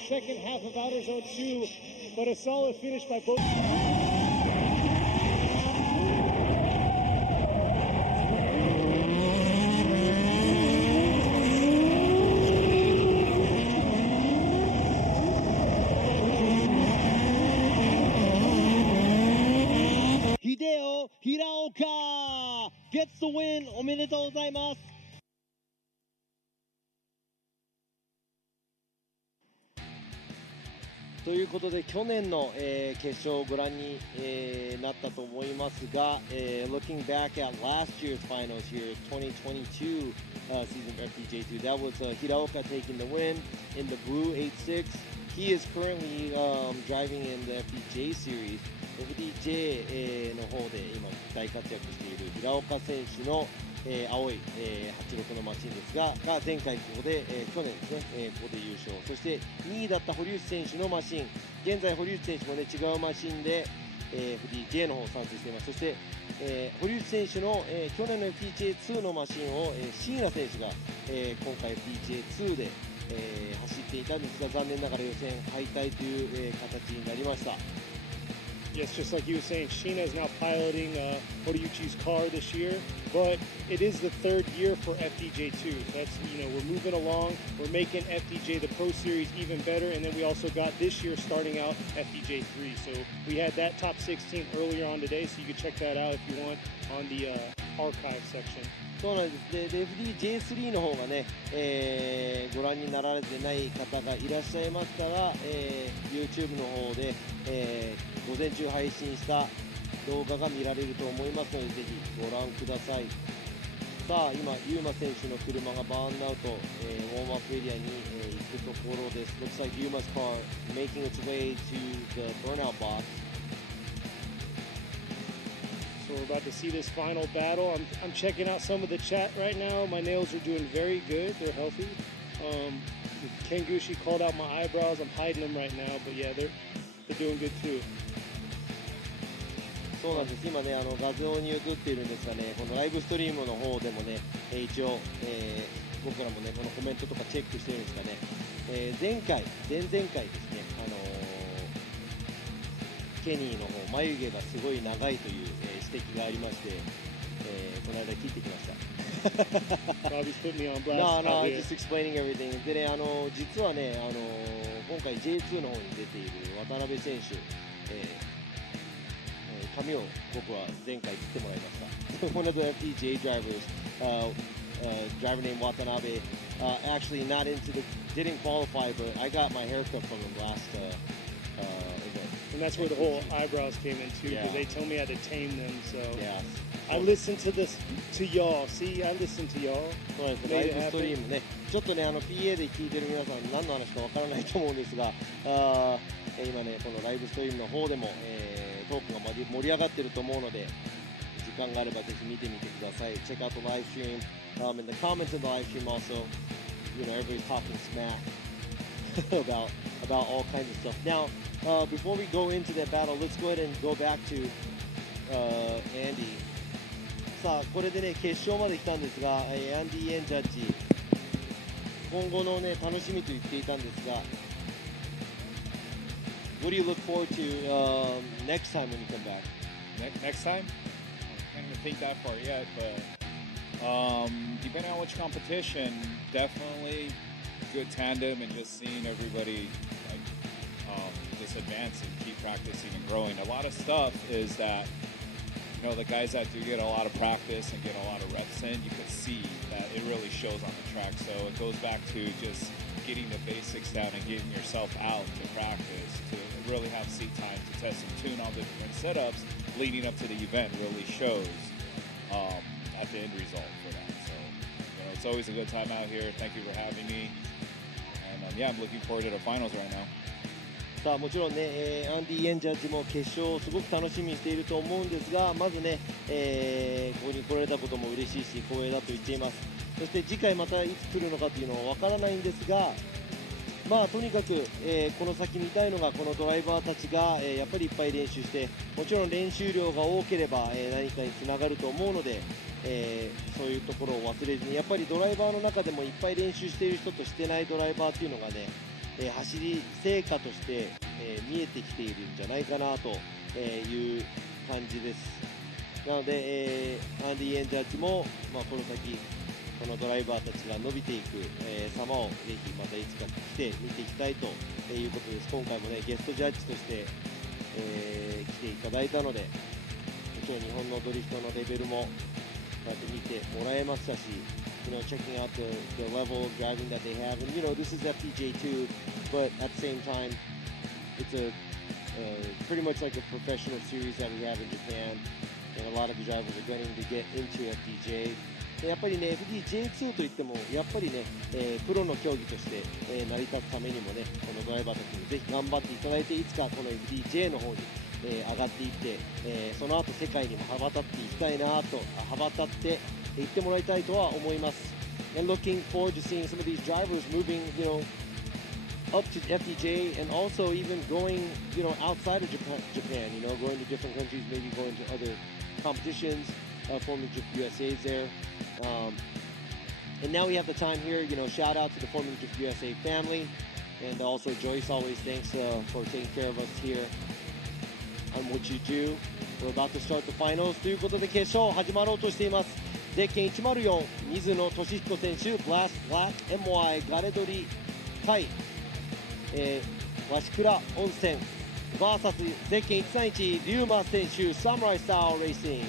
second half of outer zone 2, but a solid finish by both. Hideo Hiraoka gets the win. おめでとうございます。ということで去年の、決勝をご覧に、なったと思いますが、looking back at last year's finals here, 2022 season of FDJ2, that was Hiraoka taking the win in the blue 86. He is currently driving in the FDJ series. FDJ の方で今大活躍している平岡選手の青い86のマシンですが、前回ここで去年ですね、ここで優勝、そして2位だった堀内選手のマシン、現在堀内選手もね違うマシンで FDJ の方を参戦しています。そして堀内選手の去年の FDJ2 のマシンを椎名選手が今回 FDJ2 で走っていたんですが、残念ながら予選敗退という形になりました。Yes, just like you were saying, Sheena is now piloting Horiuchi's car this year, but it is the third year for FDJ2. So that's, we're moving along. We're making FDJ, the Pro Series, even better. And then we also got this year starting out FDJ3. So we had that top 16 earlier on today, so you can check that out if you want on the archive section. そうなんです。で FDJ3 の方がね、ご覧になられてない方がいらっしゃいますから、YouTube の方で、午前中配信した動画が見られると思いますので、ぜひご覧ください。さあ今ユーマ選手の車がバーンアウト、ウォームアップエリアに、行くところです。Looks like Yuma's car making its way to the burnout box. So we're about to see this final battle. I'm checking out some of the chat right now. My nails are doing very good. They're healthy. Kengushi called out my eyebrows. I'm hiding them right now, but yeah, they're doing good too. そうなんです。今ね画像に映っているんですがね、このライブストリームの方でもね、一応、僕らもねこのコメントとかチェックしてるんですがね、前々回ですね、ケニーの方眉毛がすごい長いという、指摘がありまして、この間切ってきました。Bobby's put me on blast. No, just explaining everything. でね、実はね、今回 J2 の方に出ている渡辺選手、髪を僕は前回切ってもらいました。One of the FDJ drivers, driver named Watanabe, actually didn't qualify, but I got my haircut from him last event. And that's where the whole eyebrows came in too, because they told me I had to tame them. So yeah. I listened to y'all. See, I listened to y'all. そうです。ライブストリームね、ちょっとねPA で聞いてる皆さん何の話かわからないと思うんですが、今ねこのライブストリームの方でも、トークが盛り上がってると思うので、時間があればぜひ見てみてください。Check out the live stream. In the comments in the live stream also, everybody's talking smack about all kinds of stuff. Now, before we go into that battle, let's go ahead and go back to Andy. さあこれでね決勝まで来たんですが、アンディ・エンジャッジ今後のね楽しみと言っていたんですが、What do you look forward to next time when you come back? Next time? I can't even think that far yet, but depending on which competition, definitely good tandem and just seeing everybody just advance and keep practicing and growing. A lot of stuff is that the guys that do get a lot of practice and get a lot of reps in, you can see that it really shows on the track. So it goes back to just getting the basics down and getting yourself out to practice, to really have seat time, to test and tune all the different setups leading up to the event really shows at the end result for that. So, it's always a good time out here. Thank you for having me. And yeah, I'm looking forward to the finals right now. さあもちろんね、アンディ・エンジャッジも決勝をすごく楽しみにしていると思うんですが、まずね、ここに来られたことも嬉しいし光栄だと言っています。そして次回またいつ来るのかというのは分からないんですが、まあとにかく、この先見たいのがこのドライバーたちが、やっぱりいっぱい練習して、もちろん練習量が多ければ、何かにつながると思うので、そういうところを忘れずに、やっぱりドライバーの中でもいっぱい練習している人としてないドライバーっていうのがね、走り成果として、見えてきているんじゃないかなという感じです。なので、アンディ・エンジャッジも、まあ、この先このドライバーたちが伸びていく、様をぜひまたいつか来て見ていきたいということです。今回もねゲストジャッジとして、来ていただいたので、もちろん日本のドリフトのレベルもこうやって見てもらえましたし、checking out the level of driving that they have, and this is FDJ2, but at the same time it's a pretty much like a professional series that we have in Japan, and a lot of the drivers are getting to get into FDJ。やっぱりね FDJ2 といってもやっぱりね、プロの競技として、成り立つためにもね、このドライバーたちにぜひ頑張っていただいて、いつかこの FDJ の方に、上がっていって、その後世界にも羽ばたっていきたいなと、羽ばたっていってもらいたいとは思います。And looking forward to seeing some of these drivers moving, up to FDJ, and also even going, outside of Japan, going to different countries, maybe going to other competitions. Formula Drift USA's there. And now we have the time here, shout out to the Formula Drift USA family. And also Joyce, always thanks for taking care of us here on what you do. We're about to start the finals. ということで決勝始まろうとしています。ゼッケン104、水野俊彦選手、ブラック MY ガレドリ対、鷲倉温泉 VS ゼッケン131、龍馬選手、サムライスタイルレーシング。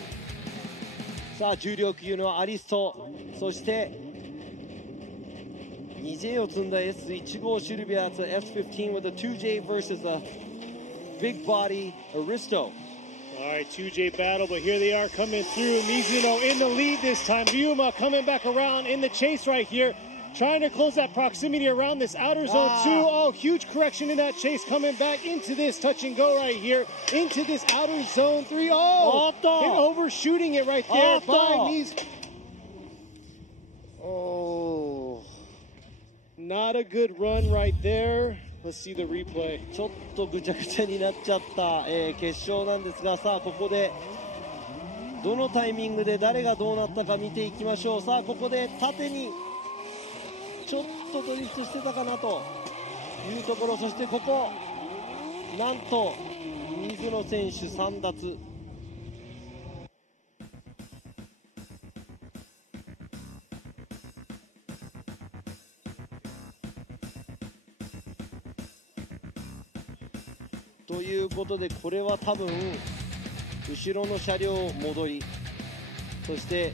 さあ重量級のアリスト、そして2J を積んだ S15 シルビアと F15 with a 2J versus a big body Aristo. All right, 2J battle, but here they are coming through. Mizuno in the lead this time. Ryuma coming back around in the chase right here, trying to close that proximity around this outer zone 2. Oh, huge correction in that chase, coming back into this touch and go right here, into this outer zone 3. Oh, and overshooting it right there by Mizuno. Oh, not a good run right there. Let's see the replay. ちょっとぐちゃぐちゃになっちゃった、決勝なんですが、さあここでどのタイミングで誰がどうなったか見ていきましょう。さあここで縦にちょっとドリフトしてたかなというところ、そしてここなんと水野選手3奪。ということで、これは多分後ろの車両戻り、そして、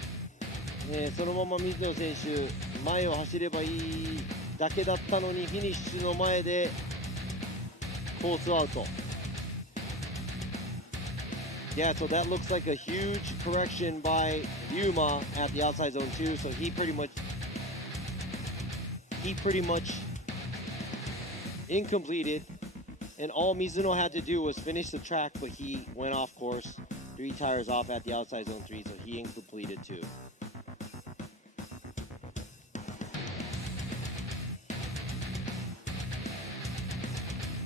そのまま水野選手前を走ればいいだけだったのに、フィニッシュの前でコースアウト。Yeah, so that looks like a huge correction by Yuma at the outside zone 2. So he pretty much incompleted, and all Mizuno had to do was finish the track, but he went off course, 3 tires off at the outside zone 3, so he incompleted too.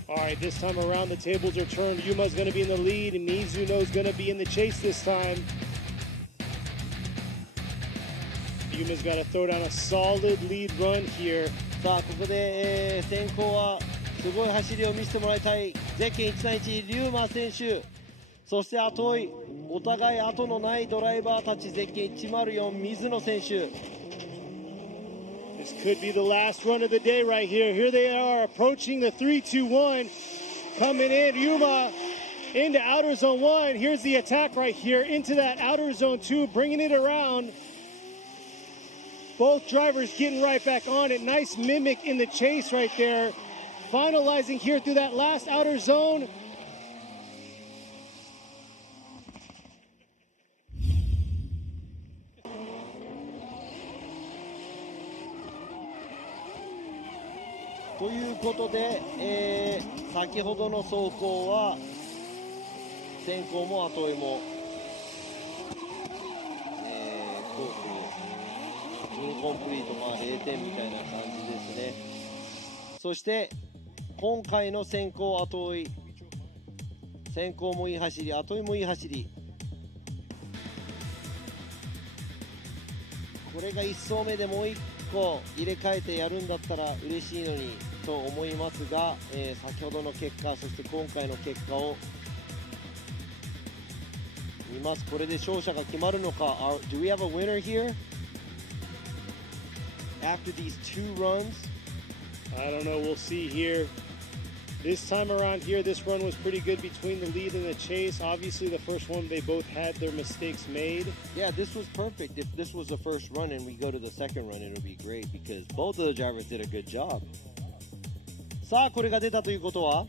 All right, this time around the tables are turned. Yuma's going to be in the lead, and Mizuno's going to be in the chase this time. Yuma's got to throw down a solid lead run here. さあここで、先行はすごい走りを見せてもらいたいゼッケン131龍馬選手、そして後追いお互い後のないドライバーたち、ゼッケン104水野選手。This could be the last run of the day right here. Here they are approaching the 3-2-1. Coming in, Yuma into outer zone 1. Here's the attack right here into that outer zone 2, bringing it around. Both drivers getting right back on it. Nice mimic in the chase right there. Finalizing here through that last outer zone.ということで、先ほどの走行は先行も後追いも、コースインコンプリート、0点みたいな感じですね。そそして今回の先行後追い、先行もいい走り、後追いもいい走り、これが1走目でもう1個入れ替えてやるんだったら嬉しいのにと思いますが、先ほどの結果、そして今回の結果を見ます。これで勝者が決まるのか。Do we have a winner here? After these 2 runs? I don't know. We'll see here. This time around here, this run was pretty good between the lead and the chase. Obviously, the first one, they both had their mistakes made. Yeah, this was perfect. If this was the first run and we go to the second run, it'll be great because both of the drivers did a good job. さあ、これが出たということは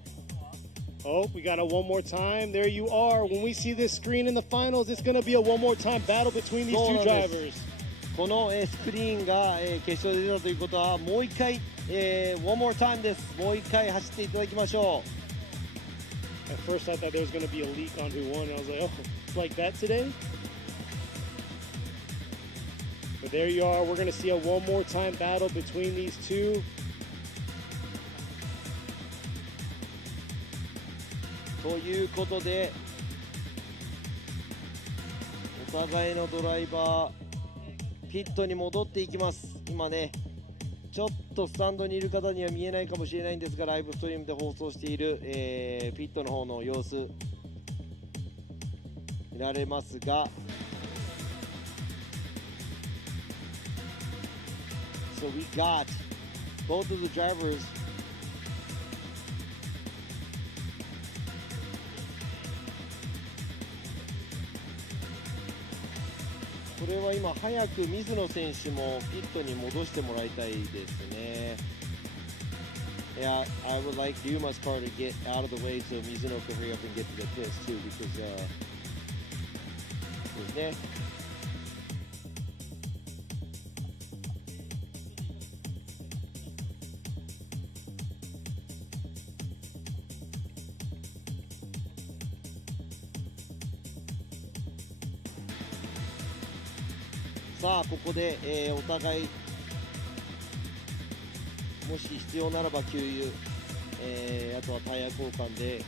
Oh, we got a one more time. There you are. When we see this screen in the finals, it's going to be a one more time battle between these そう two なんです drivers. このスクリーンが決勝で出たということはもう一回one more time です。もう一回走っていただきましょう。 At first, I thought there was going to be a leak on who won. I was like, oh, it's like that today? But there you are. We're going to see a one more time battle between these two. ということでお互いのドライバーピットに戻っていきます。今ねちょっとスタンドにいる方には見えないかもしれないんですが、ライブストリームで放送している、ピットの方の様子見られますが、 So we got both of the driversこれは今早く水野選手もピットに戻してもらいたいですね。Yeah, I would like Ryuma's car to get out of the way so Mizuno can hurry up and get to the pits too because ですね。さあここで、お互いもし必要ならば給油、あとはタイヤ交換で、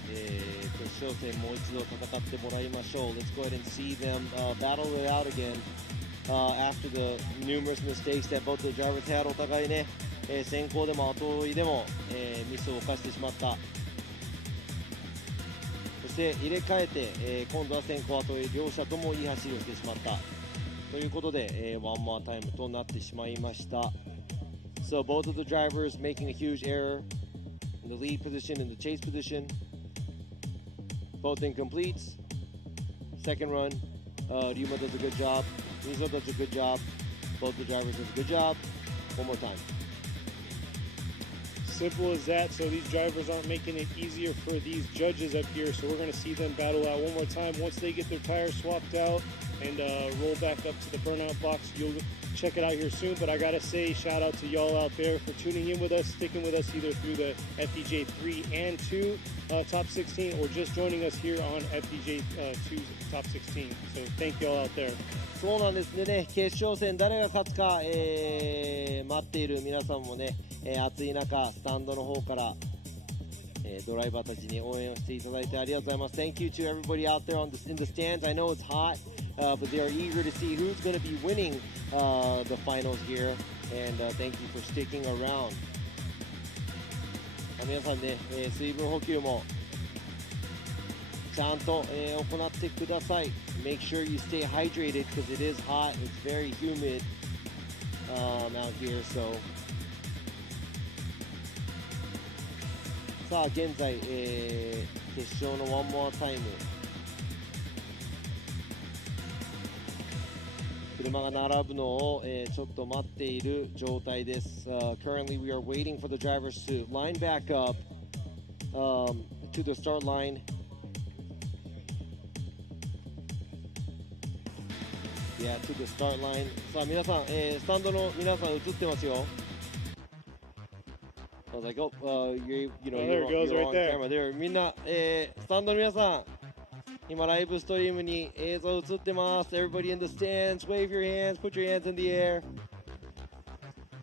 決勝戦もう一度戦ってもらいましょう。 Let's go ahead and see them battle it out again after the numerous mistakes that both the drivers had. お互いね、先行でも後追いでも、ミスを犯してしまった。そして入れ替えて、今度は先行後追い両者ともいい走りをしてしまったということで、ワンマータイムとなってしまいました。So both of the drivers making a huge error in the lead position and the chase position. Both incompletes. Second run, Ryuma does a good job. Mizo does a good job. Both the drivers does a good job. One more time. Simple as that. So these drivers aren't making it easier for these judges up here. So we're going to see them battle out one more time. Once they get their tires swapped out and roll back up to the burnout box, you'll check it out here soon. But I gotta say, shout out to y'all out there for tuning in with us, sticking with us either through the FDJ 3 and 2 top 16 or just joining us here on FDJ 2's top 16. So thank y'all out there. そうなんですね。決勝戦誰が勝つか、待っている皆さんもね、暑い中スタンドの方から、ドライバーたちに応援をしていただいてありがとうございます。Thank you to everybody out there in the stands. I know it's hot, but they are eager to see who's going to be winning the finals here. And thank you for sticking around. 皆さんね、水分補給もちゃんと、行ってください。Make sure you stay hydrated because it is hot. It's very humid out here. So さあ現在、決勝のワンモアタイム車が並ぶのを、ちょっと待っている状態です。Currently we are waiting for the drivers to line back up to the start line. Yeah, to the start line. さあ皆さん、スタンドの皆さん映ってますよ。I was like, oh, you know, there it goes, you're right on there. camera. There. みんな、スタンドの皆さん、今ライブストリームに映像映ってます。Everybody in the stands, wave your hands, put your hands in the air.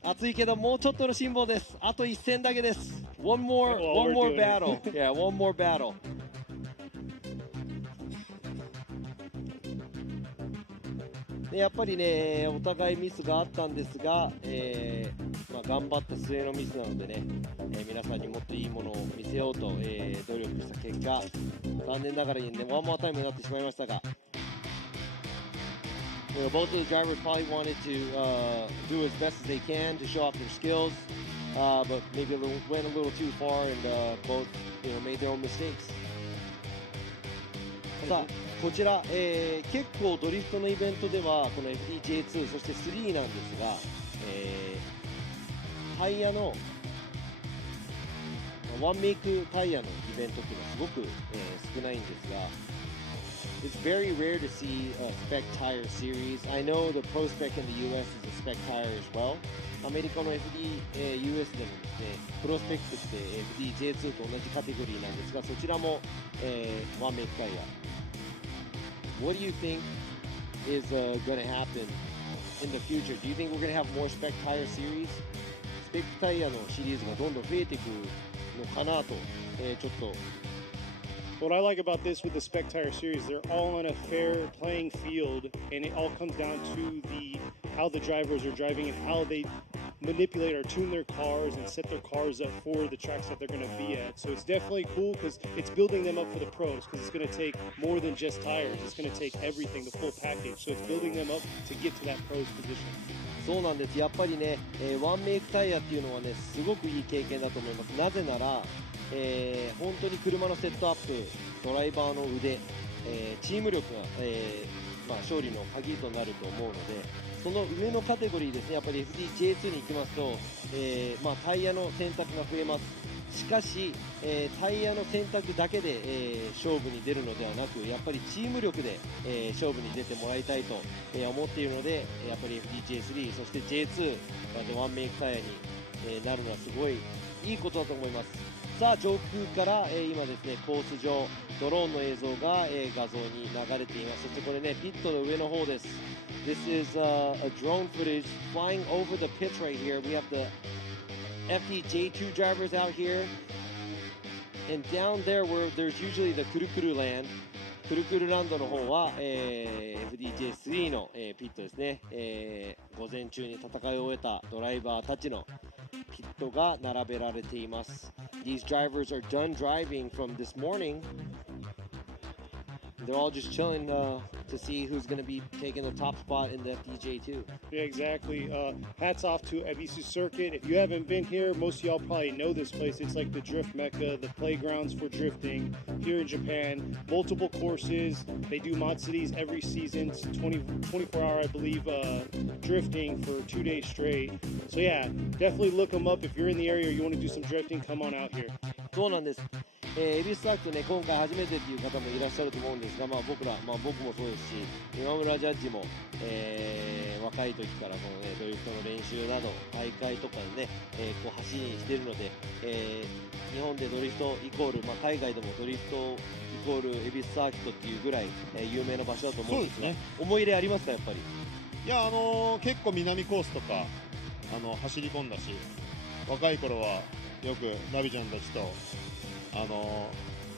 暑いけどもうちょっとの辛抱です。あと1戦だけです。One more, While one we're more doing it. battle. Yeah, one more battle. でやっぱりね、お互いミスがあったんですが、頑張った末のミスなのでね、皆さんにもっといいものを見せようと、努力した結果、残念ながらにね、ワンモアタイムになってしまいましたが、both of the drivers probably wanted to do as best as they can to show off their skills, but maybe went a little too far and both made their own mistakes. さあこちら、結構ドリフトのイベントではこの FDJ2 そして3なんですが、タイヤのワンメイクタイヤのイベントっていうのはすごく、少ないんですが It's very rare to see a spec tire series. I know the Pro Spec in the US is a spec tire as well. アメリカの US でもですね、プロスペックとして FDJ2 と同じカテゴリーなんですが、そちらも、ワンメイクタイヤ。What do you think is going to happen in the future? Do you think we're going to have more spec tire series? スペックタイヤのシリーズがどんどん増えていくのかなと、ちょっと。What I like about this with the Spec Tire series, they're all on a fair playing field, and it all comes down to how the drivers are driving and how they manipulate or tune their cars and set their cars up for the tracks that they're going to be at. So it's definitely cool because it's building them up for the pros because it's going to take more than just tires. It's going to take everything, the full package. So it's building them up to get to that pros position. そうなんです。やっぱりね、ワンメイクタイヤっていうのはね、すごくいい経験だと思います。なぜなら、本当に車のセットアップ、ドライバーの腕、チーム力が、勝利の鍵となると思うので、その上のカテゴリーですね、やっぱり FDJ2 に行きますと、タイヤの選択が増えます。しかし、タイヤの選択だけで、勝負に出るのではなく、やっぱりチーム力で、勝負に出てもらいたいと、思っているので、やっぱり FDJ3、そして J2 でワンメイクタイヤに、なるのはすごいいいことだと思います。さあ上空から、今ですねコース上ドローンの映像が、画像に流れています。そしてこれねピットの上の方です。This is a drone footage flying over the pits right here. We have the FDJ2 drivers out here, and down there where there's usually the くるくるland. くるくるランドの方は、FDJ3 の、ピットですね、午前中に戦いを終えたドライバーたちのピットが並べられています。These drivers are done driving from this morning. They're all just chilling to see who's going to be taking the top spot in the FDJ2. Yeah, exactly. Hats off to Ebisu Circuit. If you haven't been here, most of y'all probably know this place. It's like the drift mecca, the playgrounds for drifting here in Japan. Multiple courses. They do mod cities every season. It's 24-hour, I believe, drifting for 2 days straight. So yeah, definitely look them up. If you're in the area or you want to do some drifting, come on out here. そうなんです。エビスサークね、今回初めてっていう方もいらっしゃると思うんですが、僕もそうですし、今村ジャッジも、若い時からこの、ね、ドリフトの練習など大会とかでね、こう走りにしているので、日本でドリフトイコール、海外でもドリフトイコールエビスサーキットっていうぐらい、有名な場所だと思うんですが、そうですね、思い入れありますかやっぱり？いや結構南コースとか走り込んだし、若い頃はよくナビちゃんたちと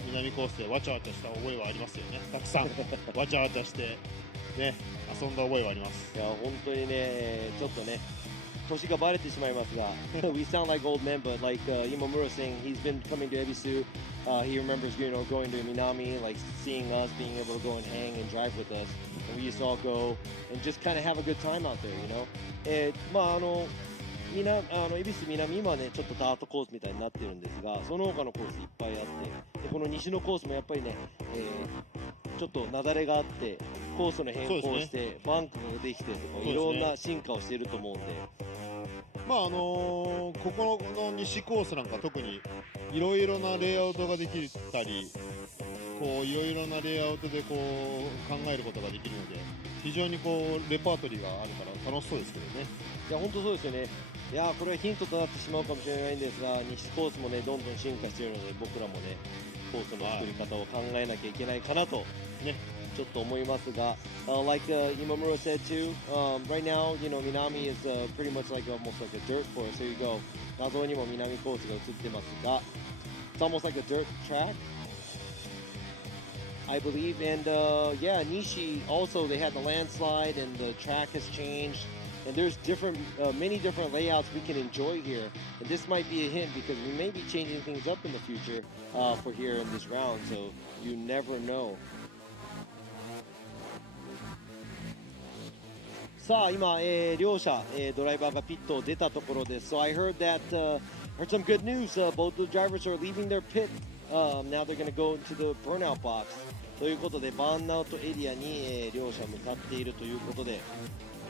南コースでわちゃわちゃした覚えはありますよね。たくさんわちゃわちゃしてね遊んだ覚えはあります。いや本当にねちょっとね年がバレてしまいますがwe sound like old men, but like Imamura saying he's been coming to Ebisu. He remembers going to Minami, like seeing us, being able to go and hang and drive with us. And we used to all go and just kind of have a good time out there, you know. 恵比寿南今ねちょっとダートコースみたいになってるんですが、その他のコースいっぱいあって、でこの西のコースもやっぱりね、ちょっと雪崩があってコースの変更して、バンクができてとか、いろんな進化をしていると思うんで、ここの西コースなんか特にいろいろなレイアウトができたり、こういろいろなレイアウトでこう考えることができるので、非常にこうレパートリーがあるから楽しそうですけどね。いや本当そうですよね。いやこれはヒントとなってしまうかもしれないんですが、西コースもねどんどん進化しているので、僕らもねコースの作り方を考えなきゃいけないかなと、ねちょっと思いますが、like Imamura said too, right now, Minami is pretty much like almost like a dirt course. There you go. 画像にも南コースが映ってますが、it's almost like a dirt track, I believe. And yeah, Nishi also, they had the landslide and the track has changed. And there's many different layouts we can enjoy here. And this might be a hint because we may be changing things up in the future for here in this round. So you never know. さあ今、両者、ドライバーがピットを出たところです。So I heard some good news. Both the drivers are leaving their pit. Now they're going to go into the burnout box. ということでバーンアウトエリアに、両者向かっているということで、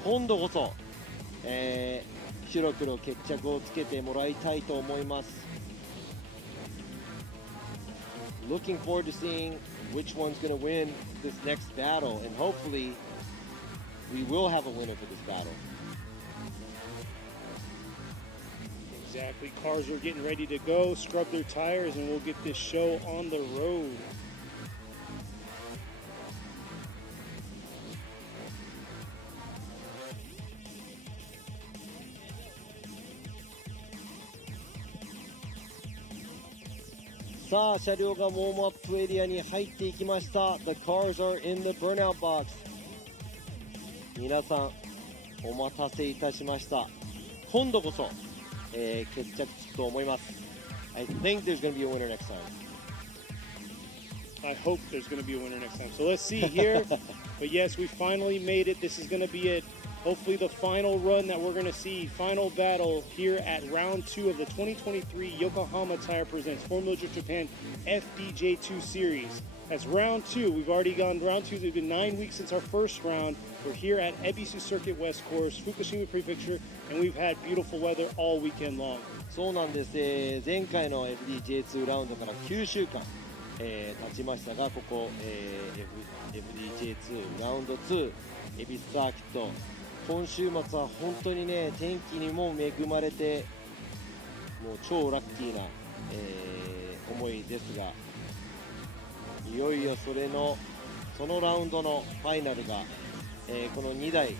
今度こそ、白黒決着をつけてもらいたいと思います。Looking forward to seeing which one's going to win this next battle, and hopefully we will have a winner for this battle. Exactly. Cars are getting ready to go, scrub their tires, and we'll get this show on the road. Sa, 車両がウォームアップエリアに入っていきました。The cars are in the burnout box. 皆さん、お待たせいたしました。今度こそ、決着つくと思います。I think there's going to be a winner next time. I hope there's going to be a winner next time. So let's see here. But yes, we finally made it. This is going to be it. Hopefully the final run that we're going to see, final battle here at round 2 of the 2023 Yokohama Tire Presents Formula Drift Japan FDJ2 Series. That's round 2. We've already gone round 2. It's been 9 weeks since our first round. We're here at Ebisu Circuit West Course, Fukushima Prefecture, and we've had beautiful weather all weekend long. そうなんです。前回の FDJ2 ラウンドから9週間、経ちましたが、ここ、FDJ2 ラウンド2、恵比寿サーキット、今週末は本当にね、天気にも恵まれて、もう超ラッキーな、思いですが、いよいよそのラウンドのファイナルが、この2台、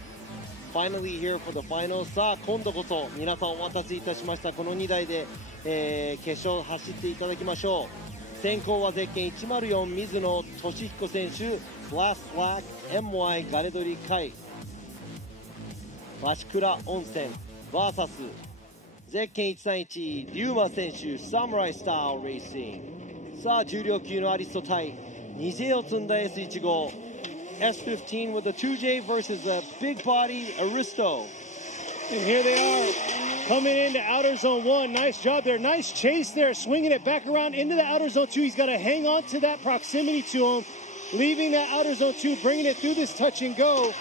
Finally here for the final. さあ、今度こそ皆さんお待たせいたしました。この2台で、決勝走っていただきましょう。先行はゼッケン104水野俊彦選手、ブラスラック MY ガレドリ海鷲倉温泉 VS ゼッケン131龍馬選手サムライスタイルレーシング。さあ、重量級のアリスト対 2J を積んだ S15 S15 with a 2J versus a big body Aristo. And here they are, coming into outer zone 1. Nice job there. Nice chase there, swinging it back around into the outer zone 2. He's got to hang on to that proximity to him, leaving that outer zone 2, bringing it through this touch and go.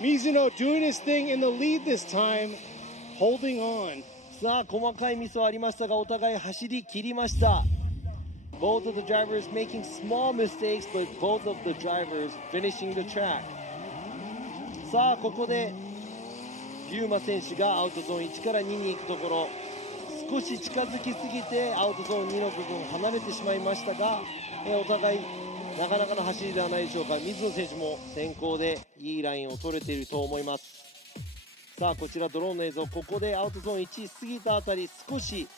Mizuno doing his thing in the lead this time, holding on. さあ、細かいミスはありましたが、お互い走り切りました。Both of the drivers making small mistakes, but both of the drivers finishing the track. さあ、ここで龍馬選手がアウトゾーン1から2に行くところ、少し近づきすぎてアウトゾーン2の部分離れてしまいましたが、お互いなかなかの走りではないでしょうか。水野選手も先行でいいラインを取れていると思います。さあ、こちらドローンの映像、ここでアウトゾーン1過ぎたあたり少し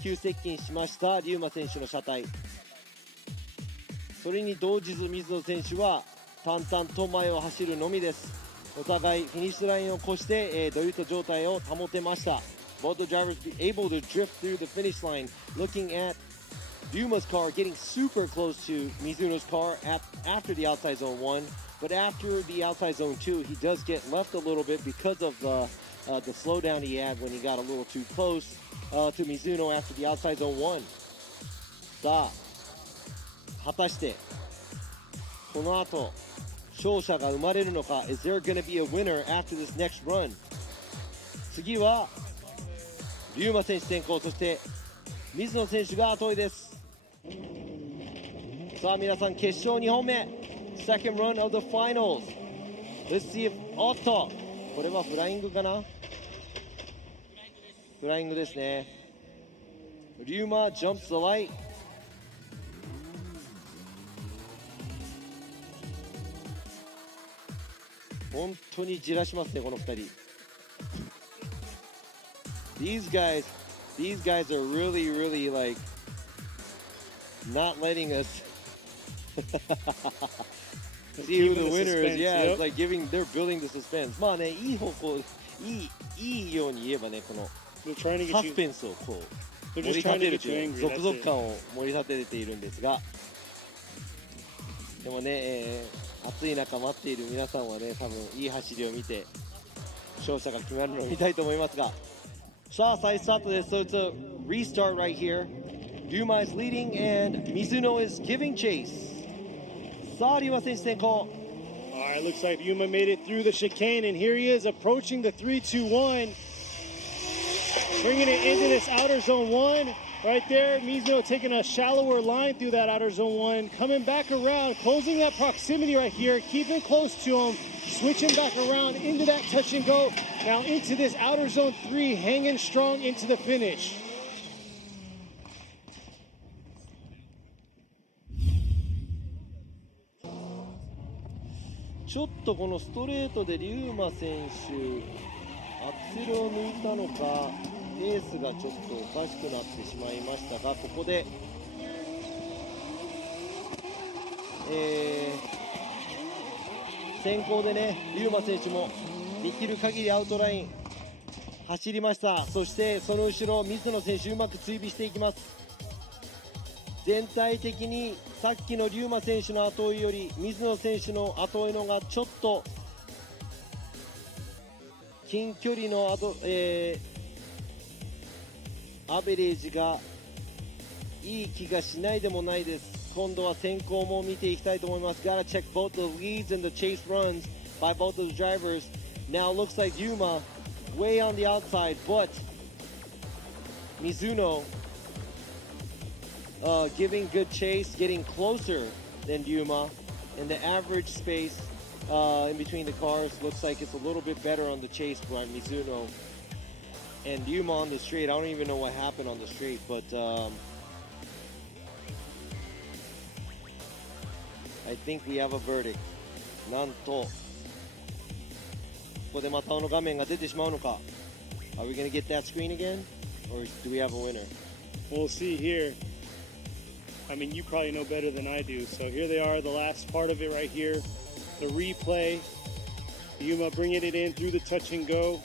急接近しました龍馬選手の車体。それに動じず水野選手は淡々と前を走るのみです。お互いフィニッシュラインを越して、ドリフト状態を保てました。Both the drivers be able to drift through the finish line. Looking at Ryuma's car getting super close to Mizuno's car after the outside zone 1, but after the outside zone 2 he does get left a little bit because of the slowdown he had when he got a little too close to Mizuno after the outside zone 1. さあ、果たしてこの後勝者が生まれるのか。 Is there going to be a winner after this next run? 次は龍馬選手先行、そして水野選手が後追いです。さあ皆さん、決勝2本目 Second run of the finals. Let's see if おっと、これはフライングかな。フライングですね。龍馬 jumps the light. 本当にじらしますね、この2人。These guys are really like not letting us see who the winner is. Yeah, it's like they're building the suspense. まあね、いい方向、いいように言えばね、このサスペンスをこう盛り立てるという続々感を盛り立てているんですが、でもね、暑い中待っている皆さんはね、多分いい走りを見て勝者が決まるのを見たいと思いますが、さあ再スタートです。So it's a restart right here. Ryuma is leading and Mizuno is giving chase. さあRyuma選手先行。All right, looks like Yuma made it through the chicane, and here he is approaching the 3-2-1. Bringing it into this outer zone 1. Right there, Mizuno taking a shallower line through that outer zone 1. Coming back around, closing that proximity right here, keeping close to him. Switching back around into that touch and go. Now into this outer zone 3, hanging strong into the finish. ちょっとこのストレートでリューマ選手アクセルを抜いたのかレースがちょっとおかしくなってしまいましたが、ここで、先行でねリューマ選手もできる限りアウトライン走りました。そしてその後ろ水野選手うまく追尾していきます。全体的にさっきのリューマ選手の後追いより水野選手の後追いのがちょっと近距離のアベレージがいい気がしないでもないです。今度は先行も見ていきたいと思います。Gotta check both the leads and the chase runs by both those drivers. Now looks like Yuma way on the outside, but Mizuno giving good chase, getting closer than Yuma, and the average space in between the cars looks like it's a little bit better on the chase by Mizuno. And Yuma on the straight, I don't even know what happened on the straight, but I think we have a verdict. なんとここでまたあの画面が出てしまうのか。 Are we going to get that screen again? Or do we have a winner? We'll see here. I mean, you probably know better than I do. So here they are, the last part of it right here. The replay. Yuma bringing it in through the touch and go.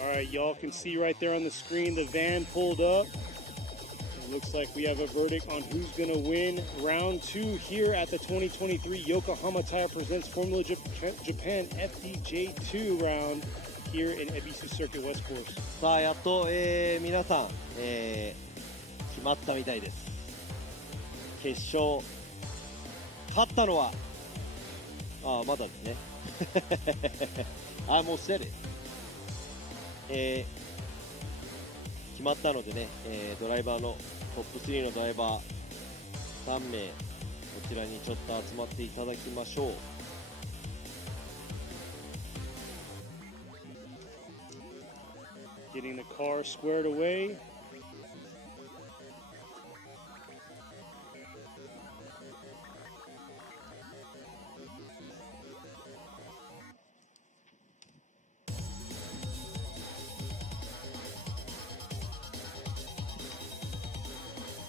All right, y'all can see right there on the screen the van pulled up. It looks like we have a verdict on who's going to win round 2 here at the 2023 Yokohama Tire Presents Formula Japan FDJ2 round here in Ebisu Circuit West Course. さあやっと、皆さん、決まったみたいです。決勝勝ったのはまだですねもうsaid it、決まったのでね、ドライバーのトップ3のドライバー3名こちらにちょっと集まっていただきましょう。Getting the car squared away.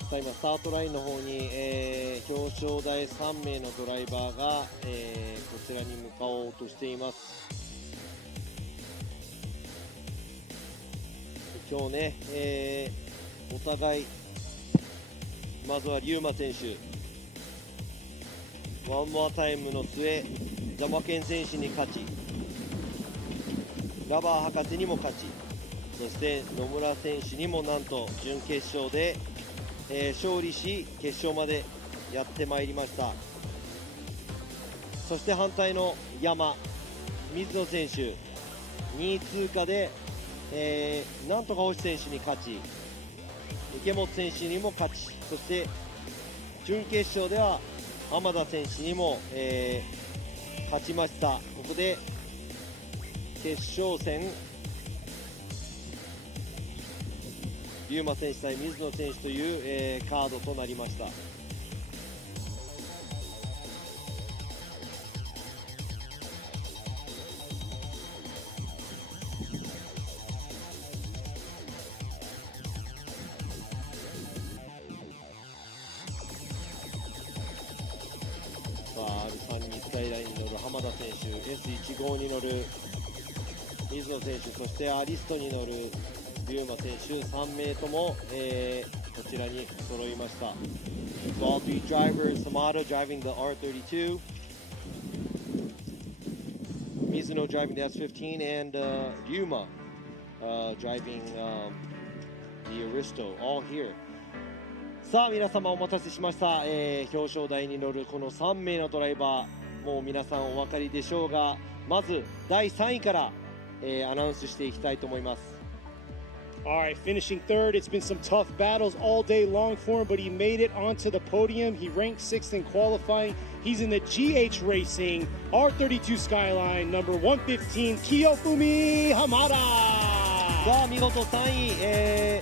今スタートラインの方に、表彰台3名のドライバーが、こちらに向かおうとしています。今日ね、お互いまずはリューマ選手ワンモアタイムの末ザマケン選手に勝ちラバー博士にも勝ちそして野村選手にもなんと準決勝で勝利し決勝までやってまいりました。そして反対の山水野選手2位通過で、なんとか星選手に勝ち池本選手にも勝ちそして準決勝では浜田選手にも、勝ちました。ここで決勝戦龍馬選手対水野選手という、カードとなりました。R3 にスカイラインに乗る浜田選手、 S15 に乗る水野選手、そしてアリストに乗る龍馬選手、3名とも、こちらに揃いました。All three drivers, Samato driving the R32, Mizuno driving the S15, and Ryuma driving the Aristo, all here. さあ皆様お待たせしました、表彰台に乗るこの3名のドライバー、もう皆さんお分かりでしょうが、まず第3位から、アナウンスしていきたいと思います。 Alright, finishing third. It's been some tough battles all day long for him, but he made it onto the podium. He ranked 6th in qualifying. He's in the GH Racing R32 Skyline, number 115, Kiyofumi Hamada. さあ見事3位、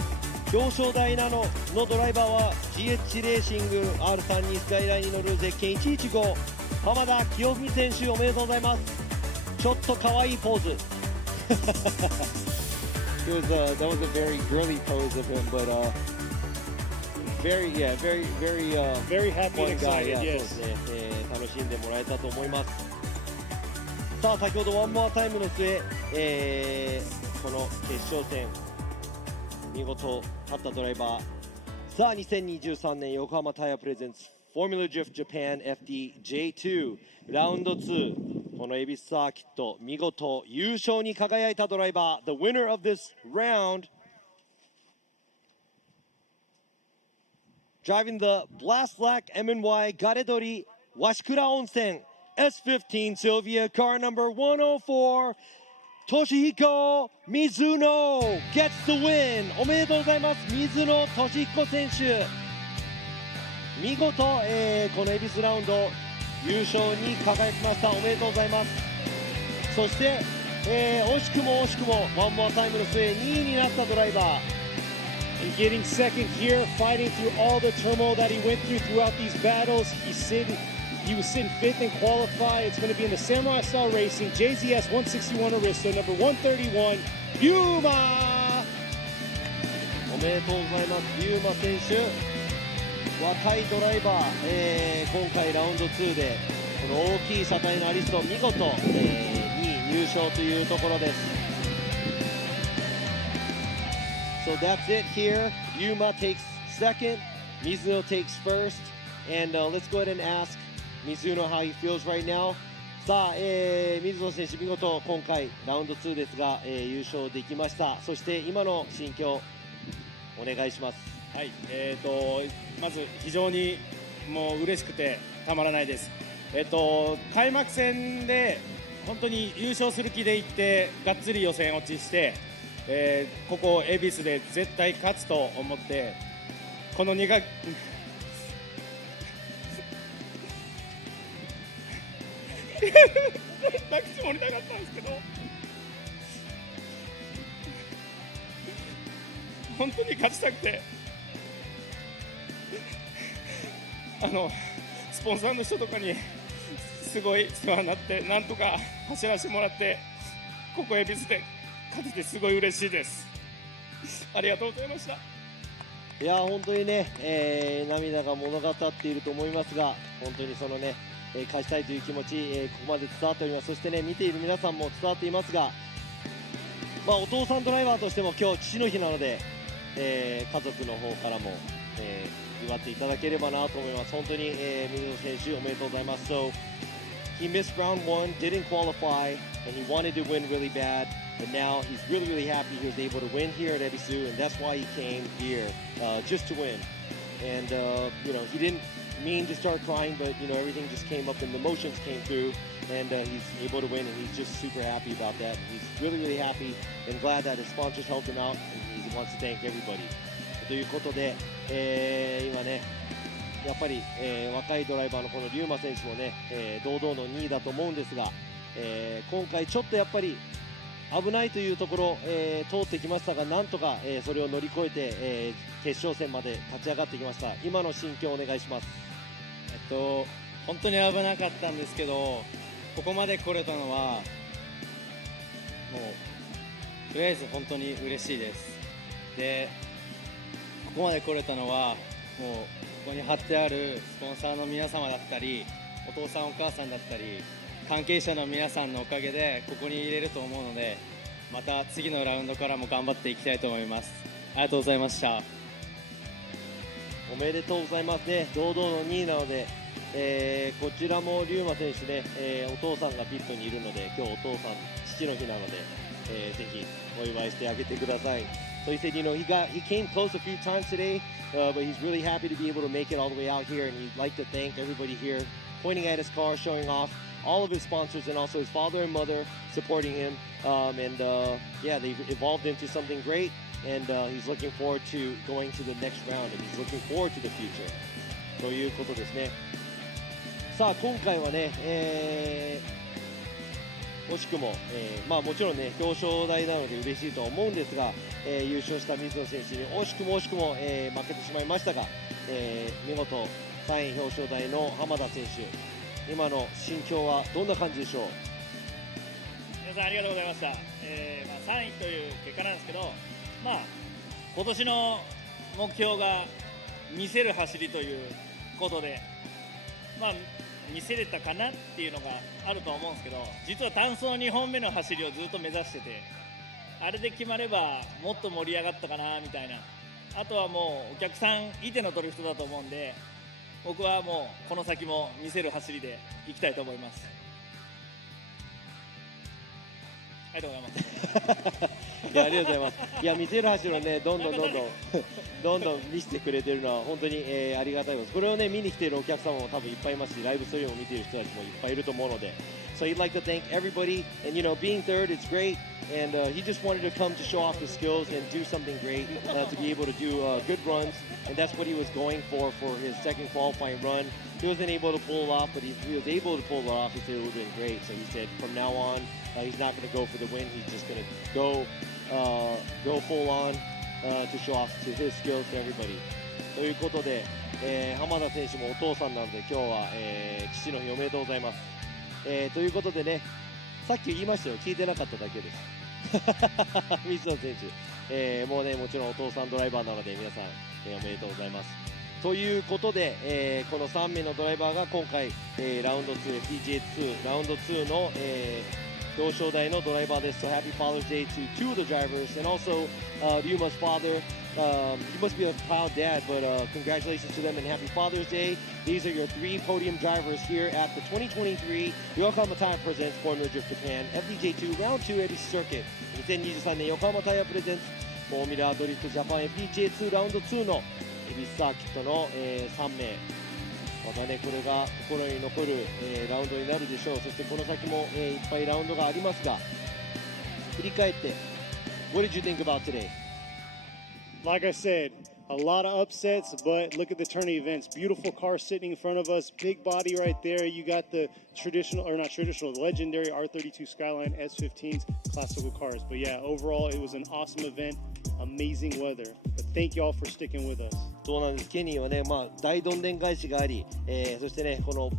表彰台のドライバーは GH レーシング R32 スカイラインに乗るゼッケン115浜田清文選手、おめでとうございます。ちょっと可愛いポーズthat was a very girly pose of him, but very happy and excited. Yes. そうですね、楽しんでもらえたと思います。さあ先ほどワンモアタイムの末、この決勝戦見事勝ったドライバー、さあ2023年横浜タイヤプレゼンツフォーミュラドリフトジャパン FDJ2 ラウンド2、この恵比寿サーキット見事優勝に輝いたドライバー、 The winner of this round, driving the Blast Black M&Y ガレドリ鷲倉温泉 S15 Sylvia car number 104、Toshihiko Mizuno gets the win。 おめでとうございます。水野俊彦選手、見事、この恵比寿ラウンド優勝に輝きました。おめでとうございます。そして、惜しくもワンモアタイムの末2位になったドライバー、 And getting second here, fighting through all the turmoil that he went through throughout these battles. He was sitting 5th in qualify. It's going to be in the Samurai Style Racing JZS 161 Aristo, number 131, Yuma. おめでとうございます。ユーマ選手、若いドライバー、今回ラウンド2でこの大きい車体のアリスト見事、2位入賞というところです。 So that's it here. Yuma takes second, Mizuno takes first, and let's go ahead and ask Mizuno how he feels right now. さあ、水野選手見事今回ラウンド2ですが、優勝できました。そして今の心境お願いします。はい、まず非常にもう嬉しくてたまらないです。開幕戦で本当に優勝する気でいってがっつり予選落ちして、ここ恵比寿で絶対勝つと思ってこの2か泣きそうになかったんですけど、本当に勝ちたくて、スポンサーの人とかにすごい世話になって、なんとか走らせてもらって、ここ恵比寿で勝ててすごい嬉しいです。ありがとうございました。いや本当にね、涙が物語っていると思いますが、本当にそのね、勝ちたいという気持ち、ここまで伝わっております。そしてね、見ている皆さんも伝わっていますが、お父さんドライバーとしても今日父の日なので、家族の方からも、祝っていただければなと思います。本当に、水野選手おめでとうございます。So he missed round 1, didn't qualify, and he wanted to win really bad, and now he's really happy he was able to win here at Ebisu, and that's why he came here, just to win. And he didn't mean to start crying, but everything just came up and the emotions came through, and he's able to win, and he's just super happy about that. He's really happy and glad that his sponsors helped him out, and he wants to thank everybody. ということで、今ねやっぱり、若いドライバーのこの龍馬選手もね、堂々の2位だと思うんですが、今回ちょっとやっぱり危ないというところ、通ってきましたが、なんとか、それを乗り越えて、決勝戦まで勝ち上がってきました。今の心境をお願いします。本当に危なかったんですけど、ここまで来れたのはもうとりあえず本当に嬉しいです。で、ここまで来れたのはもうここに貼ってあるスポンサーの皆様だったり、お父さんお母さんだったり、関係者の皆さんのおかげでここに入れると思うので、また次のラウンドからも頑張っていきたいと思います。ありがとうございました。おめでとうございますね。堂々の2位なので、こちらも龍馬選手ね、お父さんがピットにいるので、今日お父さん父の日なので、ぜひお祝いしてあげてください。So he said, you know, he came close a few times today, but he's really happy to be able to make it all the way out here, and he'd like to thank everybody here, pointing at his car, showing off all of his sponsors, and also his father and mother supporting him. Yeah, they've evolved into something great, and he's looking forward to going to the next round, and he's looking forward to the future. ということですね。さあ今回はね、惜しくも、もちろんね表彰台なので嬉しいとは思うんですが、優勝した水野選手に惜しくも、負けてしまいましたが、見事3位表彰台の浜田選手、今の心境はどんな感じでしょう。皆さんありがとうございました。3位という結果なんですけど、今年の目標が見せる走りということで、見せれたかなっていうのがあると思うんですけど、実は単走2本目の走りをずっと目指してて、あれで決まればもっと盛り上がったかなみたいな。あとはもうお客さんいてのドリフトだと思うんで、僕はもうこの先も見せる走りでいきたいと思います。ありがとうございます。いや、ありがとうございます。いや、見せる走りをね、どんどん見せてくれてるのは本当に、ありがたいです。これをね見に来ているお客様も多分いっぱいいますし、ライブストリームを見ている人たちもいっぱいいると思うので。So he'd like to thank everybody, and you know, being third, it's great, and he just wanted to come to show off his skills and do something great, to be able to do good runs, and that's what he was going for his second qualifying run. He wasn't able to pull it off, but if he was able to pull it off, he said it would have been great. So he said from now on, he's not going to go for the win. He's just going to go full on to show off to his skills to everybody. ということで、浜田選手もお父さんなので今日は、父の日おめでとうございます。ということでね、さっき言いましたよ、聞いてなかっただけです。水野選手、もうね、もちろんお父さんドライバーなので皆さん、おめでとうございます。ということで、この3名のドライバーが今回、ラウンド2、FDJ2 ラウンド2の、表彰台のドライバーです。So happy Father's Day to two of the drivers, and also Ryuma's father. He must be a proud dad, but congratulations to them and happy Father's Day. These are your 3 podium drivers here at the 2023 Yokohama Tire Presents Formula Drift Japan FDJ2 Round 2 Ebisu Circuit 2023年横浜タイヤプレゼンツフォーミュラードリフトジャパン FDJ2 ラウンド2のエビスサーキットの、3名。またね、これが心に残る、ラウンドになるでしょう。そしてこの先も、いっぱいラウンドがありますが、振り返って What did you think about today? Like I said, a lot of upsets, but look at the turning events. Beautiful car sitting in front of us, big body right there. You got the traditional, or not traditional, the legendary R32 Skyline S15s, classical cars. But yeah, overall, it was an awesome event, amazing weather. But thank you all for sticking with us. そうなんです。ケニーはね、大どんでん返しがあり、そしてね、この、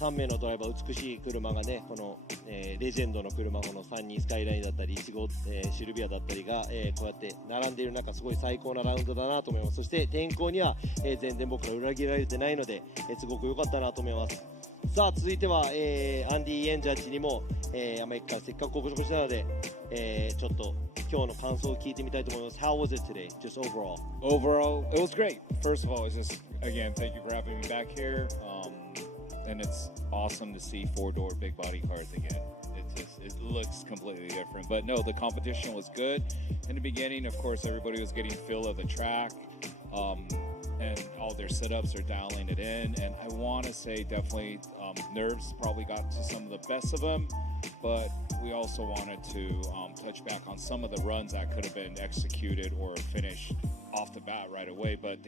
3名のドライバー、美しい車がね、この、レジェンドの車、この32スカイラインだったり、1号、シルビアだったりが、こうやって並んでいる中、すごい最高なラウンドだなと思います。そして天候には、全然僕ら裏切られてないので、すごく良かったなと思います。さあ続いては、アンディ・エンジャッジにも、アメリカからせっかくご紹介したので、ちょっと今日の感想を聞いてみたいと思います。How was it today? Just overall. Overall, it was great. First of all, it's just again, thank you for having me back here. And it's awesome to see four-door big body cars again. It looks completely different. But no, the competition was good. In the beginning, of course, everybody was getting feel of the track. And all their setups are dialing it in. And I want to say definitely nerves probably got to some of the best of them. But we also wanted to touch back on some of the runs that could have been executed or finished off the bat right away. But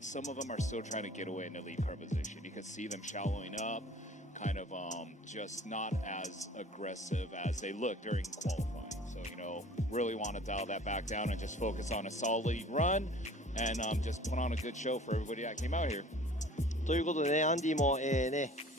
some of them are still trying to get away in the lead car position. You can see them shallowing up, kind of just not as aggressive as they look during qualifying. So, really want to dial that back down and just focus on a solid run and just put on a good show for everybody that came out here. ということでね、アンディも、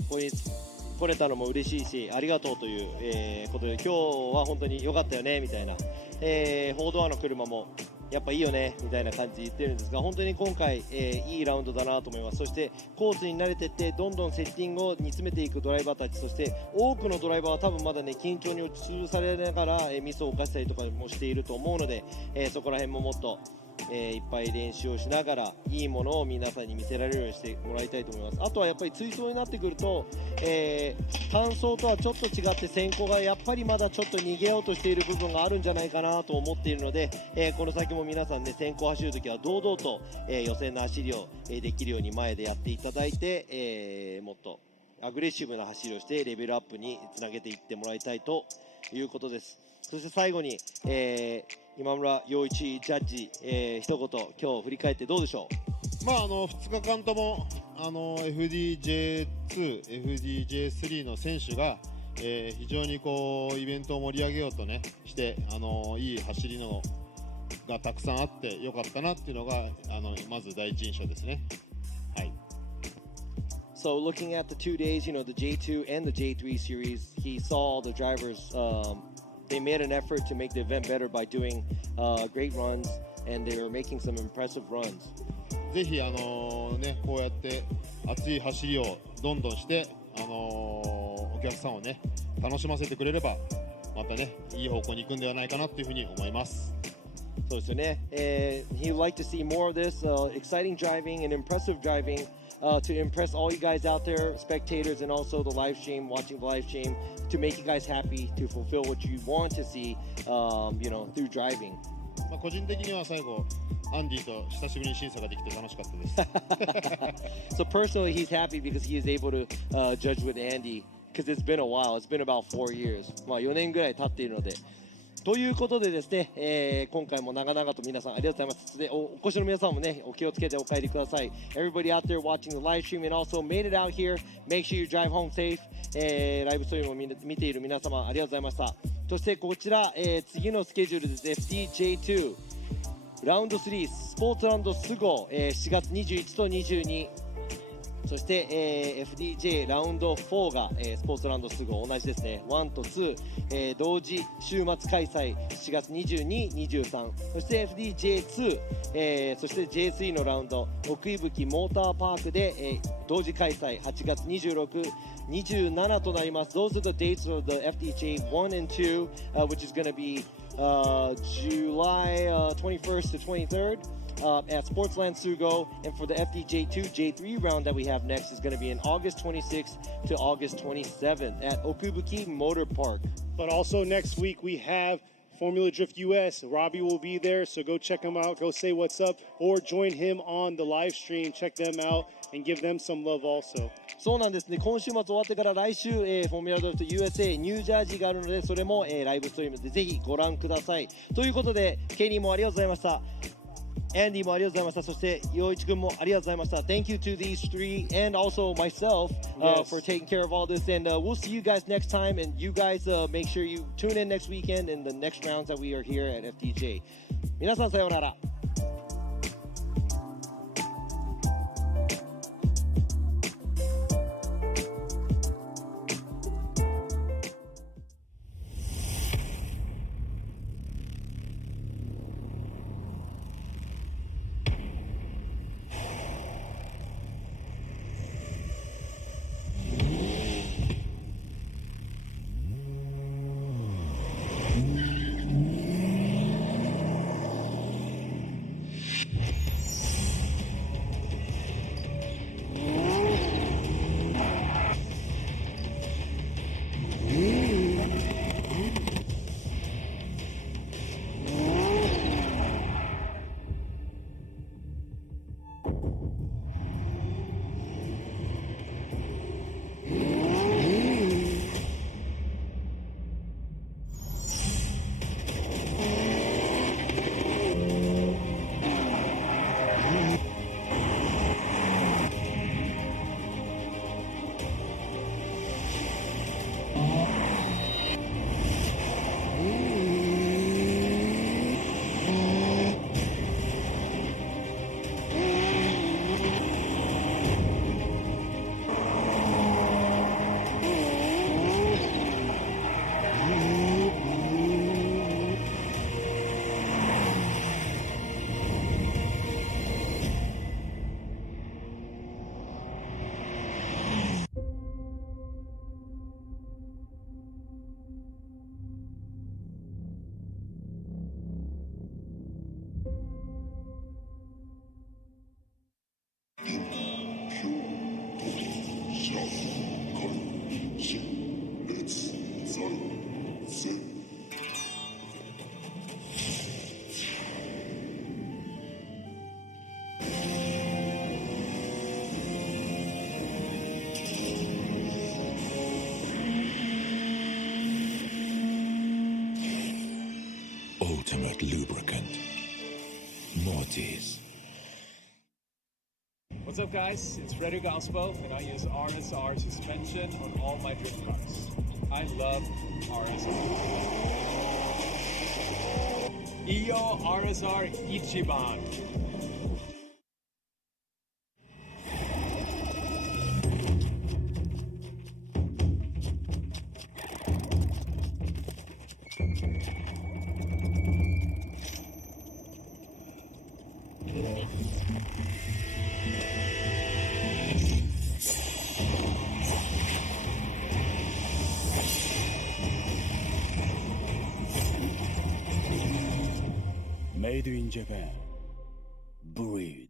ここに来れたのも嬉しいし、ありがとうという、ことで、今日は本当に良かったよねみたいな、4ドアの車もやっぱいいよねみたいな感じで言ってるんですが、本当に今回、いいラウンドだなと思います。そしてコースに慣れていってどんどんセッティングを煮詰めていくドライバーたち、そして多くのドライバーは多分まだね緊張に落ち潰されながら、ミスを犯したりとかもしていると思うので、そこら辺ももっといっぱい練習をしながらいいものを皆さんに見せられるようにしてもらいたいと思います。あとはやっぱり追走になってくると、単走とはちょっと違って先行がやっぱりまだちょっと逃げようとしている部分があるんじゃないかなと思っているので、この先も皆さんね先行走るときは堂々と、予選の走りを、できるように前でやっていただいて、もっとアグレッシブな走りをしてレベルアップにつなげていってもらいたいということです。そして最後に、今村陽一ジャッジ、一言今日振り返ってどうでしょう。2日間ともFDJ2、FDJ3 の選手が、非常にこうイベントを盛り上げようとねしていい走りのがたくさんあってよかったなっていうのがまず第一印象ですね。はい。So looking at the 2 days, the J2 and the J3 series, he saw the drivers, they made an effort to make the event better by doing great runs, and they were making some impressive runs. ぜひこうやって熱い走りをどんどんしてお客さんをね楽しませてくれればまたねいい方向に行くんではないかなというふうに思います。そうですよね。He would like to see more of this exciting driving and impressive driving. To impress all you guys out there, spectators, and also the live stream, watching the live stream, to make you guys happy, to fulfill what you want to see, through driving. 個人的には最後アンディと久しぶりに審査ができて楽しかったです。So personally, he's happy because he is able to judge with Andy, because it's been a while. It's been about 4 years. 4年ぐらい経っているので。ということでですね、今回も長々と皆さんありがとうございます。で、お越しの皆さんもね、お気をつけてお帰りください。Everybody out there watching the live stream and also made it out here, make sure you drive home safe. ライブストリームを見ている皆様ありがとうございました。そしてこちら、次のスケジュールです。FDJ2 ラウンド3スポーツランドスゴ、7月21と22。そして、FDJ ラウンド4が、スポーツランドすぐ同じですね。1と2、同時週末開催7月22、23。そして FDJ2、そして J3 のラウンド奥伊吹モーターパークで、同時開催8月26、27となります。Those are the dates of the FDJ 1 and 2, which is going to be July 21st to 23rd. At Sportsland Sugo, and for the FDJ2 J3 round that we have next is going to be in August 26th to August 27th at Okubuki Motor Park. But also next week we have Formula Drift US. Robbie will be there, so go check him out, go say what's up, or join him on the live stream, check them out, and give them some love also. そうなんですね。今週末終わってから来週、フォーミュラドリフト USA ニュージャージーがあるので、それも、ライブストリームでぜひご覧ください。ということで、ケニーもありがとうございました。Andy もありがとうございました。そして陽一くんもありがとうございました。Thank you to these three and also myself for taking care of all this. And we'll see you guys next time. And you guys make sure you tune in next weekend in the next rounds that we are here at FDJ. 皆さんさようなら。ultimate lubricant. Mortis. What's up, guys? It's Frederick Alspo, and I use RSR suspension on all my drift cars. I love RSR. Iyo RSR Ichiban. Made in Japan. Breed.